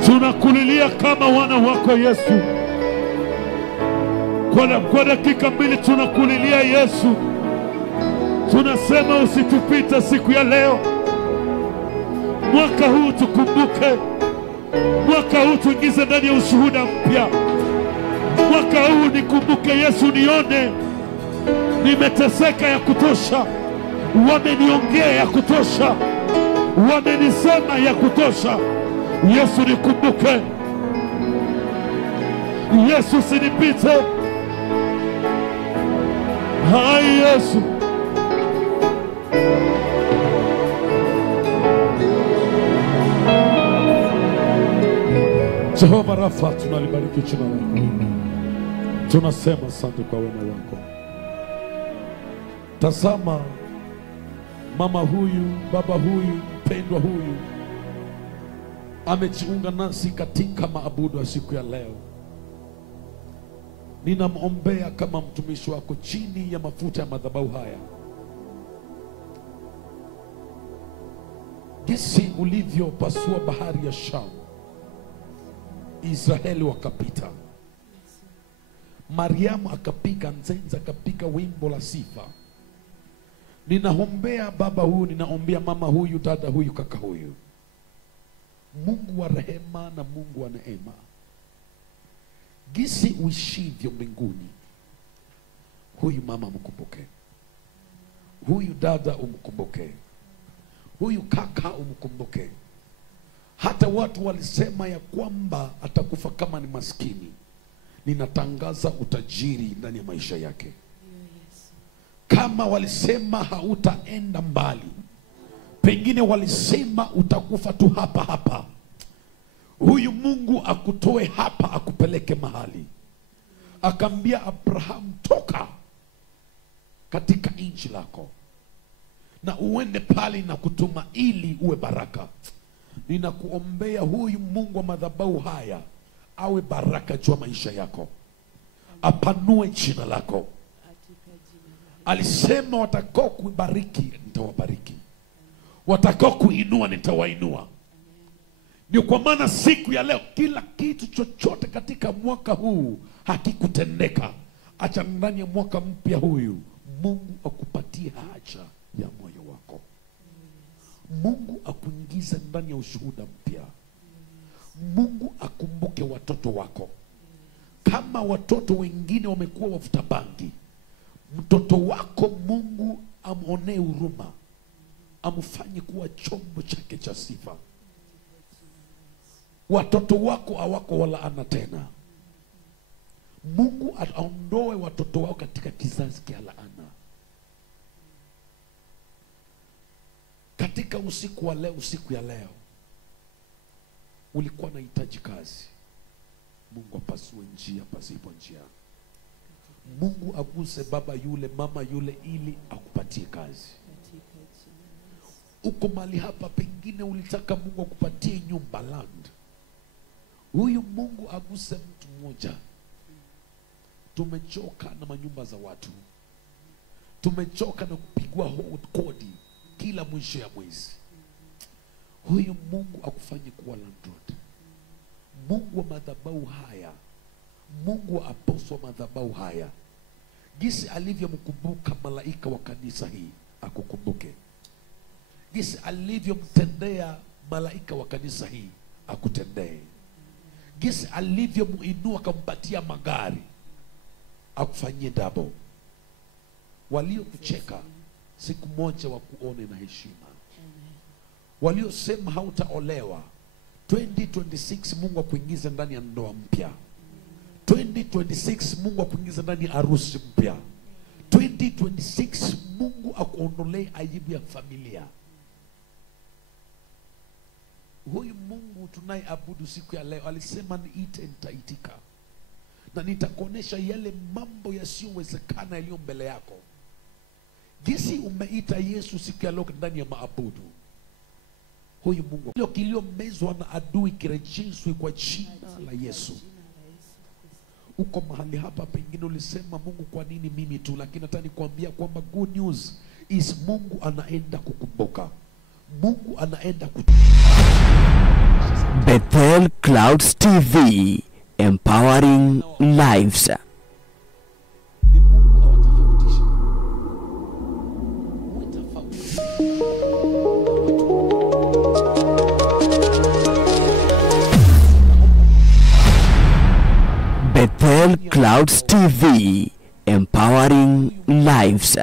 Tunakulilia kama wana wako Yesu. Kwa dakika mbili tunakulilia Yesu. Tunasema usitupite siku ya leo. Mwaka huu tukumbuke. Mwaka huu tuingize ndani ya ushuhuda mpya. Mwaka huu nikumbuke Yesu, nione nimeteseka ya kutosha, wameniongea ya kutosha, wamenisema ya kutosha. Yesu nikumbuke. Yesu usinipite. Hai Yesu. Jehova Rafa, tunalibariki jina lako. Tunasema asante kwa wema wako. Tazama mama huyu, baba huyu, mpendwa huyu amejiunga nasi katika maabudu ya siku ya leo. Ninamwombea kama mtumishi wako chini ya mafuta ya madhabahu haya. Jinsi ulivyopasua bahari ya Shamu, Israeli wakapita. Mariamu akapiga nzenza, akapiga wimbo la sifa. Ninaombea baba huyu, ninaombea mama huyu, dada huyu, kaka huyu. Mungu wa rehema na Mungu wa neema, gisi uishivyo mbinguni, huyu mama mkumbuke, huyu dada umkumbuke, huyu kaka umkumbuke. Hata watu walisema ya kwamba atakufa kama ni maskini, ninatangaza utajiri ndani ya maisha yake. Kama walisema hautaenda mbali, pengine walisema utakufa tu hapa hapa, huyu Mungu akutoe hapa akupeleke mahali. Akambia Abraham, toka katika nchi lako na uende pale na kutuma ili uwe baraka. Ninakuombea huyu Mungu wa madhabahu haya awe baraka juu ya maisha yako, apanue jina lako. Alisema watakao kubariki nitawabariki, watakao kuinua nitawainua. Ni kwa maana siku ya leo kila kitu chochote katika mwaka huu hakikutendeka, acha ndani ya mwaka mpya huyu Mungu akupatie haja ya moyo wako. Mungu akuingize ndani ya ushuhuda mpya. Mungu akumbuke watoto wako. Kama watoto wengine wamekuwa wavuta bangi, mtoto wako Mungu amuonee huruma, amfanye kuwa chombo chake cha sifa. Watoto wako hawako walaana tena. Mungu aondoe watoto wako katika kizazi cha laana. Katika usiku wa leo, usiku ya leo, ulikuwa unahitaji kazi, Mungu apasue njia pasipo njia. Mungu aguse baba yule, mama yule, ili akupatie kazi. Uko mali hapa, pengine ulitaka Mungu akupatie nyumba, land. Huyu Mungu aguse mtu mmoja. Tumechoka na manyumba za watu. Tumechoka na kupigwa kodi kila mwisho ya mwezi. Huyu Mungu akufanye kuwa landlord. Mungu wa madhabahu haya, Mungu wa apostle wa madhabahu haya, jinsi alivyomkumbuka malaika wa kanisa hii, akukumbuke. Jinsi alivyomtendea malaika wa kanisa hii, akutendee. Jinsi alivyomuinua akampatia magari, akufanyie double. Waliokucheka siku moja wakuone na heshima. Waliosema hautaolewa, 2026 Mungu akuingize ndani ya ndoa mpya. 2026 Mungu akuingize ndani ya harusi mpya. 2026 Mungu akuondolee aibu ya familia. Huyu Mungu tunayeabudu siku ya leo alisema niite nitaitika, na nitakuonesha yale mambo yasiyowezekana yaliyo mbele yako. Jinsi umeita Yesu siku ya leo ndani ya maabudu, huyu Mungu kile kiliyomezwa na adui kirejeshwe kwa jina la Yesu. Uko mahali hapa, pengine ulisema Mungu, kwa nini mimi tu? Lakini nataka nikwambia kwamba good news is Mungu anaenda kukumbuka. Mungu anaenda Bethel Clouds TV, empowering lives. Bethel Clouds TV, empowering lives.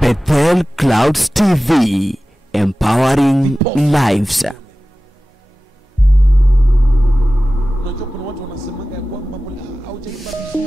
Bethel Clouds TV, empowering lives. Unajua kuna watu wanasemanga ya kwamba haujaimba vizuri.